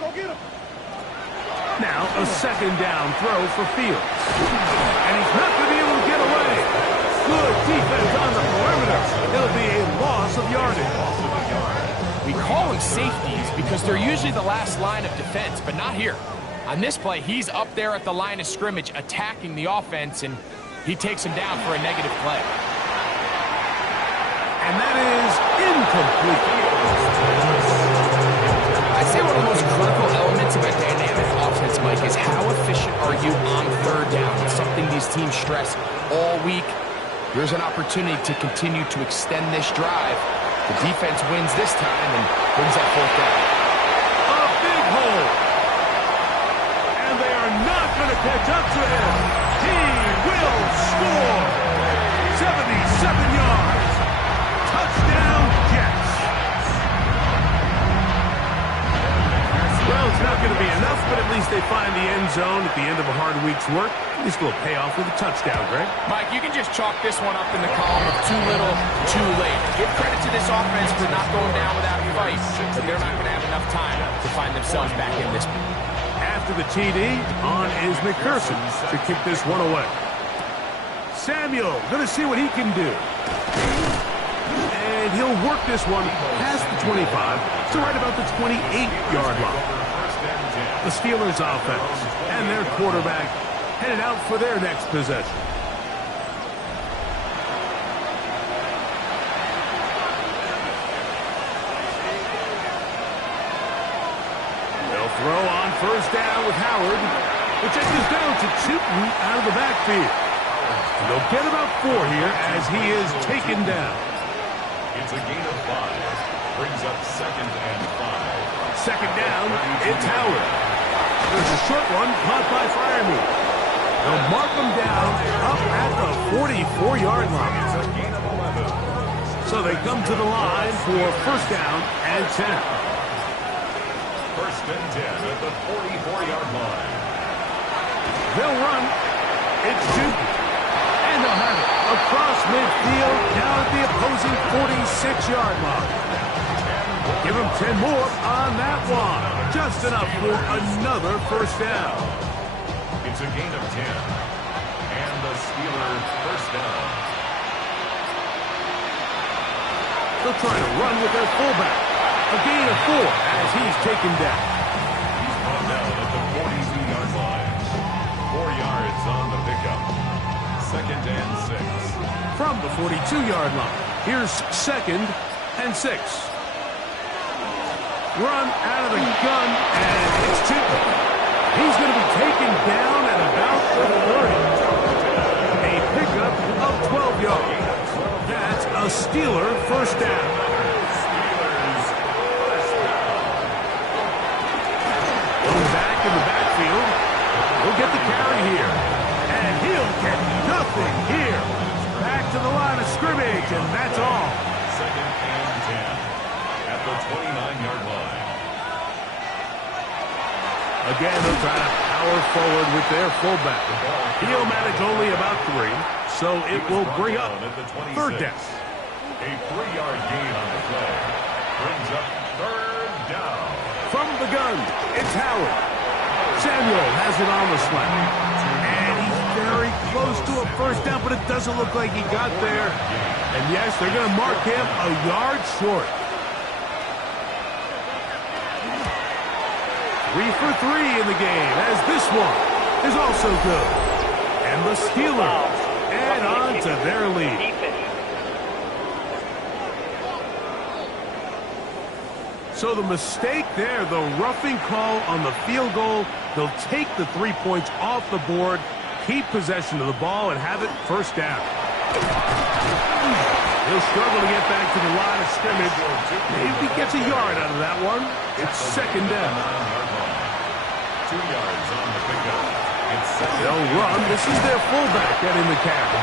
Go get him. Now a 2nd down throw for Fields. And he's not going to be able to get away. Good defense on the perimeter. It'll be a loss of yardage. We call them safeties because they're usually the last line of defense, but not here. On this play, he's up there at the line of scrimmage attacking the offense, and he takes him down for a negative play. And that is incomplete. I'd say one of the most critical elements of a dynamic offense, Mike, is how efficient are you on 3rd down? It's something these teams stress all week. Here's an opportunity to continue to extend this drive. The defense wins this time and brings that 4th down. A big hole. And they are not going to catch up to him. He will score. 77 yards. Touchdown, Jets. Well, it's not going to be enough, but at least they find the end zone at the end of a hard week's work. At least it'll pay off with a touchdown, Greg. Mike, you can just chalk this one up in the column of too little, too late. Give credit to this offense for not going down without a fight, but they're not going to have enough time to find themselves back in this one. After the TD, on is McPherson to kick this one away. Samuel going to see what he can do. And he'll work this one past the 25 to right about the 28-yard line. The Steelers offense and their quarterback headed out for their next possession. They'll throw on first down with Howard. The check is down to Chipton out of the backfield. And they'll get about 4 here as he is taken down. It's a gain of 5. Brings up 2nd and 5. Second down, it's Howard. There's a short one caught by Firemore. They'll mark him down up at the 44-yard line. It's a gain of 11. So they come to the line for first down and 10. First and 10 at the 44-yard line. They'll run. It's Chipton. And they'll have it across midfield down at the opposing 46-yard line. Give him 10 more on that one. Just enough for another first down. It's a gain of 10. And the Steelers first down. They'll try to run with their fullback. A gain of 4 as he's taken down. He's brought down at the 42-yard line. 4 yards on the pickup. 2nd and 6. From the 42-yard line, here's 2nd and 6. Run out of the gun, and it's Chipton. He's going to be taken down at about the 30. A pickup of 12 yards. That's a Steeler first down. Steelers first down. Going back in the backfield. He'll get the carry here. And he'll get nothing here. Back to the line of scrimmage, and that's all. 2nd and 10 at the 29-yard line. Again, they'll try to power forward with their fullback. He'll manage only about 3, so it will bring up third down. A 3-yard gain on the play. Brings up third down. From the gun, it's Howard. Samuel has it on the slant. And he's very close to a first down, but it doesn't look like he got there. And yes, they're going to mark him a yard short. 3 for 3 in the game, as this one is also good. And the Steelers add on to their lead. So the mistake there, the roughing call on the field goal, they'll take the 3 points off the board, keep possession of the ball, and have it first down. He'll struggle to get back to the line of scrimmage. Maybe gets a yard out of that one. It's second down. 2 yards on the pickup. They'll run. This is their fullback getting the carry.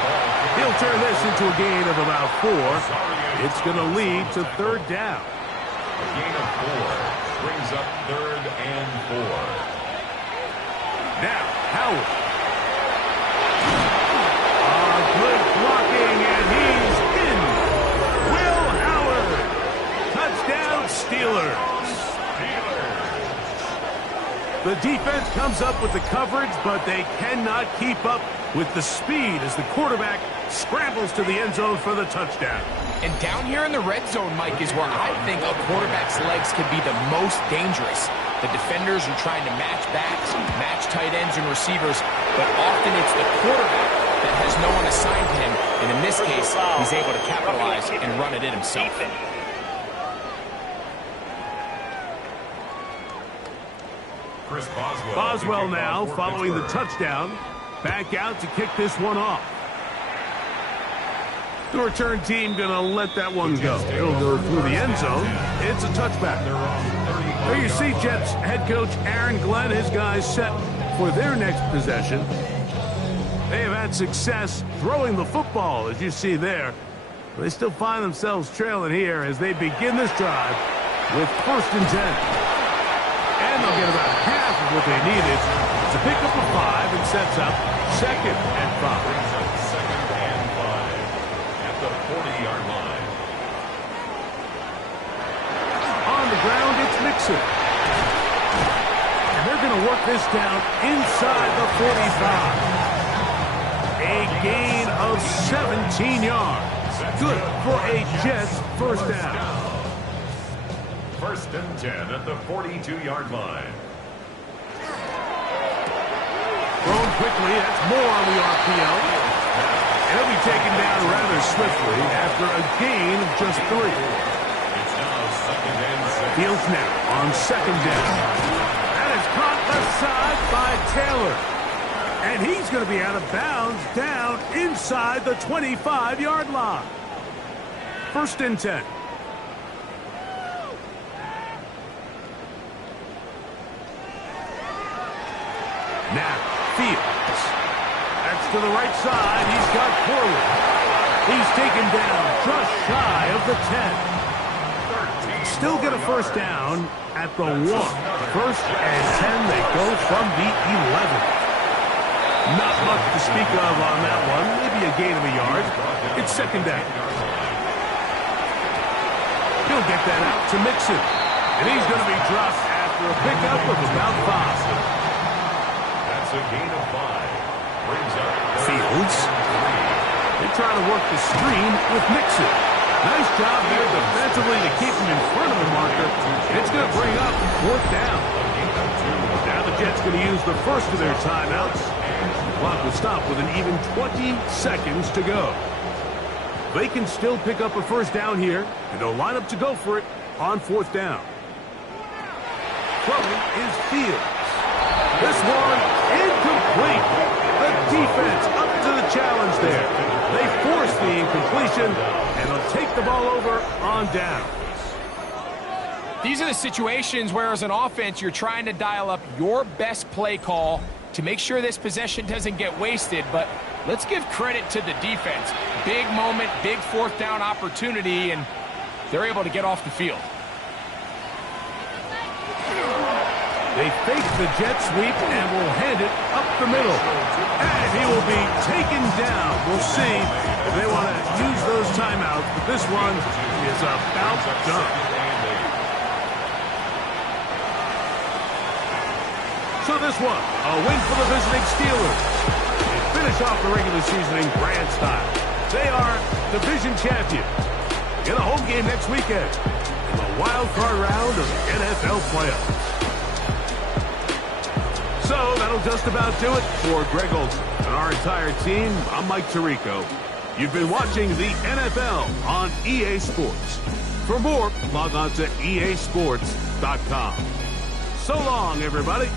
He'll turn this into a gain of about 4. It's going to lead to third down. A gain of 4 brings up 3rd and 4. Now, Howard. Good blocking, and he's in. Will Howard. Touchdown, Steelers. The defense comes up with the coverage, but they cannot keep up with the speed as the quarterback scrambles to the end zone for the touchdown. And down here in the red zone, Mike, is where I think a quarterback's legs can be the most dangerous. The defenders are trying to match backs, match tight ends and receivers, but often it's the quarterback that has no one assigned to him. And in this case, he's able to capitalize and run it in himself. Chris Boswell. Boswell now, following the touchdown, back out to kick this one off. The return team going to let that one go. It'll go through the end zone. It's a touchback. There you see Jets head coach Aaron Glenn, his guys set for their next possession. They have had success throwing the football, as you see there. They still find themselves trailing here as they begin this drive with 1st and 10. And they'll get about half of what they needed to pick up a 5 and sets up 2nd and 5. 2nd and 5 at the 40-yard line. On the ground, it's Mixon. And they're going to work this down inside the 45. A gain of 17 yards. Good for a Jets first down. 1st and 10 at the 42-yard line. Thrown quickly, that's more on the RPO. And he'll be taken down rather swiftly after a gain of just 3. It's now 2nd and 6. Fields now on 2nd down. That is caught less inside by Taylor. And he's going to be out of bounds down inside the 25-yard line. 1st and 10. Now, Fields. That's to the right side. He's got forward. He's taken down just shy of the 10. Still get a 1st down at the 1. 1st and 10. They go from the 11. Not much to speak of on that one. Maybe a gain of a yard. It's 2nd down. He'll get that out to Mixon. And he's going to be dropped after a pickup of about 5. That's a gain of 5. Brings up Fields. They try to work the screen with Mixon. Nice job there defensively to keep him in front of the marker. It's going to bring up 4th down. Now the Jets going to use the first of their timeouts. The clock will stop with an even 20 seconds to go. They can still pick up a 1st down here, and they'll line up to go for it on 4th down. Throwing is Fields. This one incomplete. The defense up to the challenge there. They force the incompletion, and they'll take the ball over on down. These are the situations where, as an offense, you're trying to dial up your best play call to make sure this possession doesn't get wasted. But let's give credit to the defense. Big moment, big 4th down opportunity, and they're able to get off the field. They fake the jet sweep and will hand it up the middle. And he will be taken down. We'll see if they want to use those timeouts, but this one is about done. So this one, a win for the visiting Steelers. They finish off the regular season in grand style. They are division champions. They get a home game next weekend in the wild card round of the NFL playoffs. So that'll just about do it for Greg Olsen and our entire team. I'm Mike Tirico. You've been watching the NFL on EA Sports. For more, log on to easports.com. So long, everybody.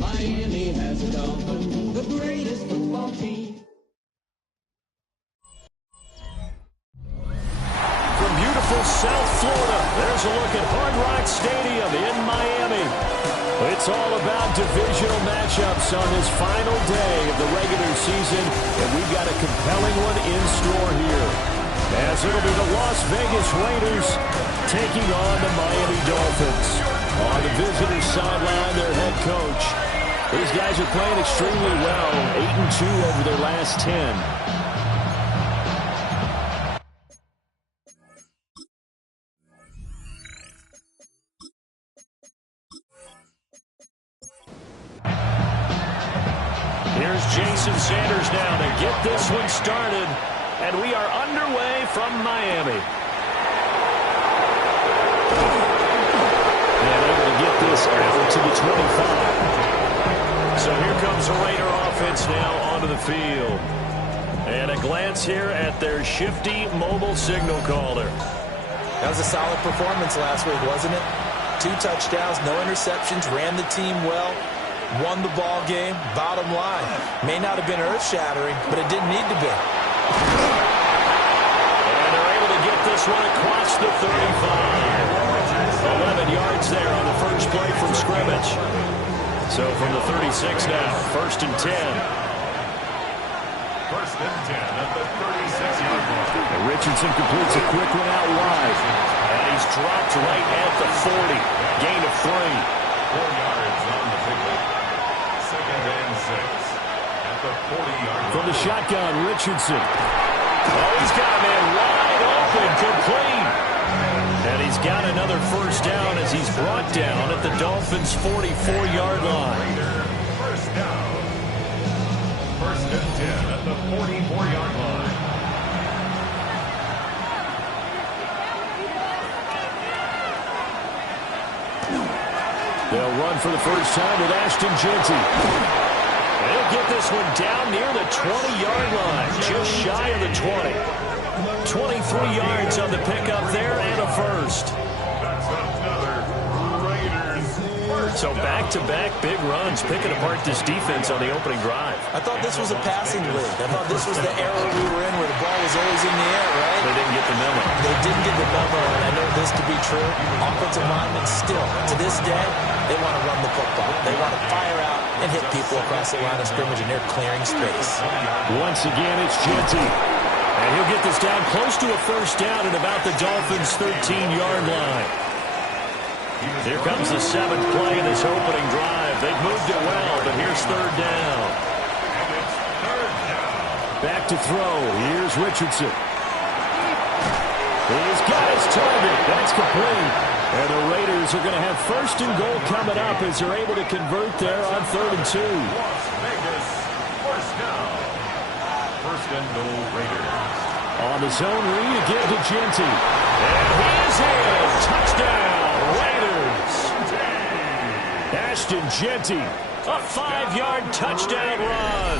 Miami has a Dolphin, the greatest football team. From beautiful South Florida, there's a look at Hard Rock Stadium in Miami. It's all about divisional matchups on this final day of the regular season, and we've got a compelling one in store here, as it'll be the Las Vegas Raiders taking on the Miami Dolphins. On the visitor sideline, their head coach. These guys are playing extremely well, 8-2 over their last 10. Here's Jason Sanders now to get this one started, and we are underway from Miami. And able to get this out to the 25. So here comes the Raider offense now onto the field. And a glance here at their shifty mobile signal caller. That was a solid performance last week, wasn't it? 2 touchdowns, no interceptions, ran the team well. Won the ball game, bottom line. May not have been earth-shattering, but it didn't need to be. And they're able to get this one across the 35. 11 yards there on the first play from scrimmage. So from the 36 now, 1st and 10. 1st and 10 at the 36-yard line. And Richardson completes a quick one out wide. And he's dropped right at the 40. Gain of 3. 4 yards on the pickup. 2nd and 6 at the 40-yard line. From the shotgun, Richardson. Oh, he's got a man wide open, complete. And he's got another first down as he's brought down at the Dolphins' 44-yard line. First down. 1st and 10 at the 44-yard line. They'll run for the first time with Ashton Jeanty. They'll get this one down near the 20-yard line, just shy of the 20. 23 yards on the pickup there and a first. That's another Raiders first. So back-to-back big runs, picking apart this defense on the opening drive. I thought this was a passing league. I thought this was the era we were in where the ball was always in the air, right? They didn't get the memo. They didn't get the memo, and I know this to be true. Offensive linemen still, to this day, they want to run the football. They want to fire out and hit people across the line of scrimmage, and they're clearing space. Once again, it's Jeanty. And he'll get this down close to a first down at about the Dolphins' 13-yard line. Here comes the 7th play in this opening drive. They've moved it well, but here's 3rd down. Back to throw. Here's Richardson. He's got his target. That's complete. And the Raiders are going to have 1st and goal coming up as they're able to convert there on 3rd and 2. Las Vegas, first down. 1st and goal Raiders. On the zone read again to Jeanty. And he's in. Touchdown, Raiders. Ashton Jeanty, a 5-yard touchdown run.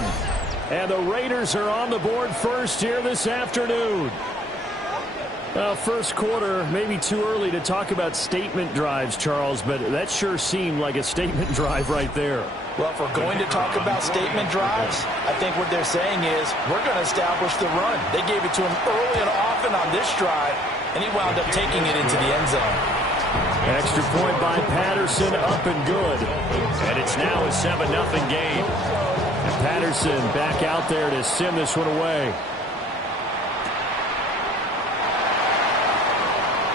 And the Raiders are on the board first here this afternoon. Well, first quarter, maybe too early to talk about statement drives, Charles, but that sure seemed like a statement drive right there. Well, if we're going to talk about statement drives, I think what they're saying is we're going to establish the run. They gave it to him early and often on this drive, and he wound up taking it into the end zone. Extra point by Patterson, up and good. And it's now a 7-0 game. And Patterson back out there to send this one away.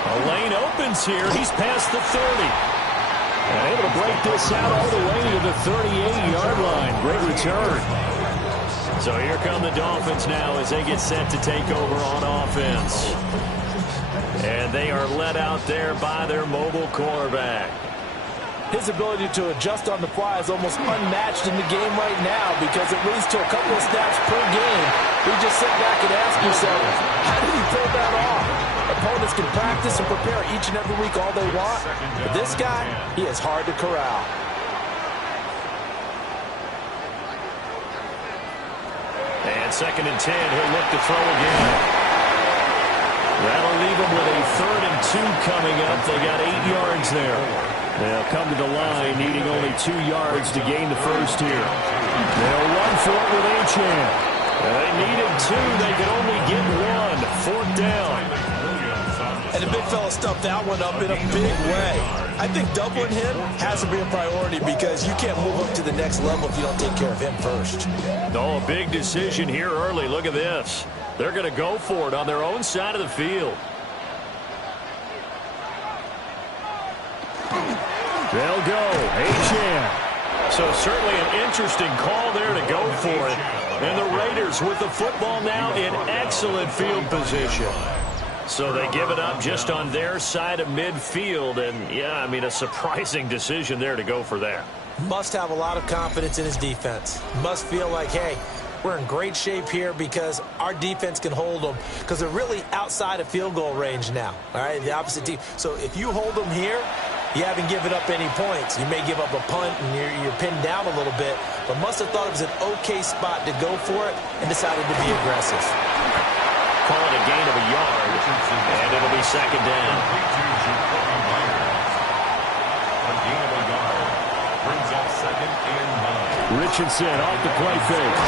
A lane opens here. He's past the 30. And able to break this out all the way to the 38-yard line. Great return. So here come the Dolphins now as they get set to take over on offense. And they are led out there by their mobile quarterback. His ability to adjust on the fly is almost unmatched in the game right now because at least to a couple of snaps per game, we just sit back and ask yourself, how did he pull that off? Opponents can practice and prepare each and every week all they want, but this guy, he is hard to corral. And 2nd and 10, he'll look to throw again. That'll leave him with a 3rd and 2 coming up. They got 8 yards there. They'll come to the line, needing only 2 yards to gain the first here. They'll run for it with Achane. They needed 2. They could only get 1. 4th down. And the big fella stuffed that one up in a big way. I think doubling him has to be a priority because you can't move up to the next level if you don't take care of him first. Oh, a big decision here early. Look at this. They're going to go for it on their own side of the field. They'll go. Achane. So certainly an interesting call there to go for it. And the Raiders with the football now in excellent field position. So they give it up just on their side of midfield. And, yeah, I mean, a surprising decision there to go for that. Must have a lot of confidence in his defense. Must feel like, hey, we're in great shape here because our defense can hold them because they're really outside of field goal range now. All right, the opposite team. So if you hold them here, you haven't given up any points. You may give up a punt and you're pinned down a little bit, but must have thought it was an okay spot to go for it and decided to be aggressive. Call it a gain of a yard, and it'll be 2nd down. A gain of a yard brings up 2nd and 9. Richardson off the play fake.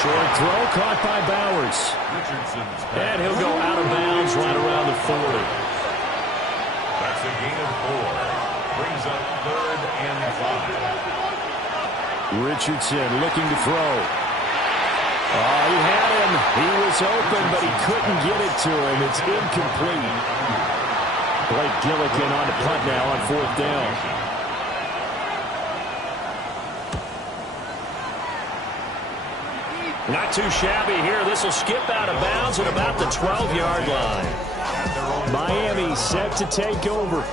Short throw caught by Bowers. And he'll go out of bounds right around the 40. That's a gain of 4. Brings up 3rd and 5. Richardson looking to throw. Oh, he had him. He was open, but he couldn't get it to him. It's incomplete. Blake Gillikin on the punt now on 4th down. Not too shabby here. This will skip out of bounds at about the 12-yard line. Miami set to take over.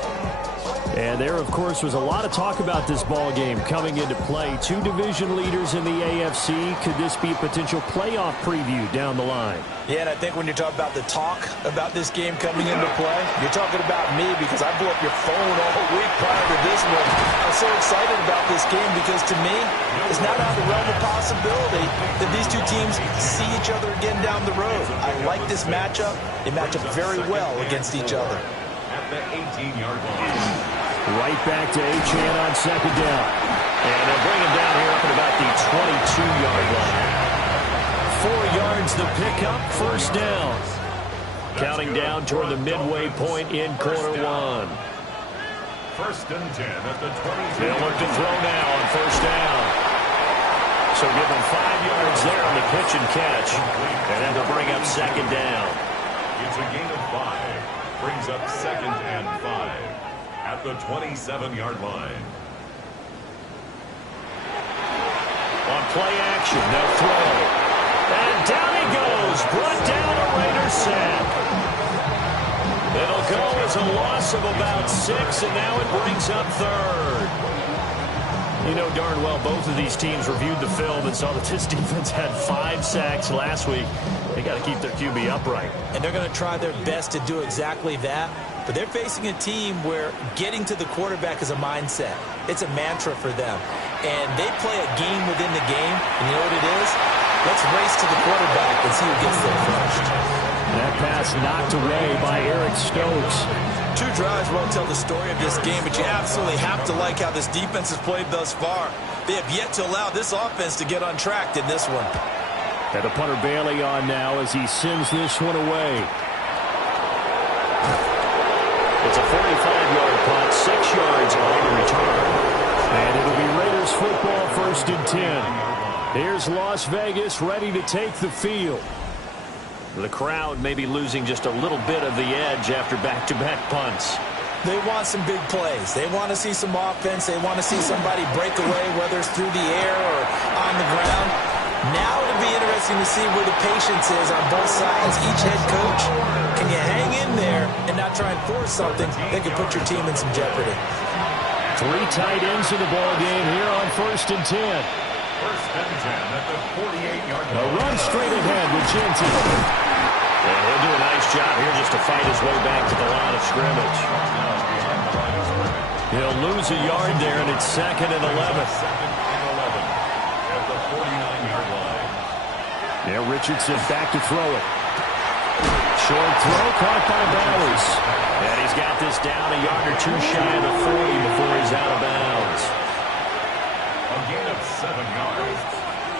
And there, of course, was a lot of talk about this ball game coming into play. 2 division leaders in the AFC. Could this be a potential playoff preview down the line? Yeah, and I think when you're talking about the talk about this game coming into play, you're talking about me because I blew up your phone all week prior to this one. I'm so excited about this game because, to me, it's not out of the realm of possibility that these 2 teams see each other again down the road. I like this matchup. They match up very well against each other. At the 18-yard line. Right back to Achane on 2nd down. And they'll bring him down here up at about the 22-yard line. 4 yards the pickup, 1st down. Counting down toward the midway point in quarter 1. 1st and 10 at the 20. They'll look to throw now on 1st down. So give them 5 yards there on the pitch and catch. And then they'll bring up 2nd down. It's a gain of 5. Brings up 2nd and 5. At the 27-yard line. On play action, they'll throw. And down he goes. Brought down a Raider sack. It'll go as a loss of about 6, and now it brings up 3rd. You know darn well both of these teams reviewed the film and saw that this defense had 5 sacks last week. They got to keep their QB upright. And they're going to try their best to do exactly that. But they're facing a team where getting to the quarterback is a mindset. It's a mantra for them. And they play a game within the game. And you know what it is? Let's race to the quarterback and see who gets there first. That pass knocked away by Eric Stokes. 2 drives won't tell the story of this game, but you absolutely have to like how this defense has played thus far. They have yet to allow this offense to get untracked in this one. And the punter Bailey on now as he sends this one away. It's a 45-yard punt, 6 yards on the return. And it'll be Raiders football, 1st and 10. Here's Las Vegas ready to take the field. The crowd may be losing just a little bit of the edge after back-to-back punts. They want some big plays. They want to see some offense. They want to see somebody break away, whether it's through the air or on the ground. Now it'll be interesting to see where the patience is on both sides. Each head coach, can you hang in there and not try and force something that could put your team in some jeopardy? 3 tight ends in the ball game here on 1st and 10. 1st and 10 at the 48-yard line. A run straight ahead with Genty. And he'll do a nice job here just to fight his way back to the line of scrimmage. He'll lose a yard there, and it's 2nd and 11. 2nd and 11 at the 49-yard line. Now Richardson back to throw it. Short throw caught by Bowers. And he's got this down a yard or two shy of the 40 before he's out of bounds. A gain of 7 yards.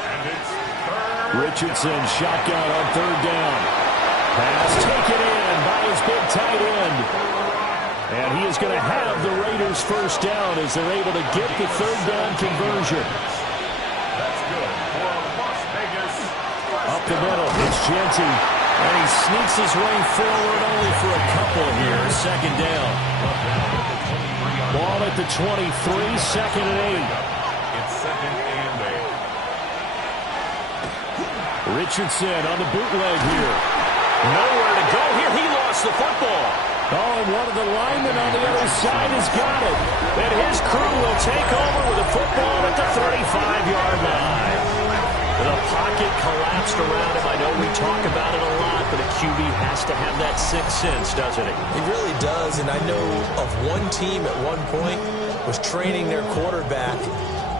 And it's third. Richardson shotgun on third down. Pass taken in by his big tight end. And he is going to have the Raiders first down as they're able to get the third down conversion. That's good for Las Vegas. Up the middle, it's Genty. And he sneaks his way forward only for a couple here. Second down. Ball at the 23, second and 8. It's second and 8. Richardson on the bootleg here. Nowhere to go here. He lost the football. Oh, and one of the linemen on the other side has got it. And his crew will take over with a football at the 35-yard line. The pocket collapsed around him. I know we talk about it a lot, but a QB has to have that sixth sense, doesn't it? He really does, and I know of one team at one point was training their quarterback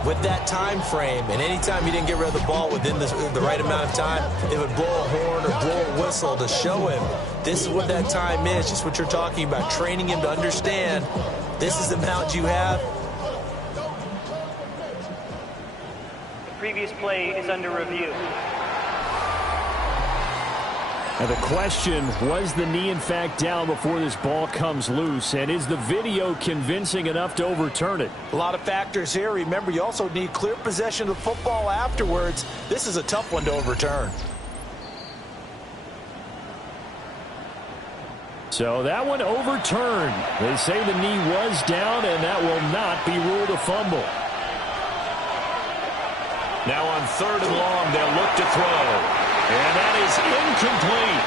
with that time frame, and anytime he didn't get rid of the ball within the right amount of time, it would blow a horn or blow a whistle to show him this is what that time is, just what you're talking about, training him to understand this is the amount you have. The previous play is under review. And the question, was the knee in fact down before this ball comes loose? And is the video convincing enough to overturn it? A lot of factors here. Remember, you also need clear possession of the football afterwards. This is a tough one to overturn. So that one overturned. They say the knee was down, and that will not be ruled a fumble. Now on third and long, they'll look to throw. And that is incomplete.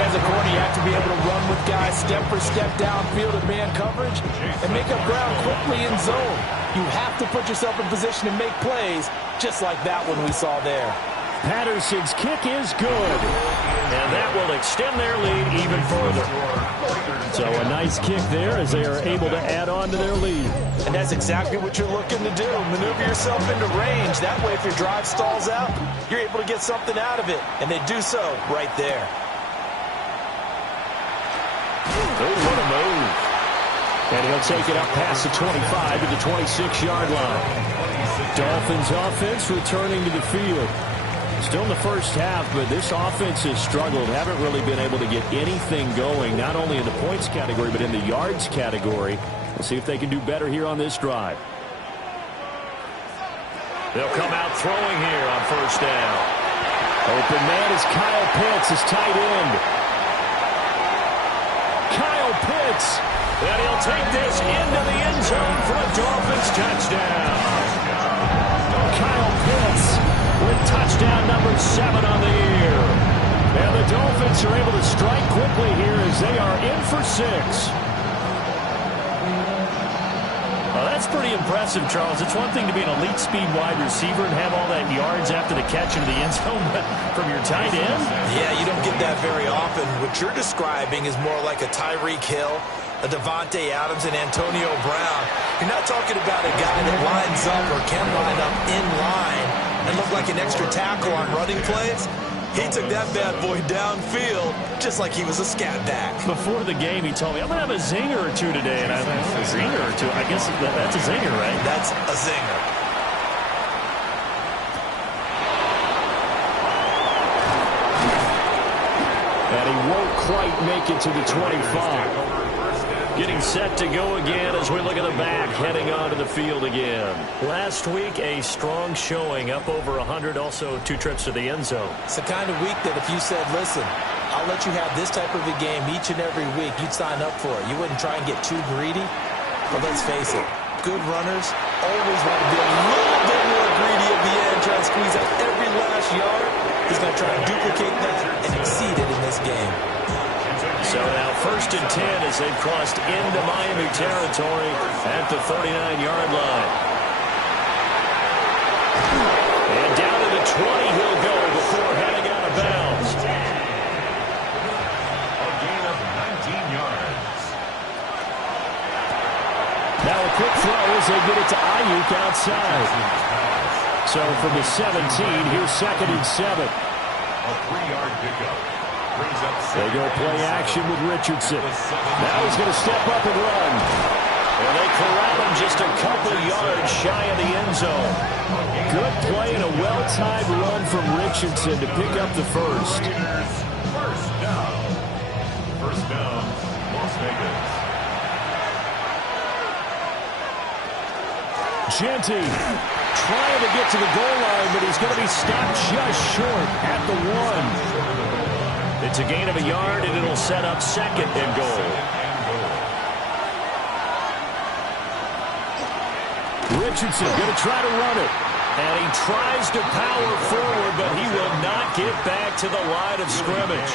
As a corner, you have to be able to run with guys step for step downfield in man coverage and make up ground quickly in zone. You have to put yourself in position to make plays, just like that one we saw there. Patterson's kick is good. And that will extend their lead even further. So a nice kick there as they are able to add on to their lead. And that's exactly what you're looking to do. Maneuver yourself into range. That way, if your drive stalls out, you're able to get something out of it. And they do so right there. Oh, what a move. And he'll take it up past the 25 to the 26-yard line. Dolphins offense returning to the field. Still in the first half, but this offense has struggled. Haven't really been able to get anything going, not only in the points category, but in the yards category. We'll see if they can do better here on this drive. They'll come out throwing here on first down. Open man is Kyle Pitts, his tight end. Kyle Pitts, and he'll take this into the end zone for a Dolphins touchdown. Kyle Pitts with touchdown number 7 on the year. And the Dolphins are able to strike quickly here as they are in for 6. Well, that's pretty impressive, Charles. It's one thing to be an elite speed wide receiver and have all that yards after the catch into the end zone, but from your tight end? Yeah, you don't get that very often. What you're describing is more like a Tyreek Hill, a Devontae Adams, and Antonio Brown. You're not talking about a guy that lines up or can line up in line and look like an extra tackle on running plays. He took that bad boy downfield just like he was a scat back. Before the game, he told me, I'm going to have a zinger or two today. And I thought, a zinger or two? I guess that's a zinger, right? That's a zinger. And he won't quite make it to the 25. Getting set to go again as we look at the back, heading onto the field again. Last week, a strong showing, up over 100, also 2 trips to the end zone. It's the kind of week that if you said, listen, I'll let you have this type of a game each and every week, you'd sign up for it. You wouldn't try and get too greedy. But let's face it, good runners always want to be a little bit more greedy at the end, try to squeeze out every last yard. He's going to try to duplicate that and exceed it in this game. So now 1st and 10 as they've crossed into Miami territory at the 39-yard line. And down to the 20 he'll go before heading out of bounds. A gain of 19 yards. Now a quick throw as they get it to Ayuk outside. So from the 17, here's 2nd and 7. A 3-yard pickup. Brings up they go play action with Richardson. Now he's going to step up and run. And they corral him just a couple yards shy of the end zone. Good play and a well-timed run from Richardson to pick up the first. First down. First down, Las Vegas. Genty trying to get to the goal line, but he's going to be stopped just short at the 1. It's a gain of a yard, and it'll set up second and goal. Richardson going to try to run it. And he tries to power forward, but he will not get back to the line of scrimmage.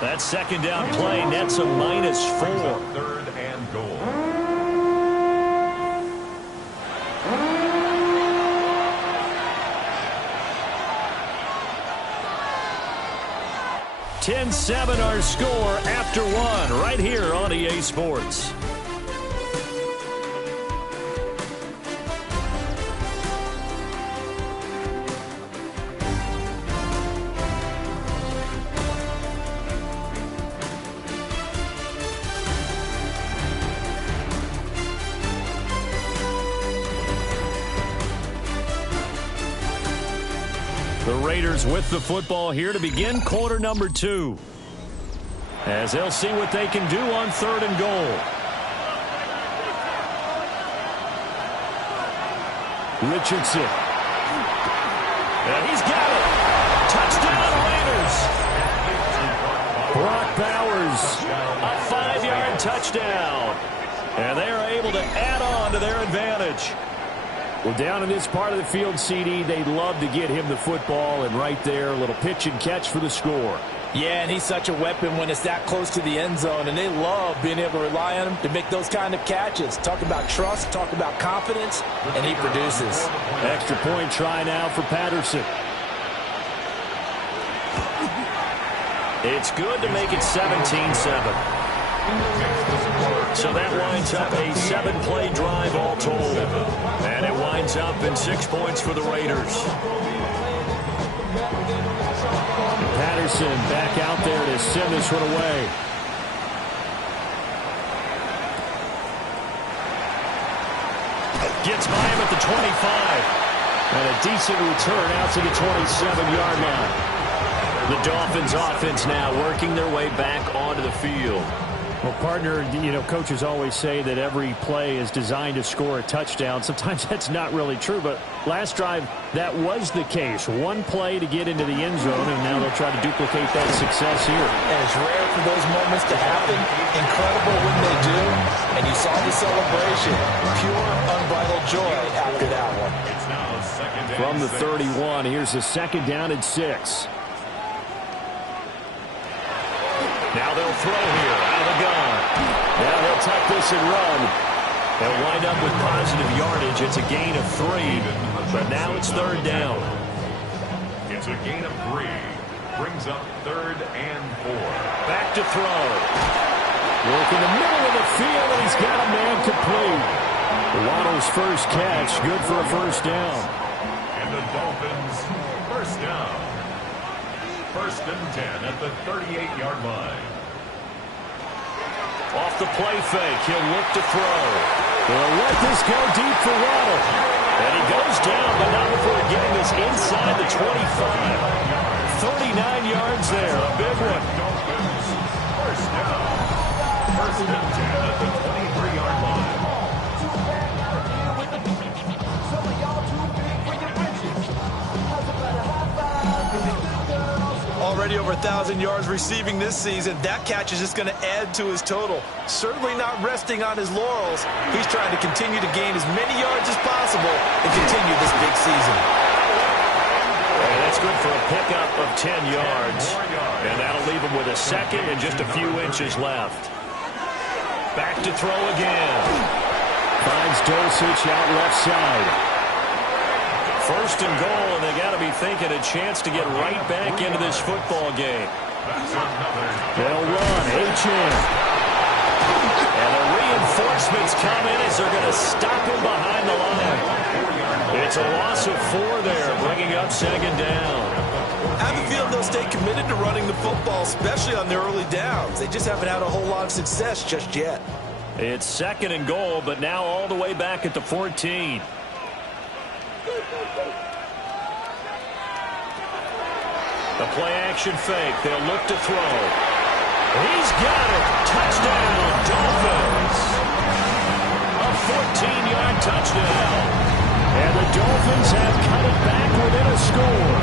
That second down play nets a -4. Third and goal. 10-7 our score after 1 right here on EA Sports. The Raiders with the football here to begin quarter number 2. As they'll see what they can do on 3rd and goal. Richardson. And he's got it. Touchdown Raiders. Brock Bowers. A 5-yard touchdown. And they are able to add on to their advantage. Well, down in this part of the field, CD, they'd love to get him the football, and right there, a little pitch and catch for the score. Yeah, and he's such a weapon when it's that close to the end zone, and they love being able to rely on him to make those kind of catches. Talk about trust, talk about confidence, and he produces. Extra point try now for Patterson. It's good to make it 17-7. So that winds up a 7-play drive all told. And it winds up in 6 points for the Raiders. Patterson back out there to send this one away. Gets by him at the 25. And a decent return out to the 27-yard line. The Dolphins offense now working their way back onto the field. Well, partner, you know, coaches always say that every play is designed to score a touchdown. Sometimes that's not really true, but last drive, that was the case. One play to get into the end zone, and now they'll try to duplicate that success here. And it's rare for those moments to happen. Incredible when they do. And you saw the celebration. Pure, unbridled joy after that one. It's now second and From the 6. 31, here's the second down and 6. Now they'll throw here out of the gun. Now they'll tuck this and run. They'll wind up with positive yardage. It's a gain of 3, but now it's 3rd down. It's a gain of 3. Brings up 3rd and 4. Back to throw. Work in the middle of the field, and he's got a man complete. Waddle's first catch, good for a first down. And the Dolphins, first down. 1st and 10 at the 38-yard line. Off the play fake, he'll look to throw. They'll let this go deep for Waddle. And he goes down, but not before getting this inside the 25. 39 yards there, a big one. Dolphins, first down. 1st and 10 at the 23-yard line. Already over 1,000 yards receiving this season. That catch is just going to add to his total. Certainly not resting on his laurels. He's trying to continue to gain as many yards as possible and continue this big season. And that's good for a pickup of 10 yards. And that'll leave him with a second and just a few inches left. Back to throw again. Finds Dulcich out left side. 1st and goal, and they got to be thinking a chance to get right back into this football game. They'll run, H.M. And the reinforcements come in as they're going to stop him behind the line. It's a loss of 4 there, bringing up 2nd down. I have a feeling they'll stay committed to running the football, especially on their early downs. They just haven't had a whole lot of success just yet. It's 2nd and goal, but now all the way back at the 14. The play-action fake. They'll look to throw. He's got it. Touchdown, Dolphins. A 14-yard touchdown. And the Dolphins have cut it back within a score.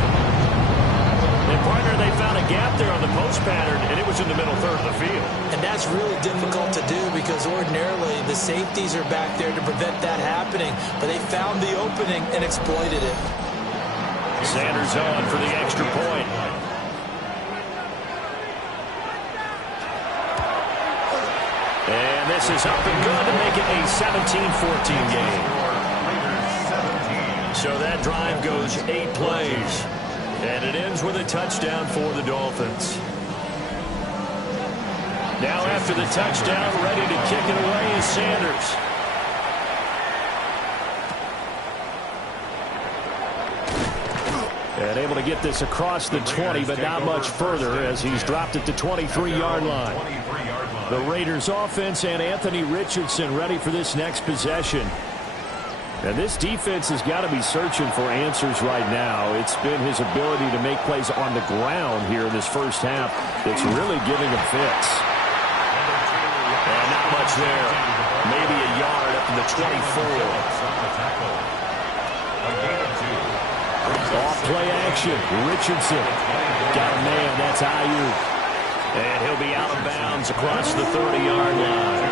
And, partner, they found a gap there on the post pattern, and it was in the middle third of the field. And that's really difficult to do because ordinarily the safeties are back there to prevent that happening. But they found the opening and exploited it. Sanders on for the extra point. And this is up and good to make it a 17-14 game. So that drive goes 8 plays. And it ends with a touchdown for the Dolphins. Now after the touchdown, ready to kick it away is Sanders. And able to get this across the 20, but not much further as he's dropped it to 23-yard line. The Raiders offense and Anthony Richardson ready for this next possession. And this defense has got to be searching for answers right now. It's been his ability to make plays on the ground here in this first half that's really giving him fits. And not much there. Maybe a yard up to the 24. Off play action. Richardson. Got a man. That's Ayuk. And he'll be out of bounds across the 30-yard line.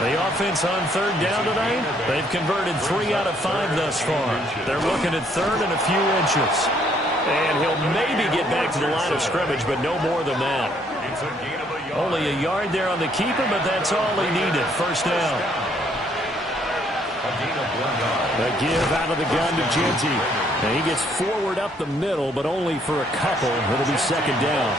The offense on 3rd down tonight, they've converted 3 out of 5 thus far. They're looking at 3rd and a few inches. And he'll maybe get back to the line of scrimmage, but no more than that. Only a yard there on the keeper, but that's all he needed. First down. The give out of the gun to Genty. And he gets forward up the middle, but only for a couple. It'll be 2nd down.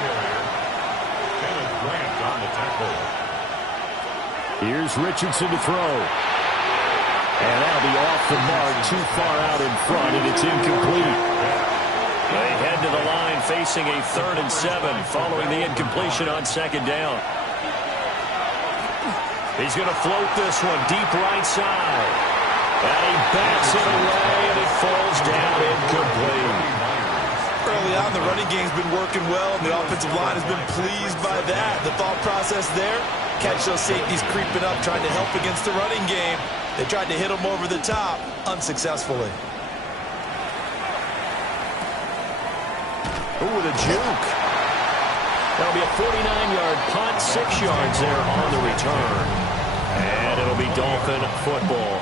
Here's Richardson to throw. And that'll be off the mark, too far out in front, and it's incomplete. They head to the line facing a 3rd and 7 following the incompletion on 2nd down. He's going to float this one deep right side. And he backs it away, and it falls down incomplete. Early on, the running game's been working well, and the offensive line has been pleased by that. The thought process there, catch those safeties creeping up, trying to help against the running game. They tried to hit them over the top, unsuccessfully. Ooh, with a juke. That'll be a 49-yard punt, 6 yards there on the return. And it'll be Dolphin football.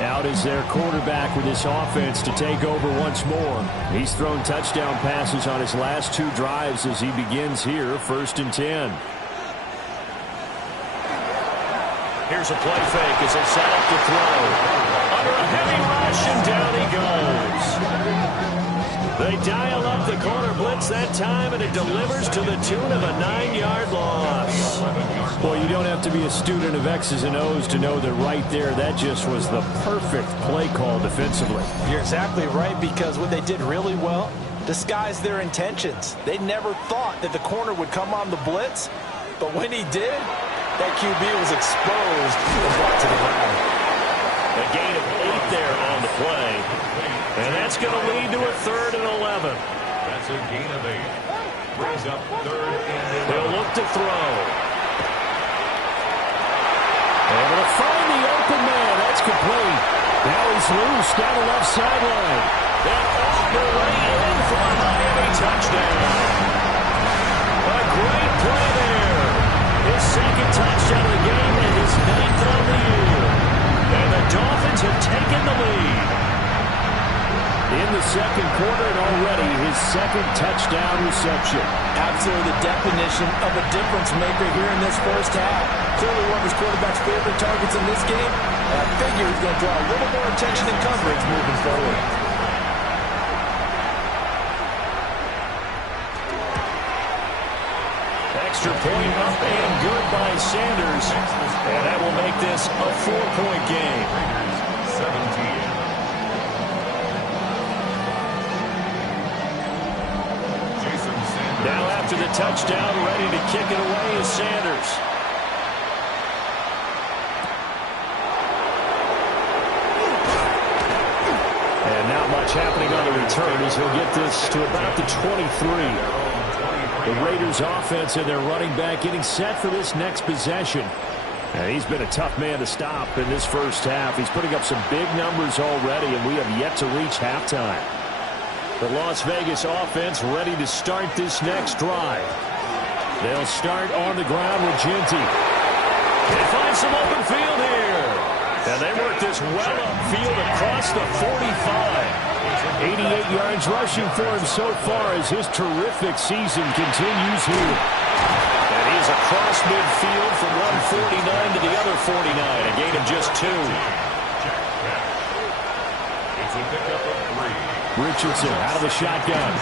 Out is their quarterback with this offense to take over once more. He's thrown touchdown passes on his last 2 drives as he begins here, 1st and 10. Here's a play fake as they set up to throw. Under a heavy rush, and down he goes. They dial up the corner blitz that time, and it delivers to the tune of a 9-yard loss. Boy, you don't have to be a student of X's and O's to know that right there, that just was the perfect play call defensively. You're exactly right, because what they did really well, disguised their intentions. They never thought that the corner would come on the blitz, but when he did, that QB was exposed and brought to the ground. A gain of 8 there on the play. And that's going to lead to a 3rd and 11. That's a gain of 8. Brings up 3rd and 11. They'll look to throw. Able to find the open man. That's complete. Now he's loose down the left sideline. And off the way in for a Miami touchdown. A great play there. His 2nd touchdown of the game and his 9th on the year. And the Dolphins have taken the lead. In the 2nd quarter, and already his 2nd touchdown reception. Absolutely the definition of a difference maker here in this first half. Clearly one of his quarterback's favorite targets in this game. And I figure he's going to draw a little more attention and coverage moving forward. Extra point up and good by Sanders. And that will make this a 4-point game. 17. after the touchdown. Ready to kick it away is Sanders. And not much happening on the return as he'll get this to about the 23. The Raiders offense and their running back getting set for this next possession. And he's been a tough man to stop in this first half. He's putting up some big numbers already, and we have yet to reach halftime. The Las Vegas offense ready to start this next drive. They'll start on the ground with Ginty. They find some open field here. And they work this well upfield across the 45. 88 yards rushing for him so far as his terrific season continues here. And he's across midfield from 149 to the other 49, a gain of just 2. It's a pickup of 3. Richardson out of the shotgun.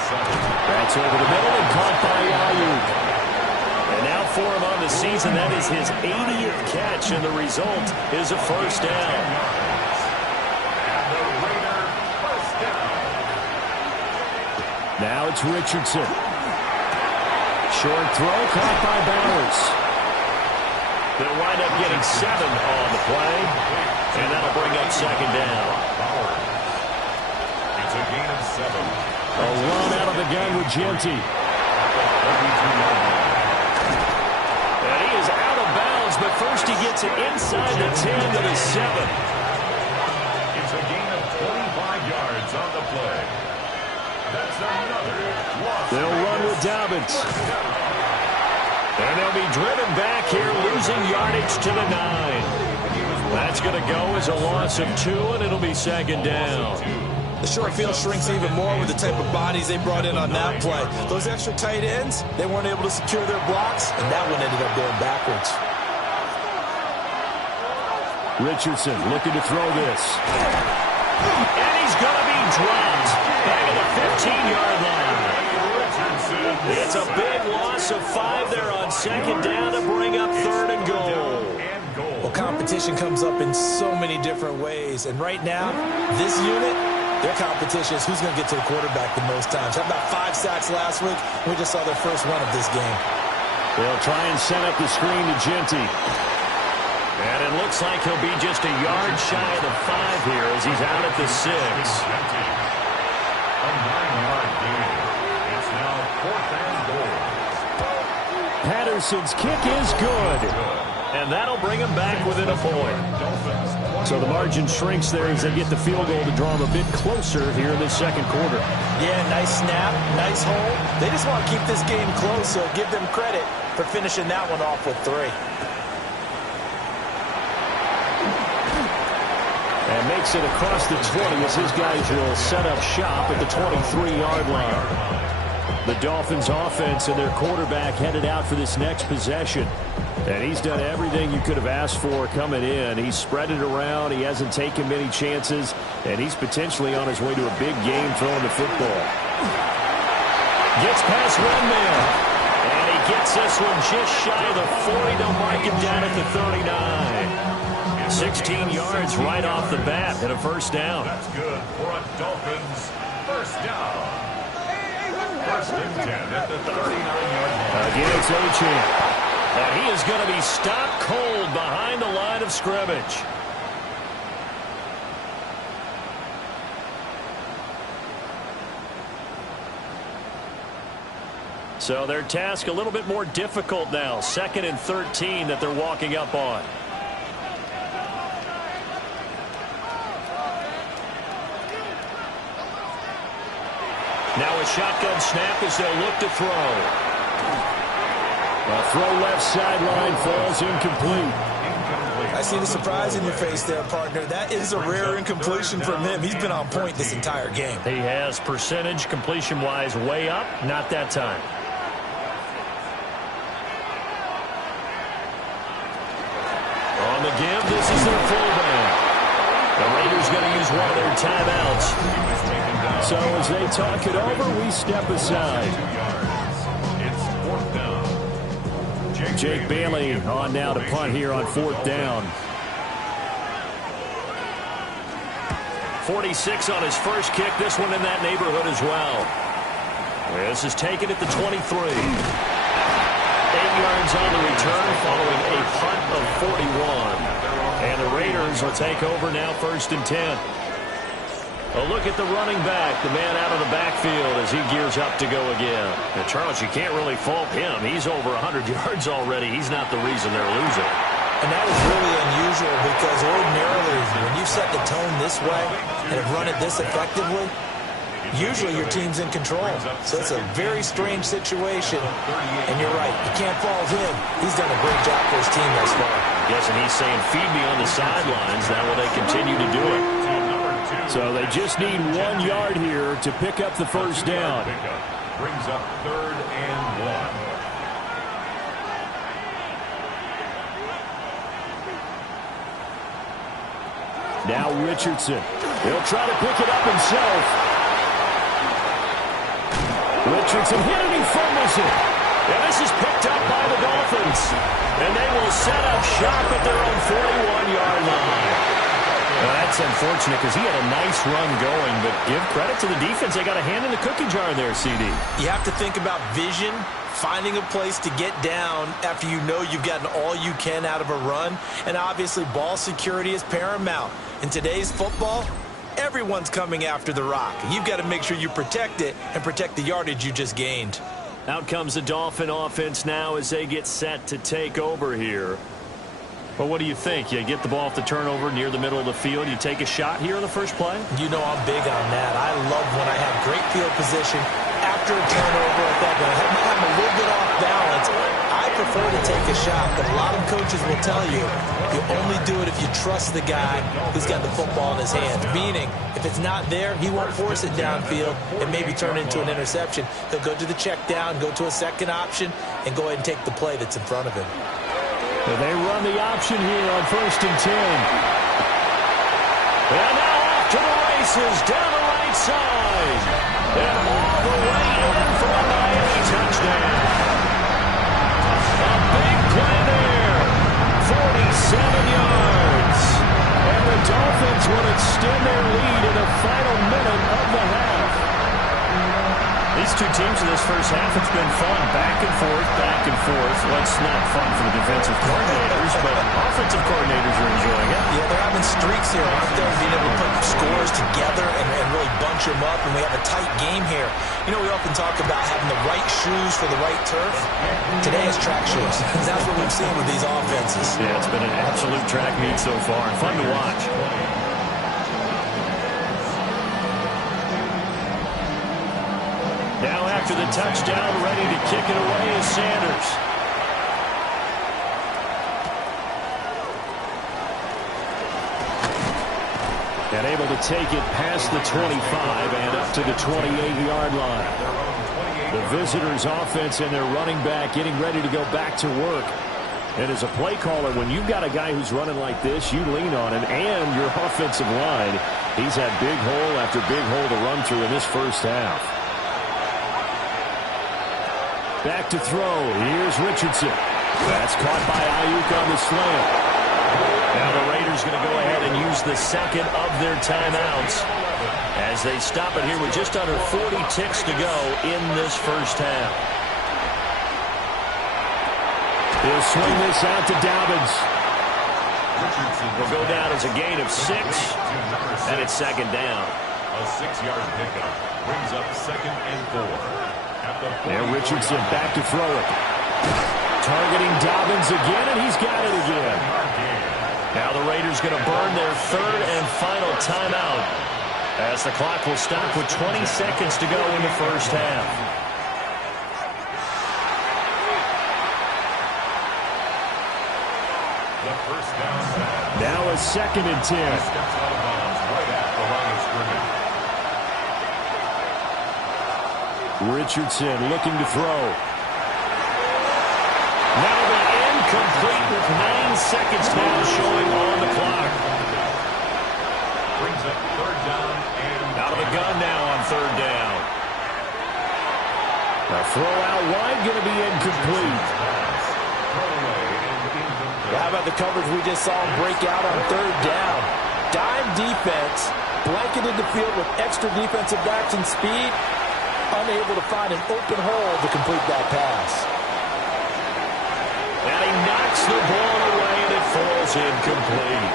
That's over the middle and caught by Ayuk. And now for him on the season, that is his 80th catch, and the result is a first down. Now it's Richardson. Short throw caught by Bowers. They'll wind up getting 7 on the play, and that'll bring up second down. It's a gain of 7. A run out of the gun with Ginty. And he is out of bounds, but first he gets it inside the 10 to the 7. It's a gain of 25 yards on the play. That's another loss. They'll run with Dobbins. And they'll be driven back here, losing yardage to the 9. That's going to go as a loss of 2, and it'll be second down. The short field shrinks even more with the type of bodies they brought in on that play. Those extra tight ends, they weren't able to secure their blocks, and that one ended up going backwards. Richardson looking to throw this. And he's going to be dropped back at the 15-yard line. It's a big loss of 5 there on second down to bring up third and goal. Well, competition comes up in so many different ways, and right now, this unit, their competition is who's going to get to the quarterback the most times. How about 5 sacks last week? We just saw their first run of this game. They'll try and set up the screen to Ginty. And it looks like he'll be just a yard shy of the 5 here as he's out at the 6. A 9-yard gain. It's now 4th and goal. Patterson's kick is good. And that'll bring him back within a point. So the margin shrinks there as they get the field goal to draw them a bit closer here in the second quarter. Yeah, nice snap, nice hold. They just want to keep this game close, so give them credit for finishing that one off with 3. And makes it across the 20 as his guys will set up shop at the 23-yard line. The Dolphins offense and their quarterback headed out for this next possession. And he's done everything you could have asked for coming in. He's spread it around. He hasn't taken many chances. And he's potentially on his way to a big game throwing the football. Gets past one man. And he gets this one just shy of the 40. They'll mark him down at the 39. 16 yards right off the bat and a first down. That's good for a Dolphins first down. First and 10 at the 39-yard line. Again, it's Achane. And he is going to be stopped cold behind the line of scrimmage. So their task a little bit more difficult now. 2nd and 13 that they're walking up on. Now a shotgun snap as they'll look to throw. A throw left sideline falls incomplete. I see the surprise in your face there, partner. That is a rare incompletion from him. He's been on point this entire game. He has percentage completion-wise way up. Not that time. On the give, this is their fullback. The Raiders going to use one of their timeouts. So as they talk it over, we step aside. It's 4th down. Jake Bailey on now to punt here on 4th down. 46 on his first kick. This one in that neighborhood as well. This is taken at the 23. 8 yards on the return following a punt of 41. And the Raiders will take over now 1st and 10. A look at the running back, the man out of the backfield as he gears up to go again. And Charles, you can't really fault him. He's over 100 yards already. He's not the reason they're losing. And that is really unusual because ordinarily when you set the tone this way and have run it this effectively, usually your team's in control. So it's a very strange situation. And you're right, you can't fault him. He's done a great job for his team thus far. Yes, and he's saying, feed me on the sidelines. That way they continue to do it. So they just need 1 yard here to pick up the first down. Brings up 3rd and 1. Now Richardson. He'll try to pick it up himself. Richardson hit and he fumbles it. And this is picked up by the Dolphins. And they will set up shop at their own 41-yard line. Well, that's unfortunate because he had a nice run going, but give credit to the defense. They got a hand in the cookie jar there, CD. You have to think about vision, finding a place to get down after you know you've gotten all you can out of a run, and obviously ball security is paramount. In today's football, everyone's coming after the rock. You've got to make sure you protect it and protect the yardage you just gained. Out comes the Dolphin offense now as they get set to take over here. Well, what do you think? You get the ball off the turnover near the middle of the field. You take a shot here in the first play? You know I'm big on that. I love when I have great field position after a turnover like that. When I'm a little bit off balance, I prefer to take a shot. But a lot of coaches will tell you, you only do it if you trust the guy who's got the football in his hands. Meaning, if it's not there, he won't force it downfield and maybe turn it into an interception. He'll go to the check down, go to a second option, and go ahead and take the play that's in front of him. They run the option here on 1st and 10. And now off to the races down the right side. And all the way in for a Miami touchdown. A big play there. 47 yards. And the Dolphins will extend their lead in the final minute of the half. These two teams in this first half, it's been fun. Back and forth, back and forth. Well, it's not fun for the defensive coordinators, but offensive coordinators are enjoying it. Yeah, they're having streaks here, aren't they? Being able to put scores together and really bunch them up, and we have a tight game here. You know, we often talk about having the right shoes for the right turf. Today is track shoes. That's what we've seen with these offenses. Yeah, it's been an absolute track meet so far, and fun to watch. Now after the touchdown, ready to kick it away is Sanders. And able to take it past the 25 and up to the 28-yard line. The visitors' offense and their running back getting ready to go back to work. And as a play caller, when you've got a guy who's running like this, you lean on him and your offensive line. He's had big hole after big hole to run through in this first half. Back to throw. Here's Richardson. That's caught by Ayuk on the slant. Now the Raiders going to go ahead and use the second of their timeouts as they stop it here with just under 40 ticks to go in this first half. He'll swing this out to Dobbins. Will go down as a gain of 6, and it's second down. A 6-yard pickup brings up 2nd and 4. There Richardson back to throw it. Targeting Dobbins again, and he's got it again. Now the Raiders going to burn their 3rd and final timeout as the clock will stop with 20 seconds to go in the first half. Now a 2nd and 10. Richardson looking to throw. Now the incomplete with 9 seconds now showing on the clock. Brings up 3rd down and out of the gun now on 3rd down. The throw out wide going to be incomplete. How about the coverage we just saw him break out on 3rd down? Dime defense, blanketed the field with extra defensive backs and speed. unable to find an open hole to complete that pass. And he knocks the ball away, and it falls incomplete.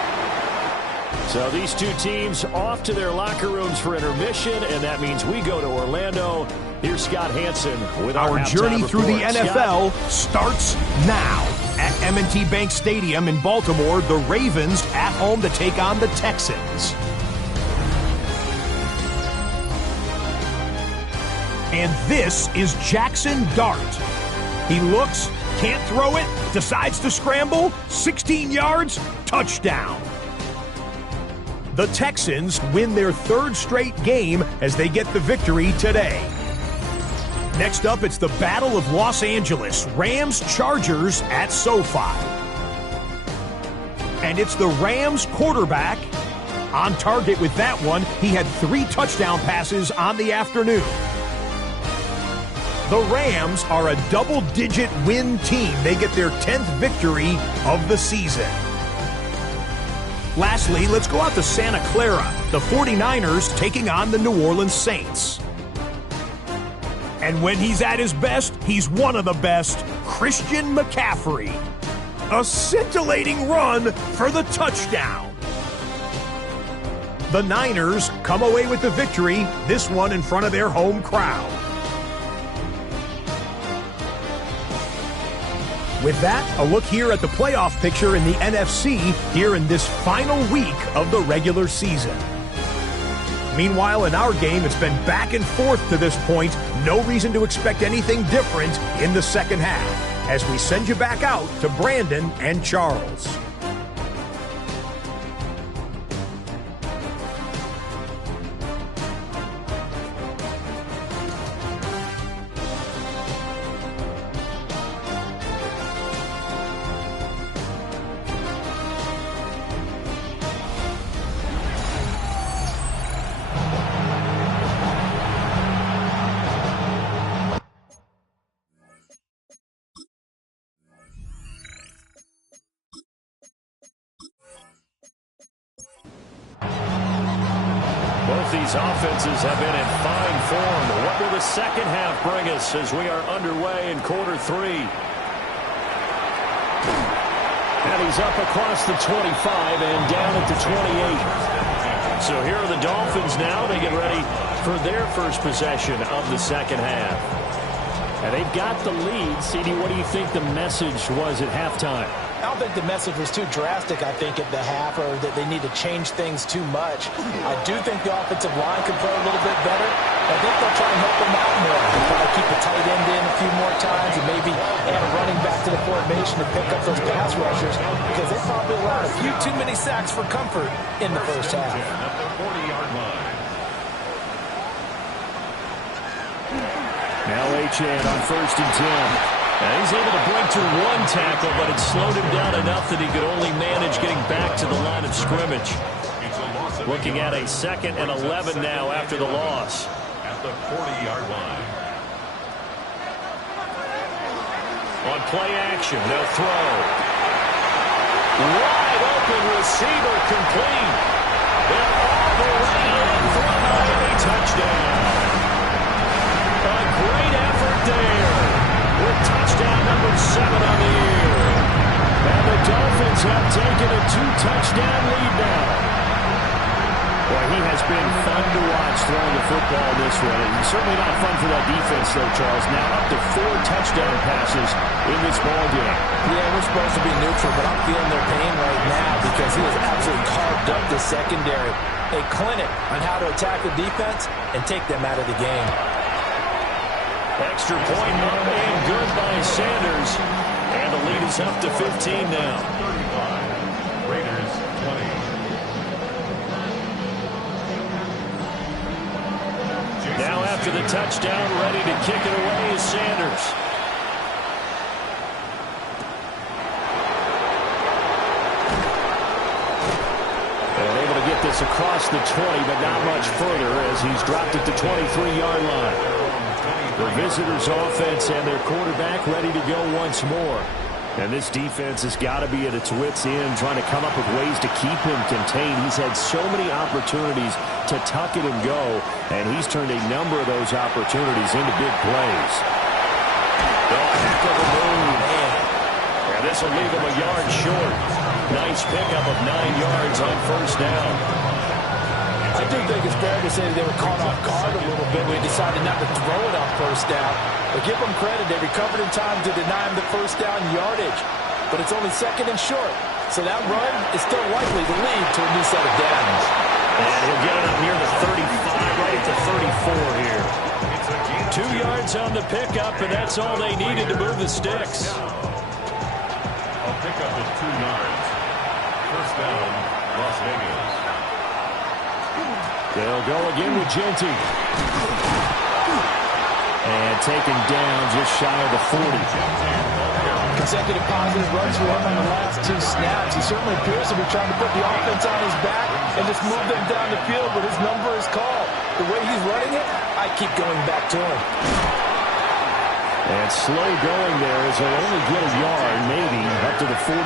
So these two teams off to their locker rooms for intermission, and that means we go to Orlando. Here's Scott Hansen with our journey report. through the NFL Scott? starts now. At M&T Bank Stadium in Baltimore, the Ravens at home to take on the Texans. And this is Jackson Dart. He looks, can't throw it, decides to scramble, 16 yards, touchdown. The Texans win their third straight game as they get the victory today. Next up, it's the Battle of Los Angeles, Rams-Chargers at SoFi. And it's the Rams quarterback on target with that one. He had 3 touchdown passes on the afternoon. The Rams are a double-digit win team. They get their 10th victory of the season. Lastly, let's go out to Santa Clara. The 49ers taking on the New Orleans Saints. And when he's at his best, he's one of the best, Christian McCaffrey. A scintillating run for the touchdown. The Niners come away with the victory, this one in front of their home crowd. With that, a look here at the playoff picture in the NFC here in this final week of the regular season. Meanwhile, in our game, it's been back and forth to this point. No reason to expect anything different in the second half as we send you back out to Brandon and Charles. These offenses have been in fine form. What will the second half bring us as we are underway in quarter 3? And he's up across the 25 and down at the 28. So here are the Dolphins now. They get ready for their first possession of the second half. And they've got the lead. CD, what do you think the message was at halftime? I don't think the message was too drastic, I think, at the half, or that they need to change things too much. I do think the offensive line could play a little bit better. I think they'll try and help them out more. They'll probably keep the tight end in a few more times and maybe add a running back to the formation to pick up those pass rushers because they probably allowed a few too many sacks for comfort in the first half. At the 40-yard line. Now Achane on 1st and 10. And he's able to break through 1 tackle, but it slowed him down enough that he could only manage getting back to the line of scrimmage. Looking at a 2nd and 11 now after the loss. At the 40-yard line. On play action, they'll throw. Wide open receiver complete. They're all the way in for a Miami touchdown. A great effort there. With touchdown number 7 on the year. And the Dolphins have taken a 2-touchdown lead now. Boy, he has been fun to watch throwing the football this way. And certainly not fun for that defense, though, Charles. Now up to 4 touchdown passes in this ball game. Yeah, we're supposed to be neutral, but I'm feeling their pain right now because he has absolutely carved up the secondary. A clinic on how to attack the defense and take them out of the game. Extra point up and good by Sanders. And the lead is up to 15 now. 35. Raiders 20. Now after the touchdown, ready to kick it away is Sanders. And able to get this across the 20, but not much further as he's dropped at the 23-yard line. The visitors' offense and their quarterback ready to go once more. And this defense has got to be at its wits' end, trying to come up with ways to keep him contained. He's had so many opportunities to tuck it and go, and he's turned a number of those opportunities into big plays. Oh, heck of a move. And this will leave him a yard short. Nice pickup of 9 yards on first down. I do think it's fair to say they were caught off guard a little bit when they decided not to throw it on first down. But give them credit. They recovered in time to deny him the first down yardage. But it's only second and short. So that run is still likely to lead to a new set of downs. And he'll get it up near the 35, right at the 34 here. 2 yards on the pickup, and that's all they needed to move the sticks. A pickup of 2 yards. First down, Las Vegas. They'll go again with Genty. And taken down just shy of the 40. Consecutive positive runs for him on the last 2 snaps. He certainly appears to be trying to put the offense on his back and just move them down the field, but his number is called. The way he's running it, I keep going back to him. And slow going there as he'll only get a yard, maybe, up to the 41.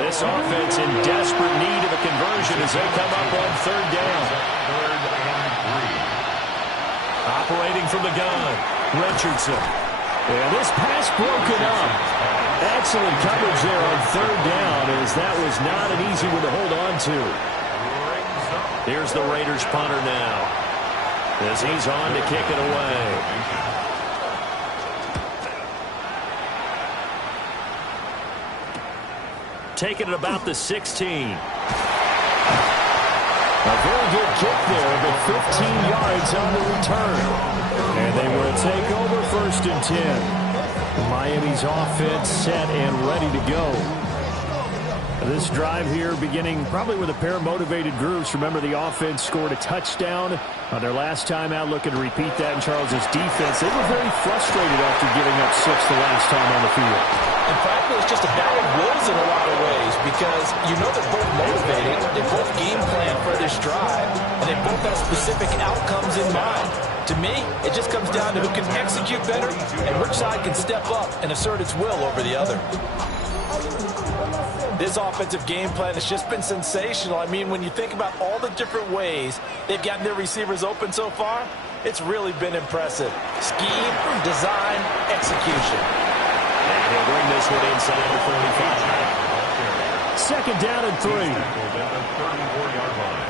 This offense in desperate need of a conversion as they come up on third down. Operating from the gun, Richardson. And this pass broken up. Excellent coverage there on third down, as that was not an easy one to hold on to. Here's the Raiders punter now, as he's on to kick it away. Taking it about the 16. A very good kick there, but 15 yards on the return. And they will take over first and 10. Miami's offense set and ready to go. This drive here beginning probably with a pair of motivated groups. Remember, the offense scored a touchdown on their last time out. Looking to repeat that in Charles's defense. They were very frustrated after giving up 6 the last time on the field. And frankly, it's just a battle of wills in a lot of ways because you know they're both motivated, they both game plan for this drive, and they both have specific outcomes in mind. To me, it just comes down to who can execute better and which side can step up and assert its will over the other. This offensive game plan has just been sensational. I mean, when you think about all the different ways they've gotten their receivers open so far, it's really been impressive. Scheme, design, execution. And he'll bring this one inside the 35. Second down and 3. A 34-yard line.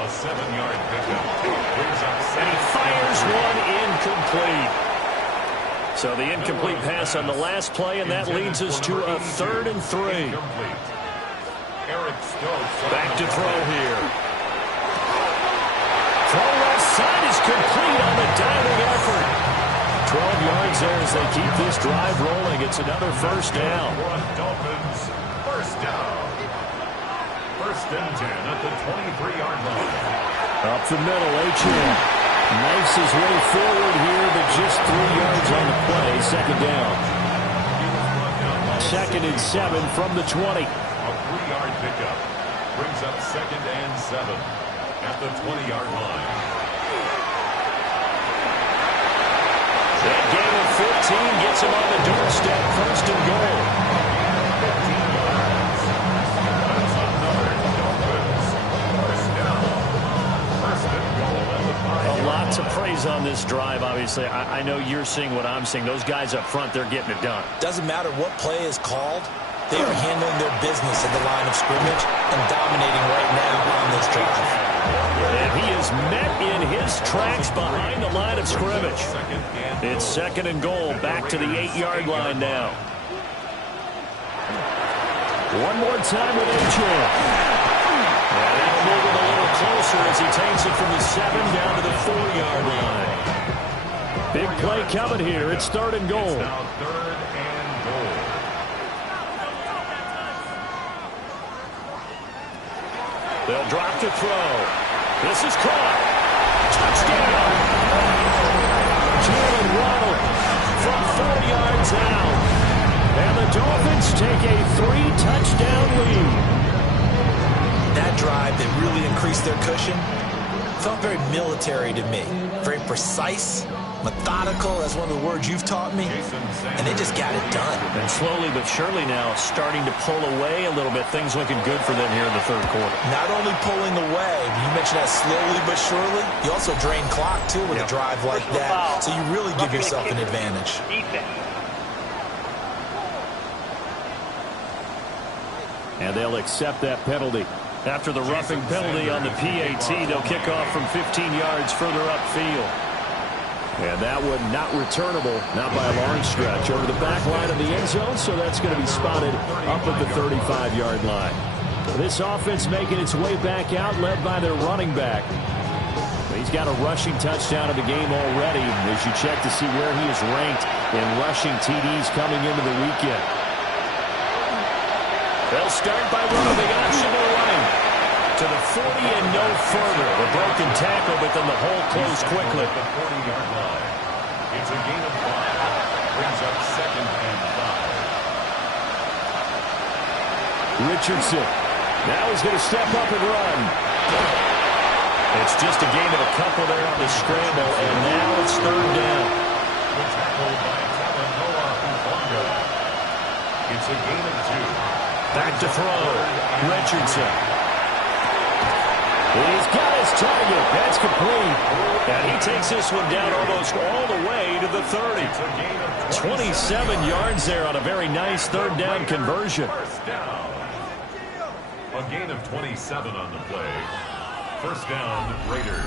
A 7-yard pickup. And he fires one incomplete. So the incomplete pass on the last play, and that leads us to a 3rd and 3. Back to throw here. Throw left side is complete on the diving effort. 12 yards there as they keep this drive rolling. It's another first down. Dolphins, first down. First and 10 at the 23-yard line. Up the middle, H.M. Knifes his way forward here, but just 3 yards on the play. Second down. 2nd and 7 from the 20. A 3-yard pickup brings up 2nd and 7 at the 20-yard line. That gain of 15 gets him on the doorstep. First and goal. 15 yards. That's another Dolphins. First down. First and goal at the 5-yard line. Lots of praise on this drive, obviously. I know you're seeing what I'm seeing. Those guys up front, they're getting it done. Doesn't matter what play is called. They are handling their business at the line of scrimmage and dominating right now on this drive. And he is met in his tracks behind the line of scrimmage. It's 2nd and goal, back to the 8-yard line now. One more time with H.M. And that'll move it a little closer as he takes it from the 7 down to the 4-yard line. Big play coming here. It's 3rd and goal. It's now 3rd and goal. They'll drop to throw. This is caught. Touchdown. Jalen Waddle from 4 yards out. And the Dolphins take a 3-touchdown lead. That drive, they really increased their cushion. Felt very military to me. Very precise, methodical. That's one of the words you've taught me. And they just got it done. And slowly but surely now starting to pull away a little bit. Things looking good for them here in the third quarter. Not only pulling away, you mentioned that slowly but surely, you also drain clock, too, with a drive like that. So you really give yourself an advantage. And they'll accept that penalty. After the roughing penalty on the PAT, they'll kick off from 15 yards further upfield. And that one not returnable, not by a long stretch, over the back line of the end zone, so that's going to be spotted up at the 35-yard line. This offense making its way back out, led by their running back. He's got a rushing touchdown of the game already as you check to see where he is ranked in rushing TDs coming into the weekend. They'll start by running the option to the right. To the 40 and no further. The broken tackle, but then the hole closed quickly. The 40-yard line. It's a gain of 5. Brings up 2nd and 5. Richardson. Now he's going to step up and run. It's just a gain of a couple there on the scramble, and now it's 3rd down. The tackle by Talanoa Hufanga. It's a gain of 2. Back to throw. Richardson. He's got his target. That's complete. And he takes this one down almost all the way to the 30. 27 yards there on a very nice 3rd down conversion. First down. A gain of 27 on the play. First down, Raiders.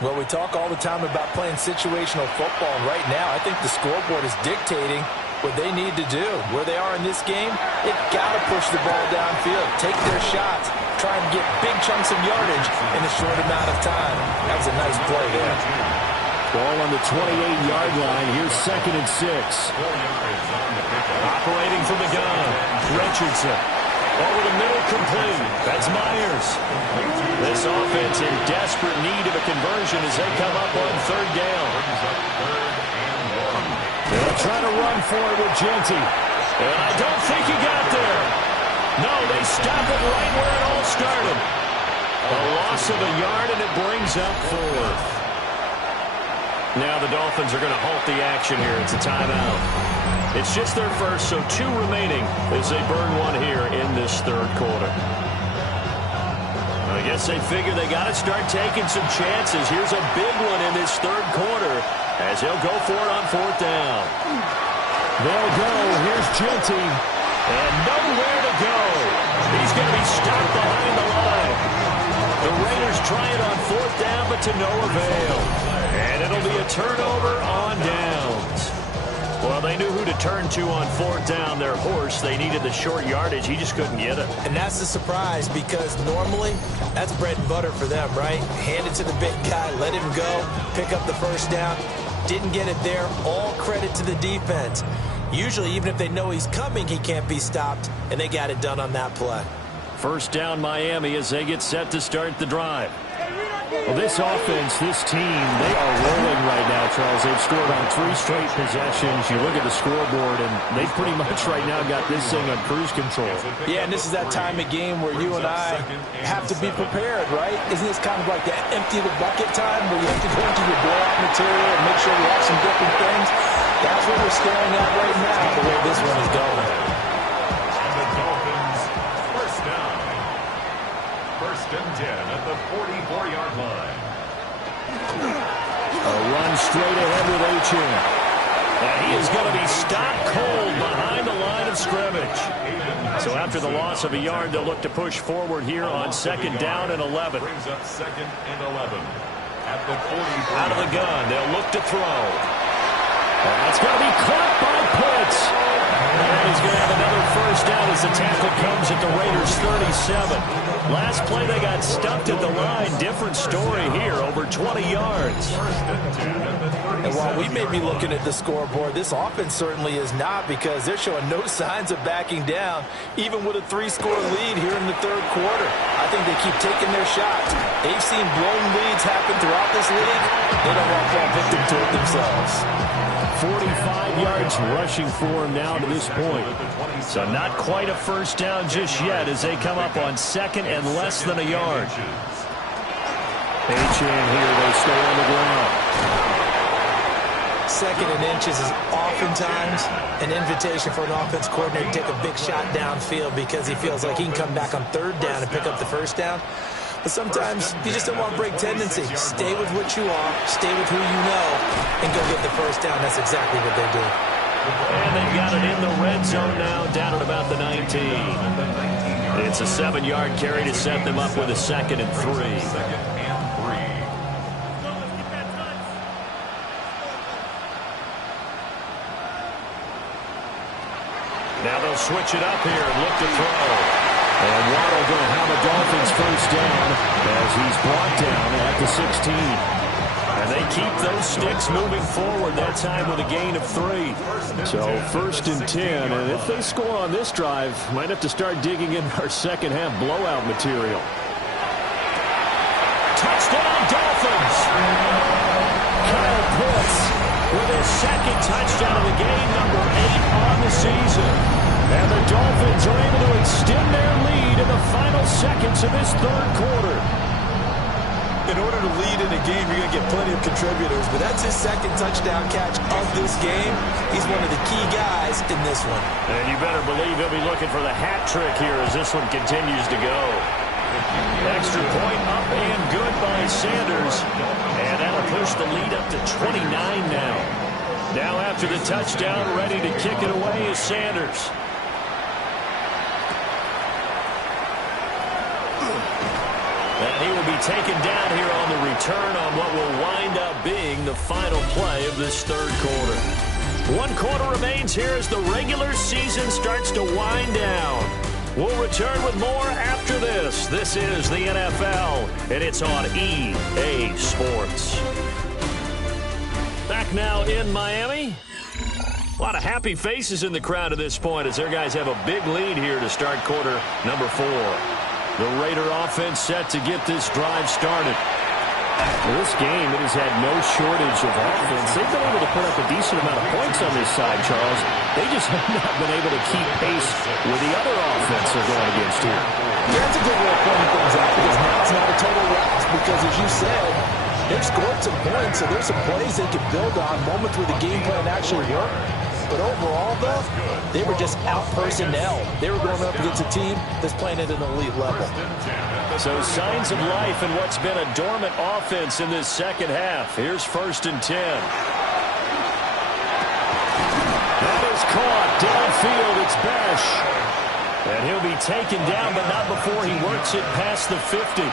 Well, we talk all the time about playing situational football, and right now I think the scoreboard is dictating what they need to do. Where they are in this game, they've got to push the ball downfield, take their shots, try and get big chunks of yardage in a short amount of time. That was a nice play there. Ball on the 28-yard line. Here's 2nd and 6. Operating from the gun. Richardson. Over the middle, complete. That's Myers. This offense in desperate need of a conversion as they come up on 3rd down. They'll try to run for it with Genty. And I don't think he got there. No, they stop it right where it all started. A loss of a yard, and it brings up 4th. Now the Dolphins are going to halt the action here. It's a timeout. It's just their first, so 2 remaining as they burn one here in this 3rd quarter. I guess they figure they got to start taking some chances. Here's a big one in this 3rd quarter as they'll go for it on 4th down. They'll go. Here's Genty. And nowhere to go. He's going to be stopped behind the line. The Raiders try it on 4th down, but to no avail. And it'll be a turnover on downs. Well, they knew who to turn to on 4th down. Their horse, they needed the short yardage. He just couldn't get it. And that's the surprise because normally that's bread and butter for them, right? Hand it to the big guy, let him go, pick up the 1st down. Didn't get it there. All credit to the defense. Usually, even if they know he's coming, he can't be stopped, and they got it done on that play. 1st down Miami as they get set to start the drive. Well, this offense, this team, they are rolling right now, Charles. They've scored on 3 straight possessions. You look at the scoreboard, and they pretty much right now got this thing on cruise control. Yeah, and this is that time of game where you and I have to be prepared, right? Isn't this kind of like that empty the bucket time where you have to go into your blowout material and make sure we have some different things? That's what we're staring at right now, the way this one is going. And the Dolphins, first down. 1st and 10 at the 44-yard line. A run straight ahead with Achin. And he is going to be stopped cold behind the line of scrimmage. So after the loss of a yard, they'll look to push forward here on 2nd down and 11. Brings up 2nd and 11 at the 44. Out of the gun, they'll look to throw. And it's going to be caught by Pitts. And he's going to have another 1st down as the tackle comes at the Raiders' 37. Last play, they got stumped at the line. Different story here, over 20 yards. And while we may be looking at the scoreboard, this offense certainly is not because they're showing no signs of backing down, even with a 3-score lead here in the 3rd quarter. I think they keep taking their shots. They've seen blown leads happen throughout this league. They don't want to fall victim to it themselves. 45 yards rushing for him now to this point. So not quite a 1st down just yet as they come up on 2nd and less than a yard. Achin here, they stay on the ground. Second and inches is oftentimes an invitation for an offense coordinator to take a big shot downfield because he feels like he can come back on third down and pick up the first down. But sometimes you just don't want to break tendency. Stay with what you are, stay with who you know, and go get the first down. That's exactly what they did. And they've got it in the red zone now, down at about the 19. It's a 7-yard carry to set them up with a 2nd and 3. Now they'll switch it up here and look to throw. And Waddle going to have a Dolphins first down as he's brought down at the 16. And they keep those sticks moving forward, that time with a gain of 3. So 1st and 10, and if they score on this drive, might have to start digging in our second half blowout material. Touchdown Dolphins! Kyle Pitts with his 2nd touchdown of the game, number 8 on the season. And the Dolphins are able to extend their lead in the final seconds of this 3rd quarter. In order to lead in a game, you're going to get plenty of contributors, but that's his 2nd touchdown catch of this game. He's one of the key guys in this one. And you better believe he'll be looking for the hat trick here as this one continues to go. Extra point up and good by Sanders. And that'll push the lead up to 29 now. Now after the touchdown, ready to kick it away is Sanders. And he will be taken down here on the return on what will wind up being the final play of this 3rd quarter. 1 quarter remains here as the regular season starts to wind down. We'll return with more after this. This is the NFL, and it's on EA Sports. Back now in Miami. A lot of happy faces in the crowd at this point as their guys have a big lead here to start quarter number 4. The Raider offense set to get this drive started. This game, it has had no shortage of offense. They've been able to put up a decent amount of points on this side, Charles. They just have not been able to keep pace with the other offense they're going against here. Yeah, that's a good way of pointing things out because now it's not a total loss because, as you said, they've scored some points, so there's some plays they can build on, moments where the game plan actually worked. But overall, though, they were just out-personnel. They were going up against a team that's playing at an elite level. So signs of life in what's been a dormant offense in this second half. Here's 1st and 10. That is caught downfield. It's Besh. And he'll be taken down, but not before he works it past the 50.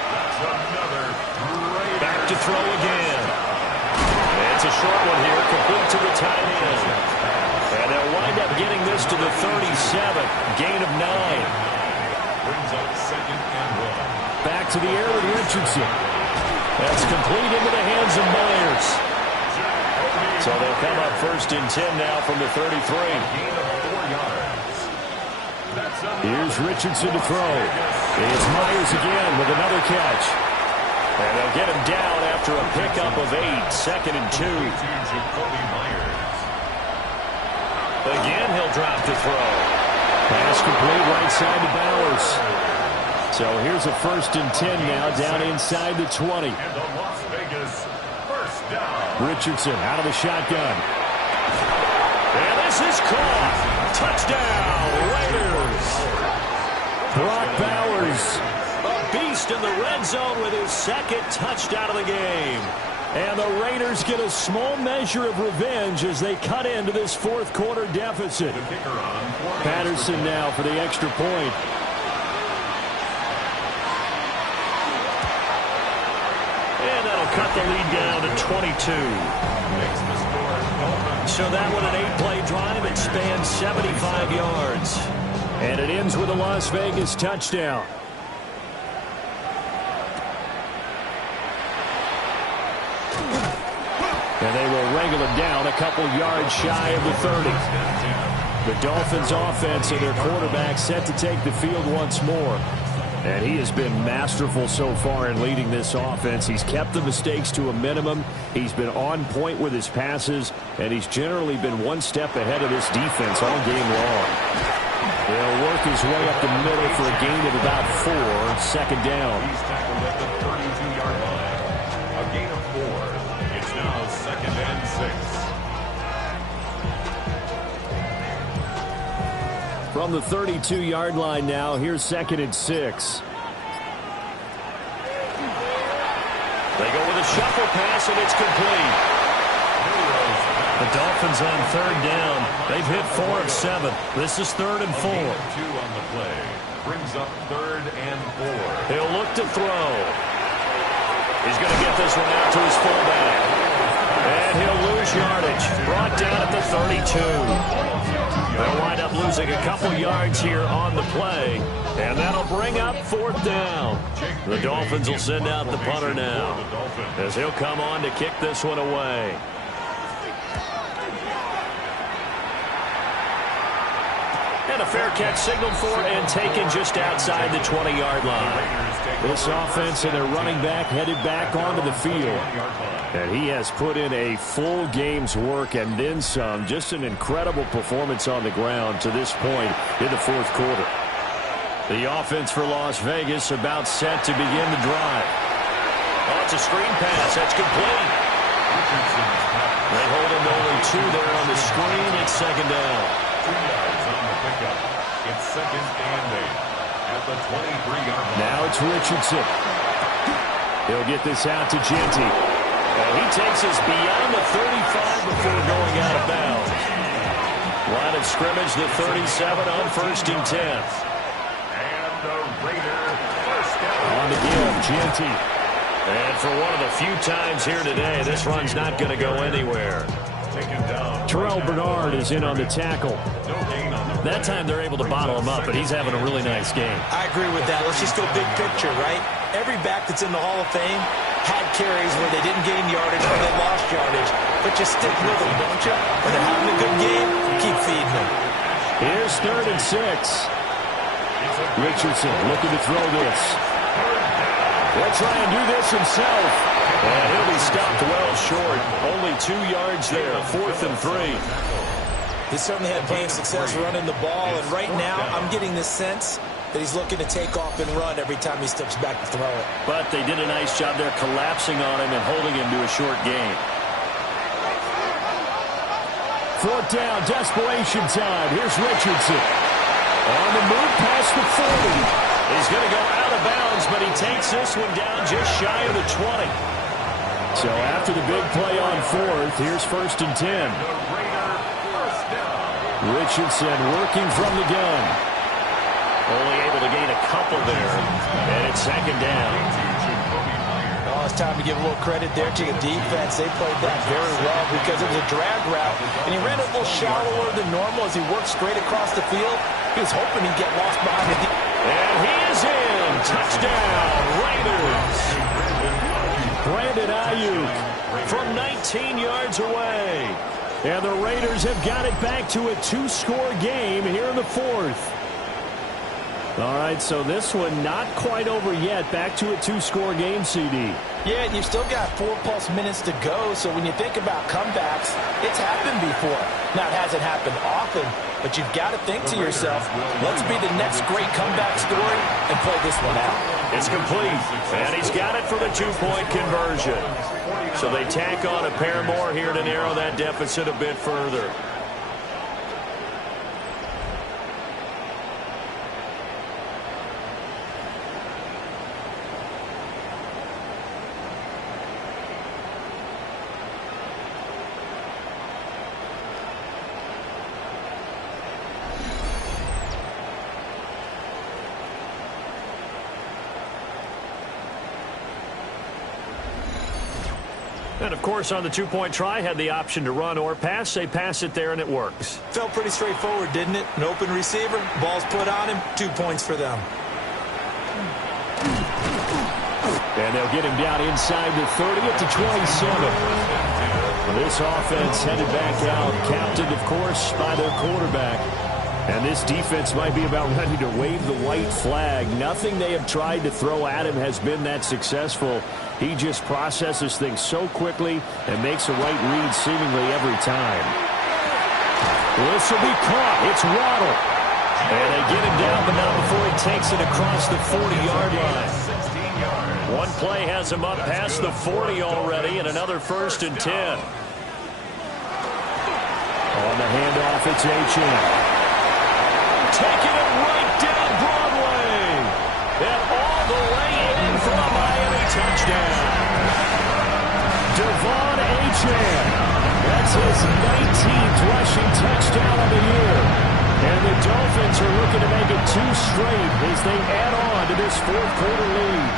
Back to throw again. It's a short one here, complete to the tight end. And they'll wind up getting this to the 37, gain of 9. Brings up 2nd and 1. Back to the air with Richardson. That's complete into the hands of Myers. So they'll come up 1st and 10 now from the 33. Gain of 4 yards. Here's Richardson to throw. It's Myers again with another catch. And they'll get him down after a pickup of 8, 2nd and 2. Again, he'll drop to throw. Pass complete right side to Bowers. So here's a 1st and 10 now down inside the 20. And the Las Vegas first down. Richardson out of the shotgun. And this is caught. Touchdown, Raiders. Brock Bowers, a beast in the red zone with his 2nd touchdown of the game. And the Raiders get a small measure of revenge as they cut into this 4th quarter deficit. Patterson now for the extra point. And that'll cut the lead down to 22. So that one an 8-play drive. It spans 75 yards. And it ends with a Las Vegas touchdown. And they will wrangle him down a couple yards shy of the 30. The Dolphins offense and their quarterback set to take the field once more. And he has been masterful so far in leading this offense. He's kept the mistakes to a minimum. He's been on point with his passes. And he's generally been one step ahead of this defense all game long. He'll work his way up the middle for a gain of about 4, 2nd down. He's tackled at the 32-yard line. A gain of 4. It's now 2nd and 6. From the 32-yard line now, here's 2nd and 6. They go with a shuffle pass, and it's complete. The Dolphins on 3rd down. They've hit 4 of 7. This is 3rd and 4. 2 on the play. Brings up 3rd and 4. He'll look to throw. He's going to get this one out to his fullback. And he'll lose yardage. Brought down at the 32. They'll wind up losing a couple yards here on the play. And that'll bring up 4th down. The Dolphins will send out the punter now, as he'll come on to kick this one away. And a fair catch signaled for and taken just outside the 20-yard line. This offense and their running back headed back onto the field. And he has put in a full game's work and then some. Just an incredible performance on the ground to this point in the 4th quarter. The offense for Las Vegas about set to begin the drive. Oh, it's a screen pass. That's complete. They hold him to only 2 there on the screen. It's 2nd down. 2 yards on the pickup. It's 2nd and 8 at the 23-yard line. Now it's Richardson. He'll get this out to Genty. And he takes us beyond the 35 before going out of bounds. Line of scrimmage, the 37 on 1st and 10. And the Raider first down. On the give, Genty. And for one of the few times here today, this run's not going to go anywhere. Terrell Bernard is in on the tackle. That time they're able to bottle him up, but he's having a really nice game. I agree with that. Let's just go big picture, right? Every back that's in the Hall of Fame had carries where they didn't gain yardage or they lost yardage. But you stick with them, don't you? When they're having a good game, keep feeding them. Here's 3rd and 6. Richardson looking to throw this. He'll try and do this himself. And he'll be stopped well short. Only 2 yards there. 4th and 3. He certainly had plenty of success running the ball. And right now, I'm getting the sense that he's looking to take off and run every time he steps back to throw it. But they did a nice job there collapsing on him and holding him to a short gain. 4th down, desperation time. Here's Richardson. On the move past the 40. He's going to go out of bounds, but he takes this one down just shy of the 20. So after the big play on 4th, here's 1st and 10. Richardson working from the gun. Only able to gain a couple there, and it's 2nd down. Oh, it's time to give a little credit there to the defense. They played that very well because it was a drag route, and he ran it a little shallower than normal as he worked straight across the field. He was hoping he'd get lost behind the defense. And he is in. Touchdown, Raiders. Brandon Ayuk from 19 yards away. And the Raiders have got it back to a 2-score game here in the 4th. All right, so this one not quite over yet. Back to a 2-score game, CD. Yeah, and you've still got 4+ minutes to go, so when you think about comebacks, it's happened before. Now, it hasn't happened often, but you've got to think to yourself, let's be the next great comeback story and play this one out. It's complete, and he's got it for the 2-point conversion. So they tack on a pair more here to narrow that deficit a bit further. And, of course, on the 2-point try, had the option to run or pass. They pass it there, and it works. Felt pretty straightforward, didn't it? An open receiver, ball's put on him, 2 points for them. And they'll get him down inside the 30 at the 27. This offense headed back out, captained, of course, by their quarterback. And this defense might be about ready to wave the white flag. Nothing they have tried to throw at him has been that successful. He just processes things so quickly and makes a right read seemingly every time. This will be caught. It's Waddle. And they get him down, but not before he takes it across the 40-yard line. One play has him up past the 40 already, and another 1st and 10. On the handoff, it's Achane. taking it right down Broadway. And all the way in for a Miami touchdown. Devon Achane. That's his 19th rushing touchdown of the year. And the Dolphins are looking to make it 2 straight as they add on to this fourth-quarter lead.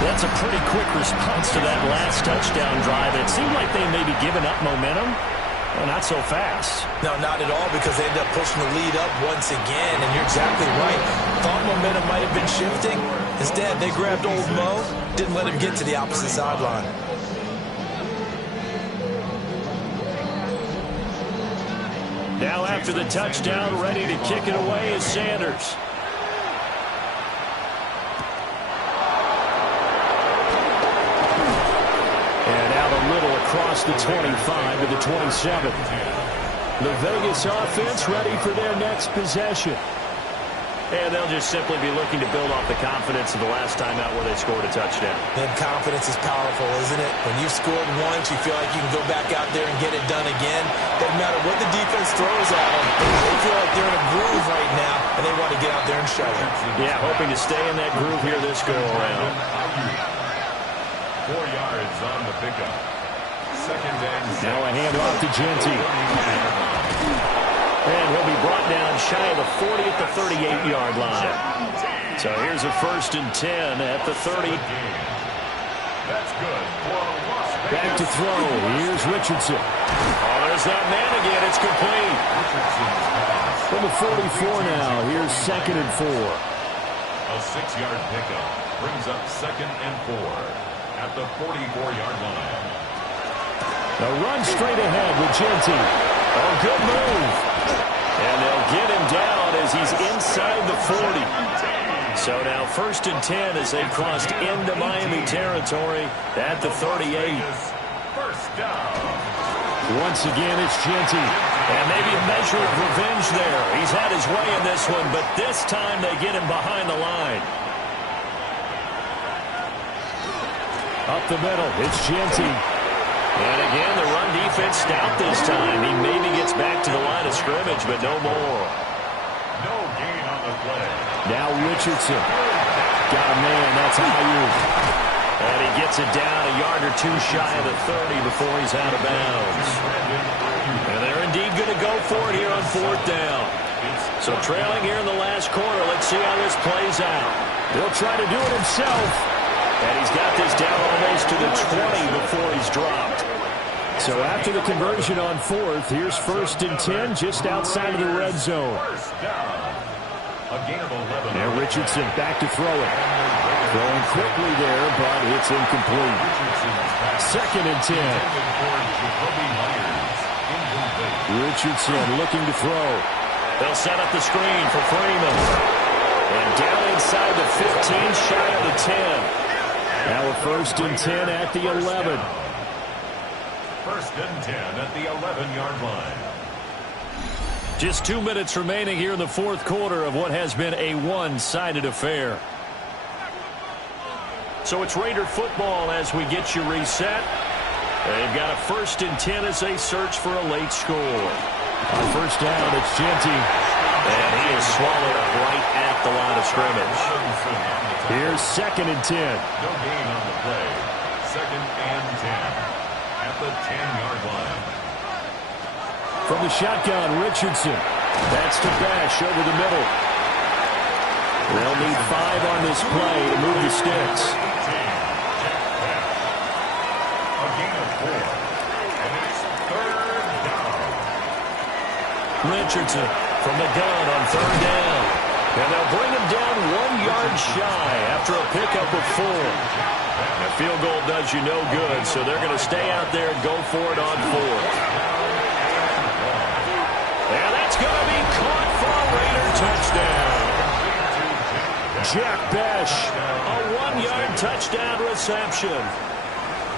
That's a pretty quick response to that last touchdown drive. It seemed like they may be giving up momentum. Well, not so fast. No, not at all, because they ended up pushing the lead up once again, and you're exactly right. Thought momentum might have been shifting. Instead, they grabbed old Mo, didn't let him get to the opposite sideline. Now after the touchdown, ready to kick it away is Sanders. And out a little across the 25 to the 27. The Vegas offense ready for their next possession. And they'll just simply be looking to build off the confidence of the last time out where they scored a touchdown. And confidence is powerful, isn't it? When you've scored once, you feel like you can go back out there and get it done again. Doesn't matter what the defense throws at them. They feel like they're in a groove right now, and they want to get out there and show it. Yeah, hoping to stay in that groove here this go-around. 4 yards on the pickup. Second and 6. Now a handoff to Genty. And he'll be brought down shy of the 40 at the 38-yard line. So here's a 1st and 10 at the 30. That's good for Las Vegas. Back to throw. Here's Richardson. Oh, there's that man again. It's complete. From the 44 now. Here's 2nd and 4. A 6-yard pickup brings up 2nd and 4 at the 44-yard line. A run straight ahead with Genty. Oh, good move. And they'll get him down as he's inside the 40. So now 1st and 10 as they've crossed into Miami territory at the 38. First down. Once again, it's Genty. And maybe a measure of revenge there. He's had his way in this one, but this time they get him behind the line. Up the middle, it's Genty. And again, the run defense stout this time. He maybe gets back to the line of scrimmage, but no more. No gain on the play. Now Richardson. Got a man, that's Ayuk. And he gets it down a yard or two shy of the 30 before he's out of bounds. And they're indeed going to go for it here on 4th down. So trailing here in the last quarter, let's see how this plays out. He'll try to do it himself. And he's got this down almost to the 20 before he's dropped. So after the conversion on 4th, here's 1st and 10 just outside of the red zone. First down. A gain of 11. Now Richardson back to throw it. Throwing quickly there, but it's incomplete. 2nd and 10. Richardson looking to throw. They'll set up the screen for Freeman. And down inside the 15, shy of the 10. Now a 1st and 10 at the 11. 1st and 10 at the 11-yard line. Just 2 minutes remaining here in the 4th quarter of what has been a one-sided affair. So it's Raider football as we get you reset. They've got a 1st and 10 as they search for a late score. On 1st down, it's Genty. And he is swallowed up right at the line of scrimmage. Here's 2nd and 10. No gain on the play. 2nd and 10 at the 10-yard line. From the shotgun, Richardson. That's to Bash over the middle. They'll need 5 on this play to move the sticks. A gain of 4. And it's 3rd down. Richardson from the gun on 3rd down. And they'll bring him down 1 yard shy after a pickup of 4. A field goal does you no good, so they're going to stay out there and go for it on 4th. And that's going to be caught for a Raider touchdown. Jack Bash, a 1-yard touchdown reception.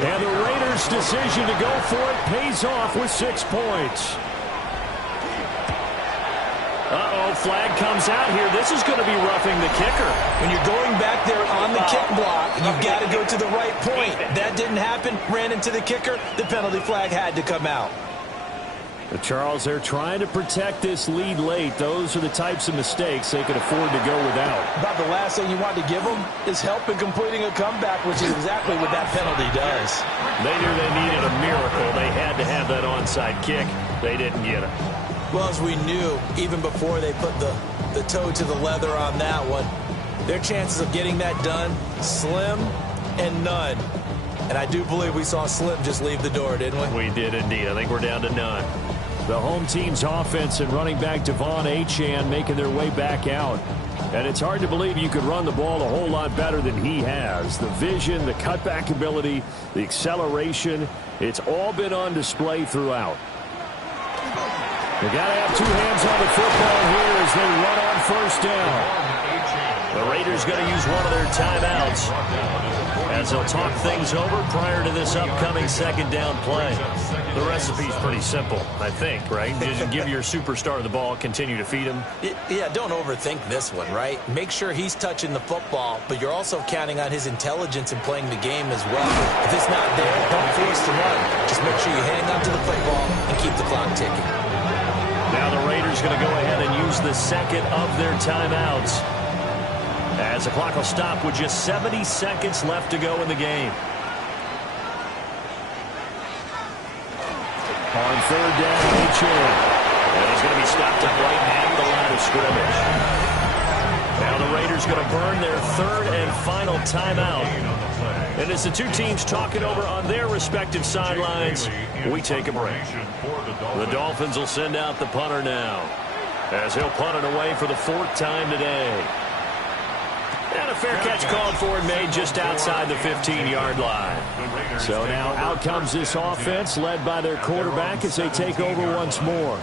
And the Raiders' decision to go for it pays off with 6 points. Uh-oh, flag comes out here. This is going to be roughing the kicker. When you're going back there on the kick block, you've got to go to the right point. That didn't happen. Ran into the kicker. The penalty flag had to come out. Charles, they're trying to protect this lead late. Those are the types of mistakes they can afford to go without. About the last thing you want to give them is help in completing a comeback, which is exactly what that penalty does. They knew they needed a miracle. They had to have that onside kick. They didn't get it. Well, as we knew, even before they put the toe to the leather on that one, their chances of getting that done, slim and none. And I do believe we saw Slim just leave the door, didn't we? We did indeed. I think we're down to none. The home team's offense and running back Devon Achane making their way back out. And it's hard to believe you could run the ball a whole lot better than he has. The vision, the cutback ability, the acceleration, it's all been on display throughout. They got to have two hands on the football here as they run on first down. The Raiders going to use one of their timeouts as they'll talk things over prior to this upcoming second down play. The recipe's pretty simple, I think, right? Just give your superstar the ball, continue to feed him. Yeah, don't overthink this one, right? Make sure he's touching the football, but you're also counting on his intelligence in playing the game as well. If it's not there, don't force the run. Just make sure you hang on to the football and keep the clock ticking. Now the Raiders going to go ahead and use the second of their timeouts, as the clock will stop with just 70 seconds left to go in the game. On third down, Achane. And he's going to be stopped up right at the line of scrimmage. Now the Raiders going to burn their third and final timeout. And as the two teams talking over on their respective sidelines, we take a break. The Dolphins will send out the punter now, as he'll punt it away for the fourth time today. And a fair catch called for and made just outside the 15-yard line. So now out comes this offense led by their quarterback as they take over once more.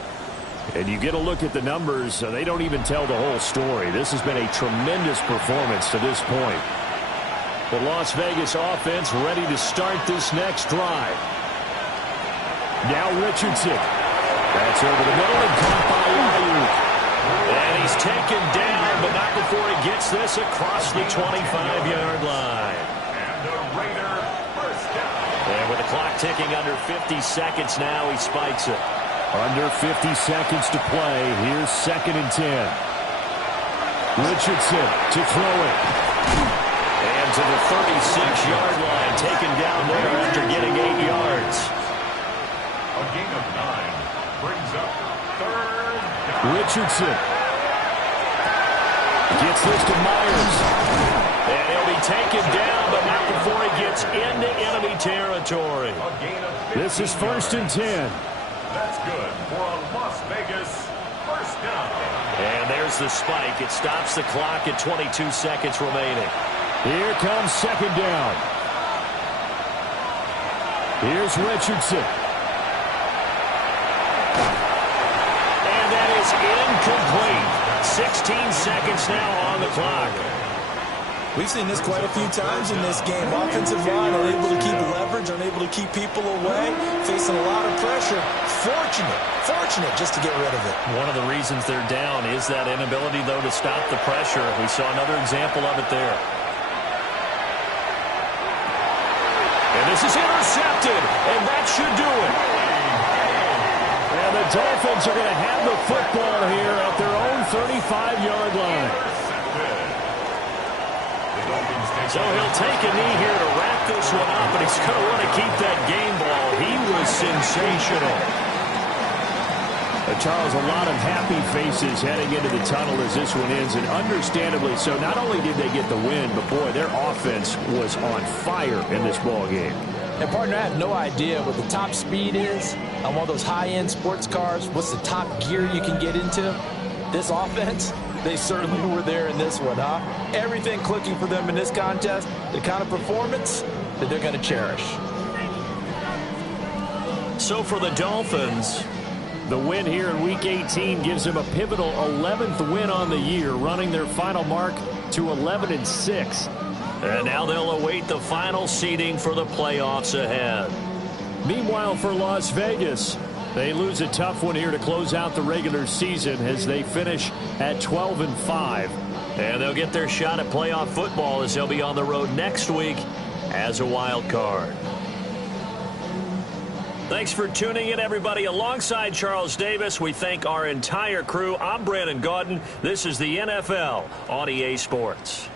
And you get a look at the numbers, they don't even tell the whole story. This has been a tremendous performance to this point. The Las Vegas offense ready to start this next drive. Now Richardson. That's over the middle and caught by Ayuk. And he's taken down, but not before he gets this across the 25-yard line. And the Raider first down. And with the clock ticking under 50 seconds now, he spikes it. Under 50 seconds to play. Here's 2nd and 10. Richardson to throw it. And to the 36-yard line, taken down there after getting 8 yards. A gain of 9 brings up third down. Richardson gets this to Myers. And he'll be taken down, but not before he gets into enemy territory. This is 1st and 10. That's good for a Las Vegas first down. And there's the spike. It stops the clock at 22 seconds remaining. Here comes 2nd down. Here's Richardson. And that is incomplete. 16 seconds now on the clock. We've seen this quite a few times in this game. Offensive line unable to keep leverage, unable to keep people away, facing a lot of pressure. Fortunate just to get rid of it. One of the reasons they're down is that inability, though, to stop the pressure. We saw another example of it there. And this is intercepted, and that should do it. And the Dolphins are going to have the football here at their own 35-yard line. So he'll take a knee here to wrap this one up, and he's going to want to keep that game ball. He was sensational. Charles, a lot of happy faces heading into the tunnel as this one ends, and understandably so. Not only did they get the win, but boy, their offense was on fire in this ball game. And partner, I have no idea what the top speed is on one of those high-end sports cars. What's the top gear you can get into? This offense, they certainly were there in this one, huh? Everything clicking for them in this contest, the kind of performance that they're going to cherish. So for the Dolphins, the win here in Week 18 gives them a pivotal 11th win on the year, running their final mark to 11-6. And now they'll await the final seeding for the playoffs ahead. Meanwhile, for Las Vegas, they lose a tough one here to close out the regular season as they finish at 12-5. And they'll get their shot at playoff football as they'll be on the road next week as a wild card. Thanks for tuning in, everybody. Alongside Charles Davis, we thank our entire crew. I'm Brandon Gaudin. This is the NFL on EA Sports.